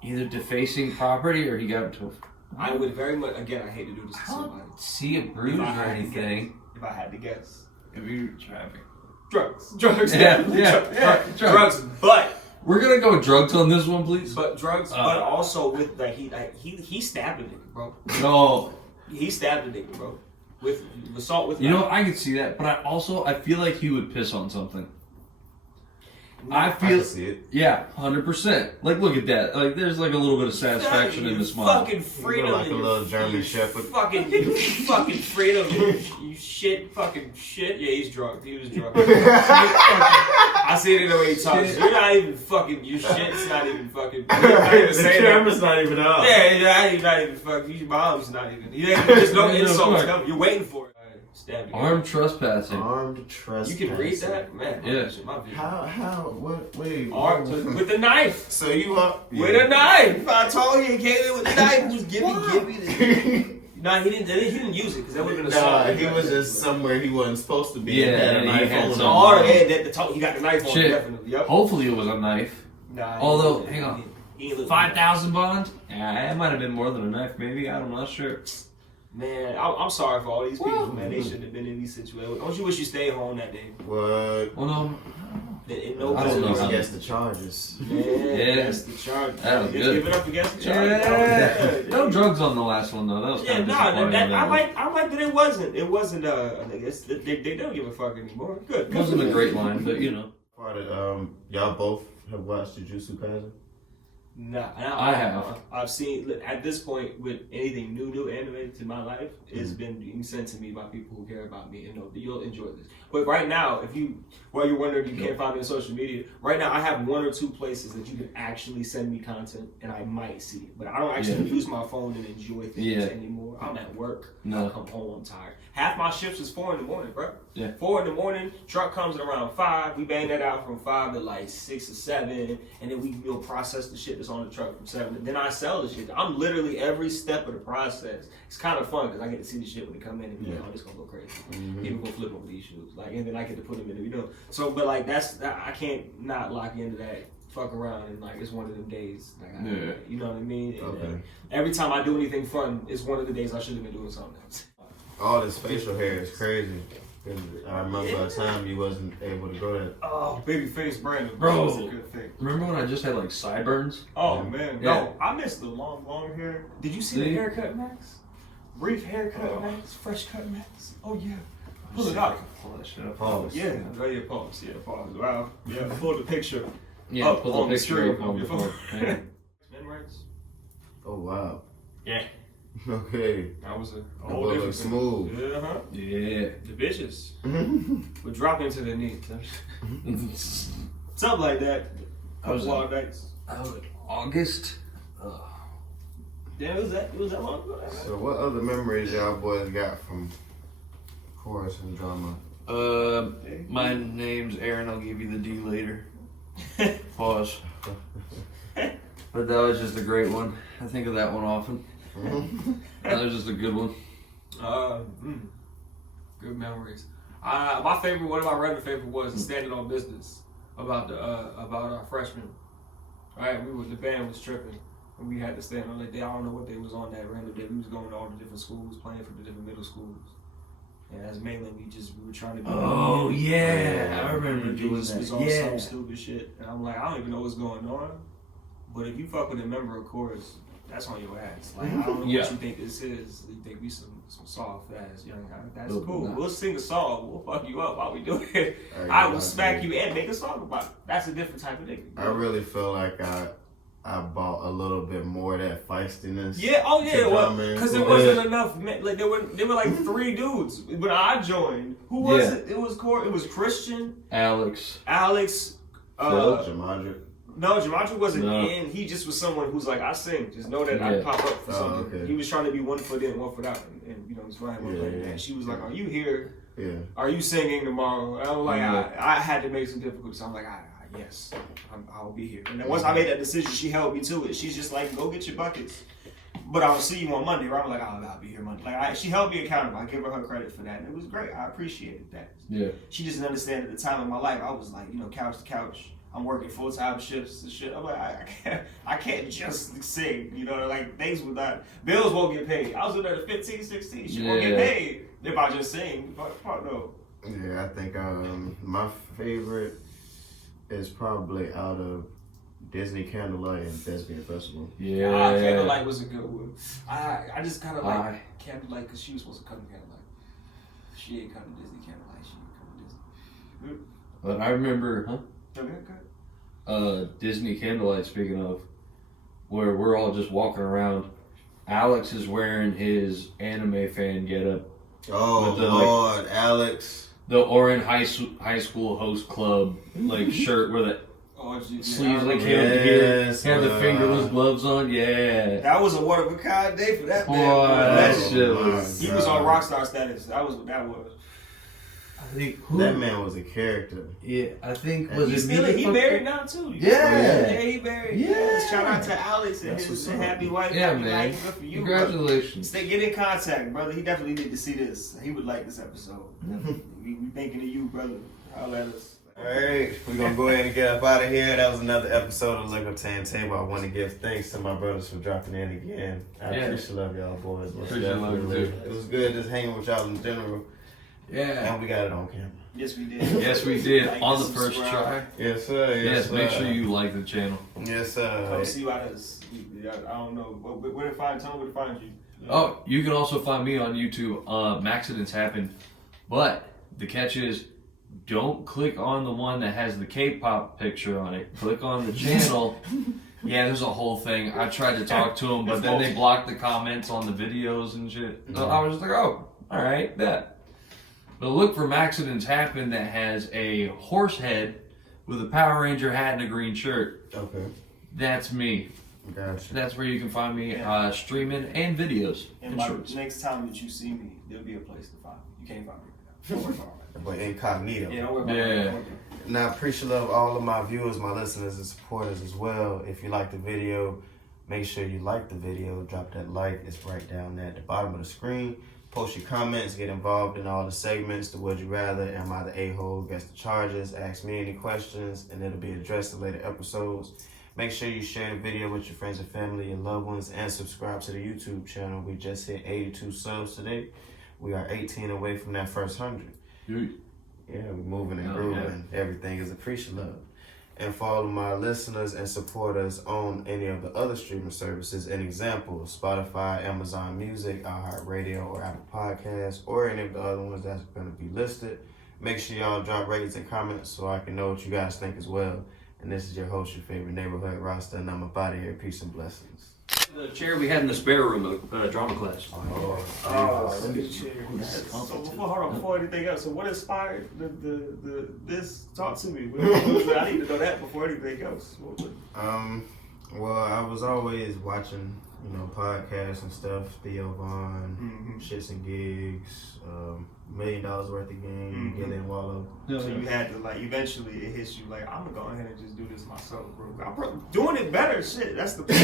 either defacing property or he got into. I would very much. Again, I hate to do this to somebody. See a bruise or anything. If I had to guess, If you're driving. drugs. Drugs. But We're gonna go drugs on this one, please. but also with he stabbed a nigga, bro. No. He stabbed a nigga, bro. With assault with. You know, I could see that, but I feel like he would piss on something. I I feel, can see it. yeah, 100%. Like, look at that. Like, there's like a little bit of satisfaction in the smile. Fucking freedom. like a little German Shepherd. Fucking freedom. You shit, fucking shit. Yeah, he's drunk. He was drunk. I see it in the way he talks. You're not even fucking. Your shit's not even fucking. The camera's not even on. Yeah, you're not even fucking. Your mom's not even. There's no insults coming. You're waiting for it. Stab you. Armed trespassing. Armed trespassing. You can read that, man. Yeah. How? What? Wait. Armed with the knife. So you are With a knife. I told you he came in with the knife. He was give me this. Nah, he didn't use it because that would have been a Nah, song. he was just somewhere he wasn't supposed to be. Yeah, and had a and he knife had on some- him. Oh, yeah, he got the knife on Shit. him, definitely. Yep. Hopefully it was a knife. Nah, Although, he- hang on. he ain't look- 5,000 bonds? Yeah, it might have been more than a knife, maybe. I'm not sure. Man, I'm sorry for all these people, man. They shouldn't have been in these situations. Don't you wish you stayed home that day? What? Well, no. No I don't know business. how- Against the charges. Yeah, that's the charge. That was Just good. give it up against the charge. Yeah. No drugs on the last one, though. That was Yeah, kind of nah, disappointing. I like that it wasn't. It wasn't. I guess they don't give a fuck anymore. Good. It wasn't a great line, but you know. Part of, y'all both have watched Jujutsu Kaisen? Nah, I have. I've seen. Look, at this point, with anything new animated to my life, it's been being sent to me by people who care about me and know that you'll enjoy this. But right now, while you're wondering you can't find me on social media, right now I have 1 or 2 places that you can actually send me content, and I might see it. But I don't actually use my phone and enjoy things anymore. I'm at work. No. I come home, I'm tired. Half my shifts is 4 in the morning, bro. Yeah. 4 in the morning. Truck comes at around 5. We bang that out from 5 to like 6 or 7, and then we process the shit that's on the truck from 7. Then I sell the shit. I'm literally every step of the process. It's kind of fun because I get to see the shit when they come in and be like, oh, this gonna go crazy. People gonna flip over these shoes, like, and then I get to put them in the video. So, but like I can't not lock into that. Fuck around and like it's one of them days. Like, you know what I mean? And, Okay. every time I do anything fun, it's one of the days I should have been doing something else. All this facial hair is crazy. I remember a time you wasn't able to grow that. Oh, baby face Brandon, Bro. That's a good thing. Remember when I just had like sideburns? Oh man, Yeah. no, I missed the long hair. Did you see the haircut, Max? Brief haircut, Max. Fresh cut, Max. Oh yeah. Pull it out. Pull that shit up. Pause. Yeah. Oh yeah, pause. Yeah, pause. Wow. Yeah, pull the picture. Yeah, Up pull on the the picture screen up on of the your floor. phone. Yeah. Memories? Oh wow. Yeah. Okay. That was a That whole boy different looks thing. smooth. Yeah, huh? Yeah. The bitches would drop into their knees. Something like that. I was Couple wild nights. August. Damn, it was that long ago? So what other memories y'all boys got from chorus and drama? My name's Aaron. I'll give you the D later. Pause. But that was just a great one. I think of that one often. That was just a good one. Good memories. My favorite, one of my random favorite was Standing on Business about our freshmen. Right, the band was tripping, and we had to stand on that day. I don't know what they was on that random day. We was going to all the different schools, playing for the different middle schools. And as mainly we were trying to be. Oh yeah, I remember doing was that. on Yeah. some stupid shit, and I'm like, I don't even know what's going on. But if you fuck with a member of chorus, that's on your ass. Like, I don't know Yeah. what you think this is. You think we some soft ass young guy. That's Nope, cool. not. We'll sing a song. We'll fuck you up while we do it. Hey, I will like, smack you and make a song about it. That's a different type of nigga. I really feel like I bought a little bit more of that feistiness. Yeah, oh yeah, to well, drum in. because there wasn't enough. Like there were like 3 dudes. When I joined, who was Yeah. it? It was Christian, Alex. Alex. Phil, Jamadra. No, Jamatra wasn't No. in. He just was someone who's like, I sing. Just know that I Yeah. pop up for Oh, something. okay. He was trying to be 1 foot in, 1 foot out, and you know, he's fine with Yeah. that. She was like, "Are you here? Yeah. Are you singing tomorrow?" And I was like, Yeah. I had to make some difficulties. I'm like, yes, I'll be here. And then once I made that decision, she held me to it. She's just like, go get your buckets. But I'll see you on Monday. Right? I'm like, I'll be here Monday. Like, she held me accountable. I give her credit for that, and it was great. I appreciated that. Yeah. She doesn't understand at the time in my life. I was like, couch to couch. I'm working full-time shifts and shit. I'm like, I can't just sing. Like things with that. Bills won't get paid. I was in there at 15, 16. She won't get paid if I just sing. Fuck no. Yeah, I think my favorite is probably out of Disney Candlelight and Thespian Festival. Yeah. Candlelight was a good one. I just kind of like Candlelight because she was supposed to come to Candlelight. She ain't come to Disney Candlelight. She ain't come to Disney. But I remember, Okay. Disney Candlelight, speaking of, where we're all just walking around. Alex is wearing his anime fan getup. Oh, with the, Lord, Alex. The Orin High School Host Club shirt where the sleeves like came up to here. Had the fingerless gloves on. Yeah. That was a one of a kind day for that Boy, man. that shit was. He was on rockstar status. That was what that was. I think that man was a character. Yeah, I think He married now too. Yeah, he married. Yeah. Shout out to Alex and his happy wife. Yeah, happy man. life. Good for you, Congratulations. Brother. Get in contact, brother. He definitely need to see this. He would like this episode. we thinking of you, brother. Holla at us. Alright, we're gonna go ahead and get up out of here. That was another episode of Likkle Table. I want to give thanks to my brothers for dropping in again. I appreciate love y'all boys. Appreciate love you too. It was good just hanging with y'all in general. Yeah. And we got it on camera. Yes, we did. Yes, we did. Like On the this, first subscribe. try. Yes, sir. Yes, make sure you like the channel. Yes, sir. Come see you out of this. I don't know. Where to find? Tell me where to find you. Oh, you can also find me on YouTube. Accidents happen, but the catch is, don't click on the one that has the K-pop picture on it. Click on the channel. Yeah, there's a whole thing. I tried to talk to them, but then they blocked the comments on the videos and shit. So I was just like, oh, all right, that. But look for Accidents Happen that has a horse head with a Power Ranger hat and a green shirt. Okay. That's me. Gotcha. That's where you can find me streaming and videos. And by the next time that you see me, there'll be a place to find me. You can't find me right now. Don't worry about it. But incognito. Yeah, don't worry about it. Now, I appreciate all of my viewers, my listeners, and supporters as well. If you like the video, make sure you like the video. Drop that like. It's right down there at the bottom of the screen. Post your comments. Get involved in all the segments. The Would You Rather, Am I the A-hole, Guess the Charges, Ask me any questions, and it'll be addressed in later episodes. Make sure you share the video with your friends and family and loved ones, and subscribe to the YouTube channel. We just hit 82 subs today. We are 18 away from that first 100. Yeah, we're moving and grooving. Everything is appreciative. And for all of my listeners and supporters on any of the other streaming services, an example, Spotify, Amazon Music, iHeartRadio, or Apple Podcasts, or any of the other ones that's going to be listed, make sure y'all drop ratings and comments so I can know what you guys think as well. And this is your host, your favorite neighborhood roster, and I'm about here. Peace and blessings. The chair we had in the spare room, drama class. Let me check. Before anything else, so what inspired this? Talk to me. I need to know that before anything else. Well, I was always watching, podcasts and stuff. Theo Vaughn, Shits and Gigs, $1 million worth of game, Gillian Wallow. So you had to eventually it hits you I'm gonna go ahead and just do this myself, bro. I'm doing it better, shit. That's the point.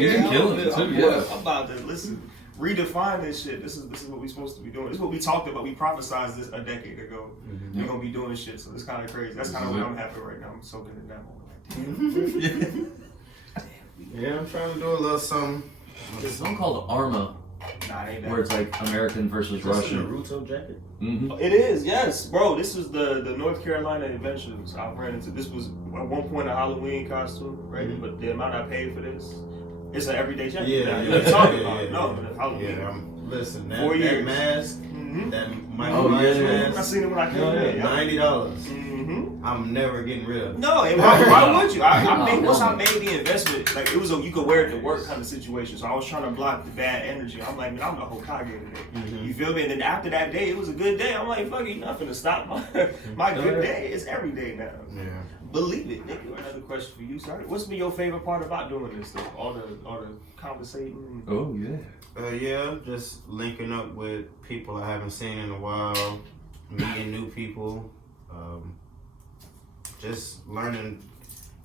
You're killing it too. Yeah. I'm about to redefine this shit. This is what we're supposed to be doing. This is what we talked about. We prophesized this a decade ago. We're gonna be doing this shit. So it's kind of crazy. That's kind of what I'm having right now. I'm soaking it down. Yeah, I'm trying to do a little something. There's a song called Arma, where it's like American versus Russian. Naruto jacket? It is, yes, bro. This was the North Carolina adventures I ran into. This was at one point a Halloween costume, right? But the amount I paid for this, it's an everyday jacket. You're talking about it. No, Halloween. Listen, 4 years. That mask, that Michael Myers I mask, seen it when I came in. $90. I'm never getting rid of it. No, and why would you? Once I made the investment, it was you could wear it to work kind of situation. So I was trying to block the bad energy. I'm like, man, I'm the Hokage today. You feel me? And then after that day, it was a good day. I'm like, fuck it, nothing to stop my good day. It's every day now. Yeah. Believe it, Nick. Another question for you, sorry. What's been your favorite part about doing this stuff? All the conversating. Oh yeah. Yeah, just linking up with people I haven't seen in a while, meeting new people, just learning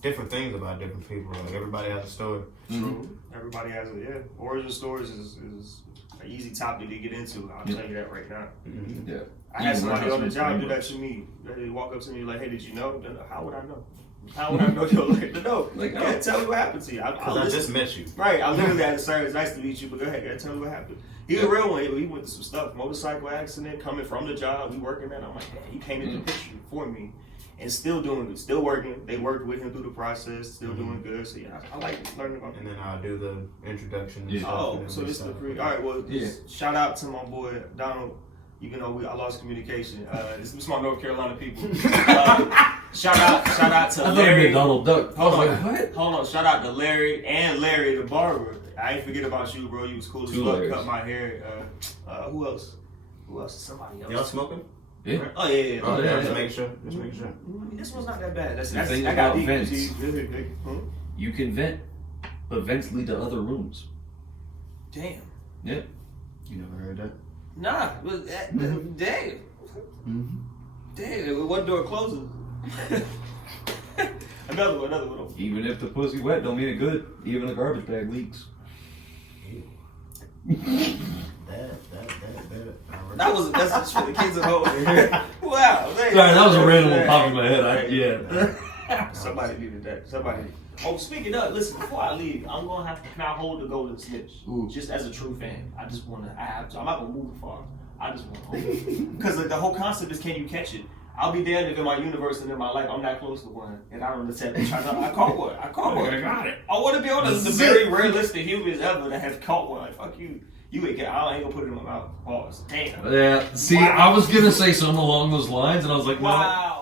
different things about different people. Everybody has a story. True. Everybody has origin stories is an easy topic to get into. I'll tell you that right now. Yeah. I had somebody on the job do that to me. They walk up to me like, "Hey, did you know?" How would I know? How would I know? You'll like to know. Tell me what happened to you. I just met you. Right. I literally had to say, "It's nice to meet you," but go ahead, tell me what happened. He a real one. He went through some stuff. Motorcycle accident, coming from the job. We working that. I'm like, man, he painted the picture for me. And still doing it, still working. They worked with him through the process, still doing good. So yeah, I like learning about. And then I'll do the introduction. And stuff, Oh, so this is the pre. All right, well, shout out to my boy Donald. Even though I lost communication, this is my North Carolina people. Shout out to I thought it Larry. meant Donald Duck. I was like, what? Hold on. Shout out to Larry and Larry the barber. I ain't forget about you, bro. You was cool as Two fuck. Larrys. Cut my hair. Who else? Who else? Somebody else. Y'all smoking? Yeah. Oh yeah. Oh, yeah. Just make sure. Just make sure. This one's not that bad. That's The thing I got about deep. vents. See? You can vent, but vents lead to other rooms. Damn. Yeah. You never heard that? Nah. But damn. Mm-hmm. Damn. One door closes. Another one. Even if the pussy wet, don't mean it good. Even a garbage bag leaks. That's just for the kids at home. Wow. Sorry, that was a random one popping in my head. Yeah. Somebody needed that. Somebody. Oh, speaking of, listen. Before I leave, I'm gonna have to. Can I hold the golden snitch? Ooh. Just as a true fan, I just wanna. I have to. I'm not gonna move it far. I just wanna hold it because the whole concept is, can you catch it? I'll be damned if in my universe and in my life I'm not close to one, and I don't understand. I caught one. I got it. I want to be on the very realistic humans ever that have caught one. Like, fuck you. You ain't get. I ain't gonna put it in my mouth. Pause. Damn. Yeah. See, I was gonna say something along those lines, and I was like, no. Wow.